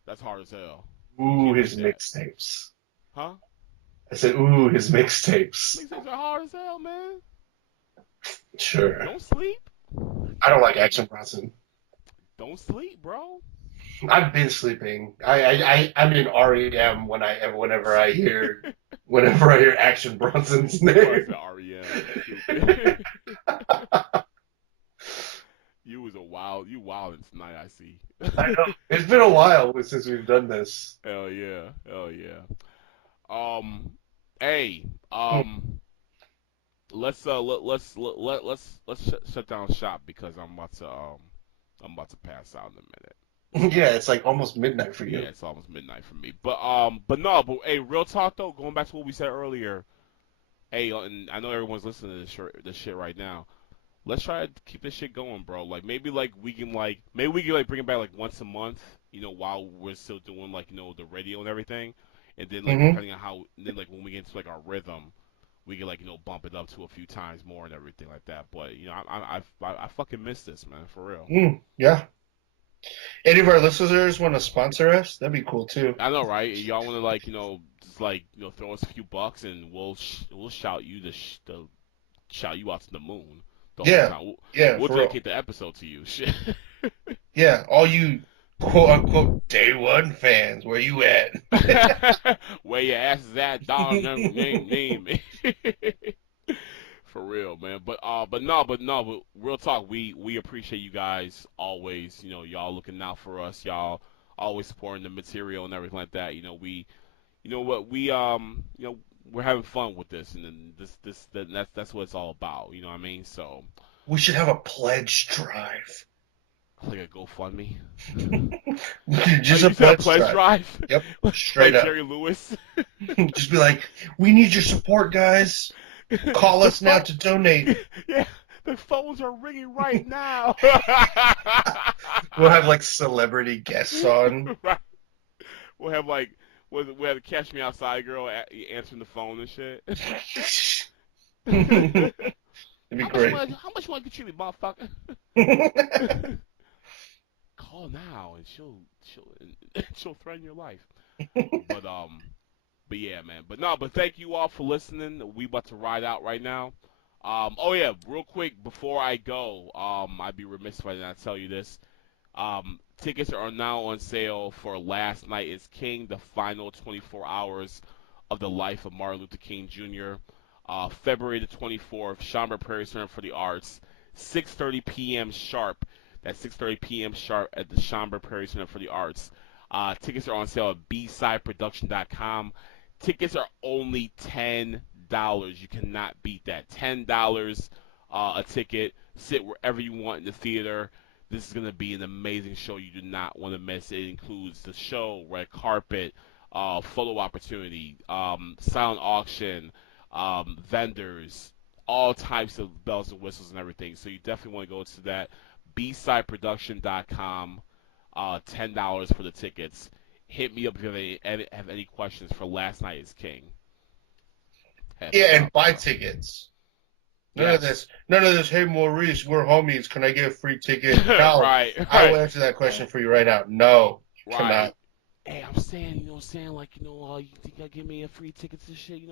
That's hard as hell. Ooh, his mixtapes. Huh? I said, ooh, his mixtapes. Mixtapes are hard as hell, man. Sure. Don't sleep. I don't like Action Bronson. Don't sleep, bro. I've been sleeping. I'm in REM whenever I hear Action Bronson's name. REM. You wildin' tonight, I see. I know. It's been a while since we've done this. Hell yeah. Hey, let's shut down shop because I'm about to pass out in a minute. Yeah, it's like almost midnight for you. Yeah, it's almost midnight for me. But hey, real talk though, going back to what we said earlier. Hey, and I know everyone's listening to this shit right now. Let's try to keep this shit going, bro. Like maybe we can bring it back like once a month, while we're still doing the radio and everything. And then depending on how, then when we get into our rhythm, we can bump it up to a few times more and everything like that. But I fucking miss this, man, for real. Yeah. Any of our listeners want to sponsor us? That'd be cool too. I know, right? Y'all want to just throw us a few bucks and we'll shout you shout you out to the moon. We'll dedicate the episode to you. Shit. Yeah, all you quote unquote day one fans, where you at? Where your ass is at, dog? Name. For real, man. But real talk. We appreciate you guys always. Y'all looking out for us. Y'all always supporting the material and everything like that. We're having fun with this, and then that's what it's all about. You know what I mean? So we should have a pledge drive. Like a GoFundMe. Just a pledge drive. Yep, straight up. Jerry Lewis. Just be like, we need your support, guys. Call us now to donate. Yeah, the phones are ringing right now. We'll have celebrity guests on. Right. We'll have we'll have the Catch Me Outside girl answering the phone and shit. It'd be great. How much you want to contribute, motherfucker? Call now and she'll threaten your life. But yeah, man. But thank you all for listening. We about to ride out right now. Oh yeah, real quick before I go, I'd be remiss if I did not tell you this. Tickets are now on sale for Last Night is King, the final 24 hours of the life of Martin Luther King Jr. February the 24th, Schaumburg Prairie Center for the Arts, 6:30 p.m. sharp. That's 6:30 p.m. sharp at the Schaumburg Prairie Center for the Arts. Tickets are on sale at bsideproduction.com. Tickets are only $10. You cannot beat that. $10 a ticket. Sit wherever you want in the theater. This is going to be an amazing show you do not want to miss. It includes the show, red carpet, photo opportunity, silent auction, vendors, all types of bells and whistles and everything. So you definitely want to go to that. bsideproduction.com. $10 for the tickets. Hit me up if you have any questions for Last Night is King. And buy tickets. None of this. Hey, Maurice, we're homies. Can I get a free ticket? No. Right. I will answer that question for you right now. No. Right. Cannot. Hey, I'm saying, you think I give me a free ticket to shit?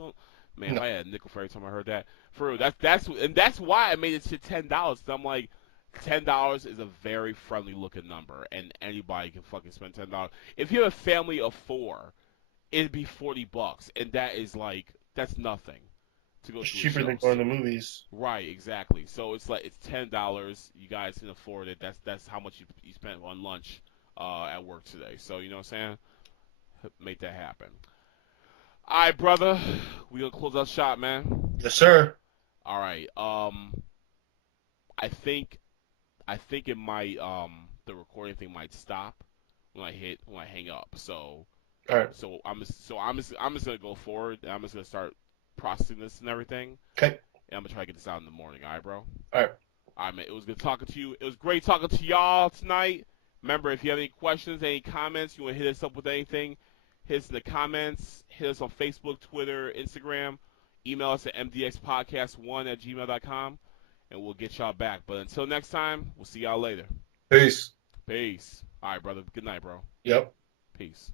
Man, no. I had a nickel for every time I heard that. For real, that's why I made it to $10. I'm like, $10 is a very friendly looking number, and anybody can fucking spend $10. If you have a family of 4, it'd be $40, and that's nothing to go. It's cheaper than going to the movies. Right, exactly. So it's $10. You guys can afford it. That's how much you spent on lunch at work today. So you know what I'm saying? Make that happen. All right, brother. We gonna close out shop, man. Yes, sir. All right. I think it might the recording thing might stop when I hang up. So all right. So I'm just gonna go forward and I'm just gonna start processing this and everything. Okay. And I'm gonna try to get this out in the morning. All right, bro. All right. All right, man. It was good talking to you. It was great talking to y'all tonight. Remember, if you have any questions, any comments, you want to hit us up with anything, hit us in the comments. Hit us on Facebook, Twitter, Instagram. Email us at mdxpodcast1@gmail.com. And we'll get y'all back. But until next time, we'll see y'all later. Peace. Peace. All right, brother. Good night, bro. Yep. Peace.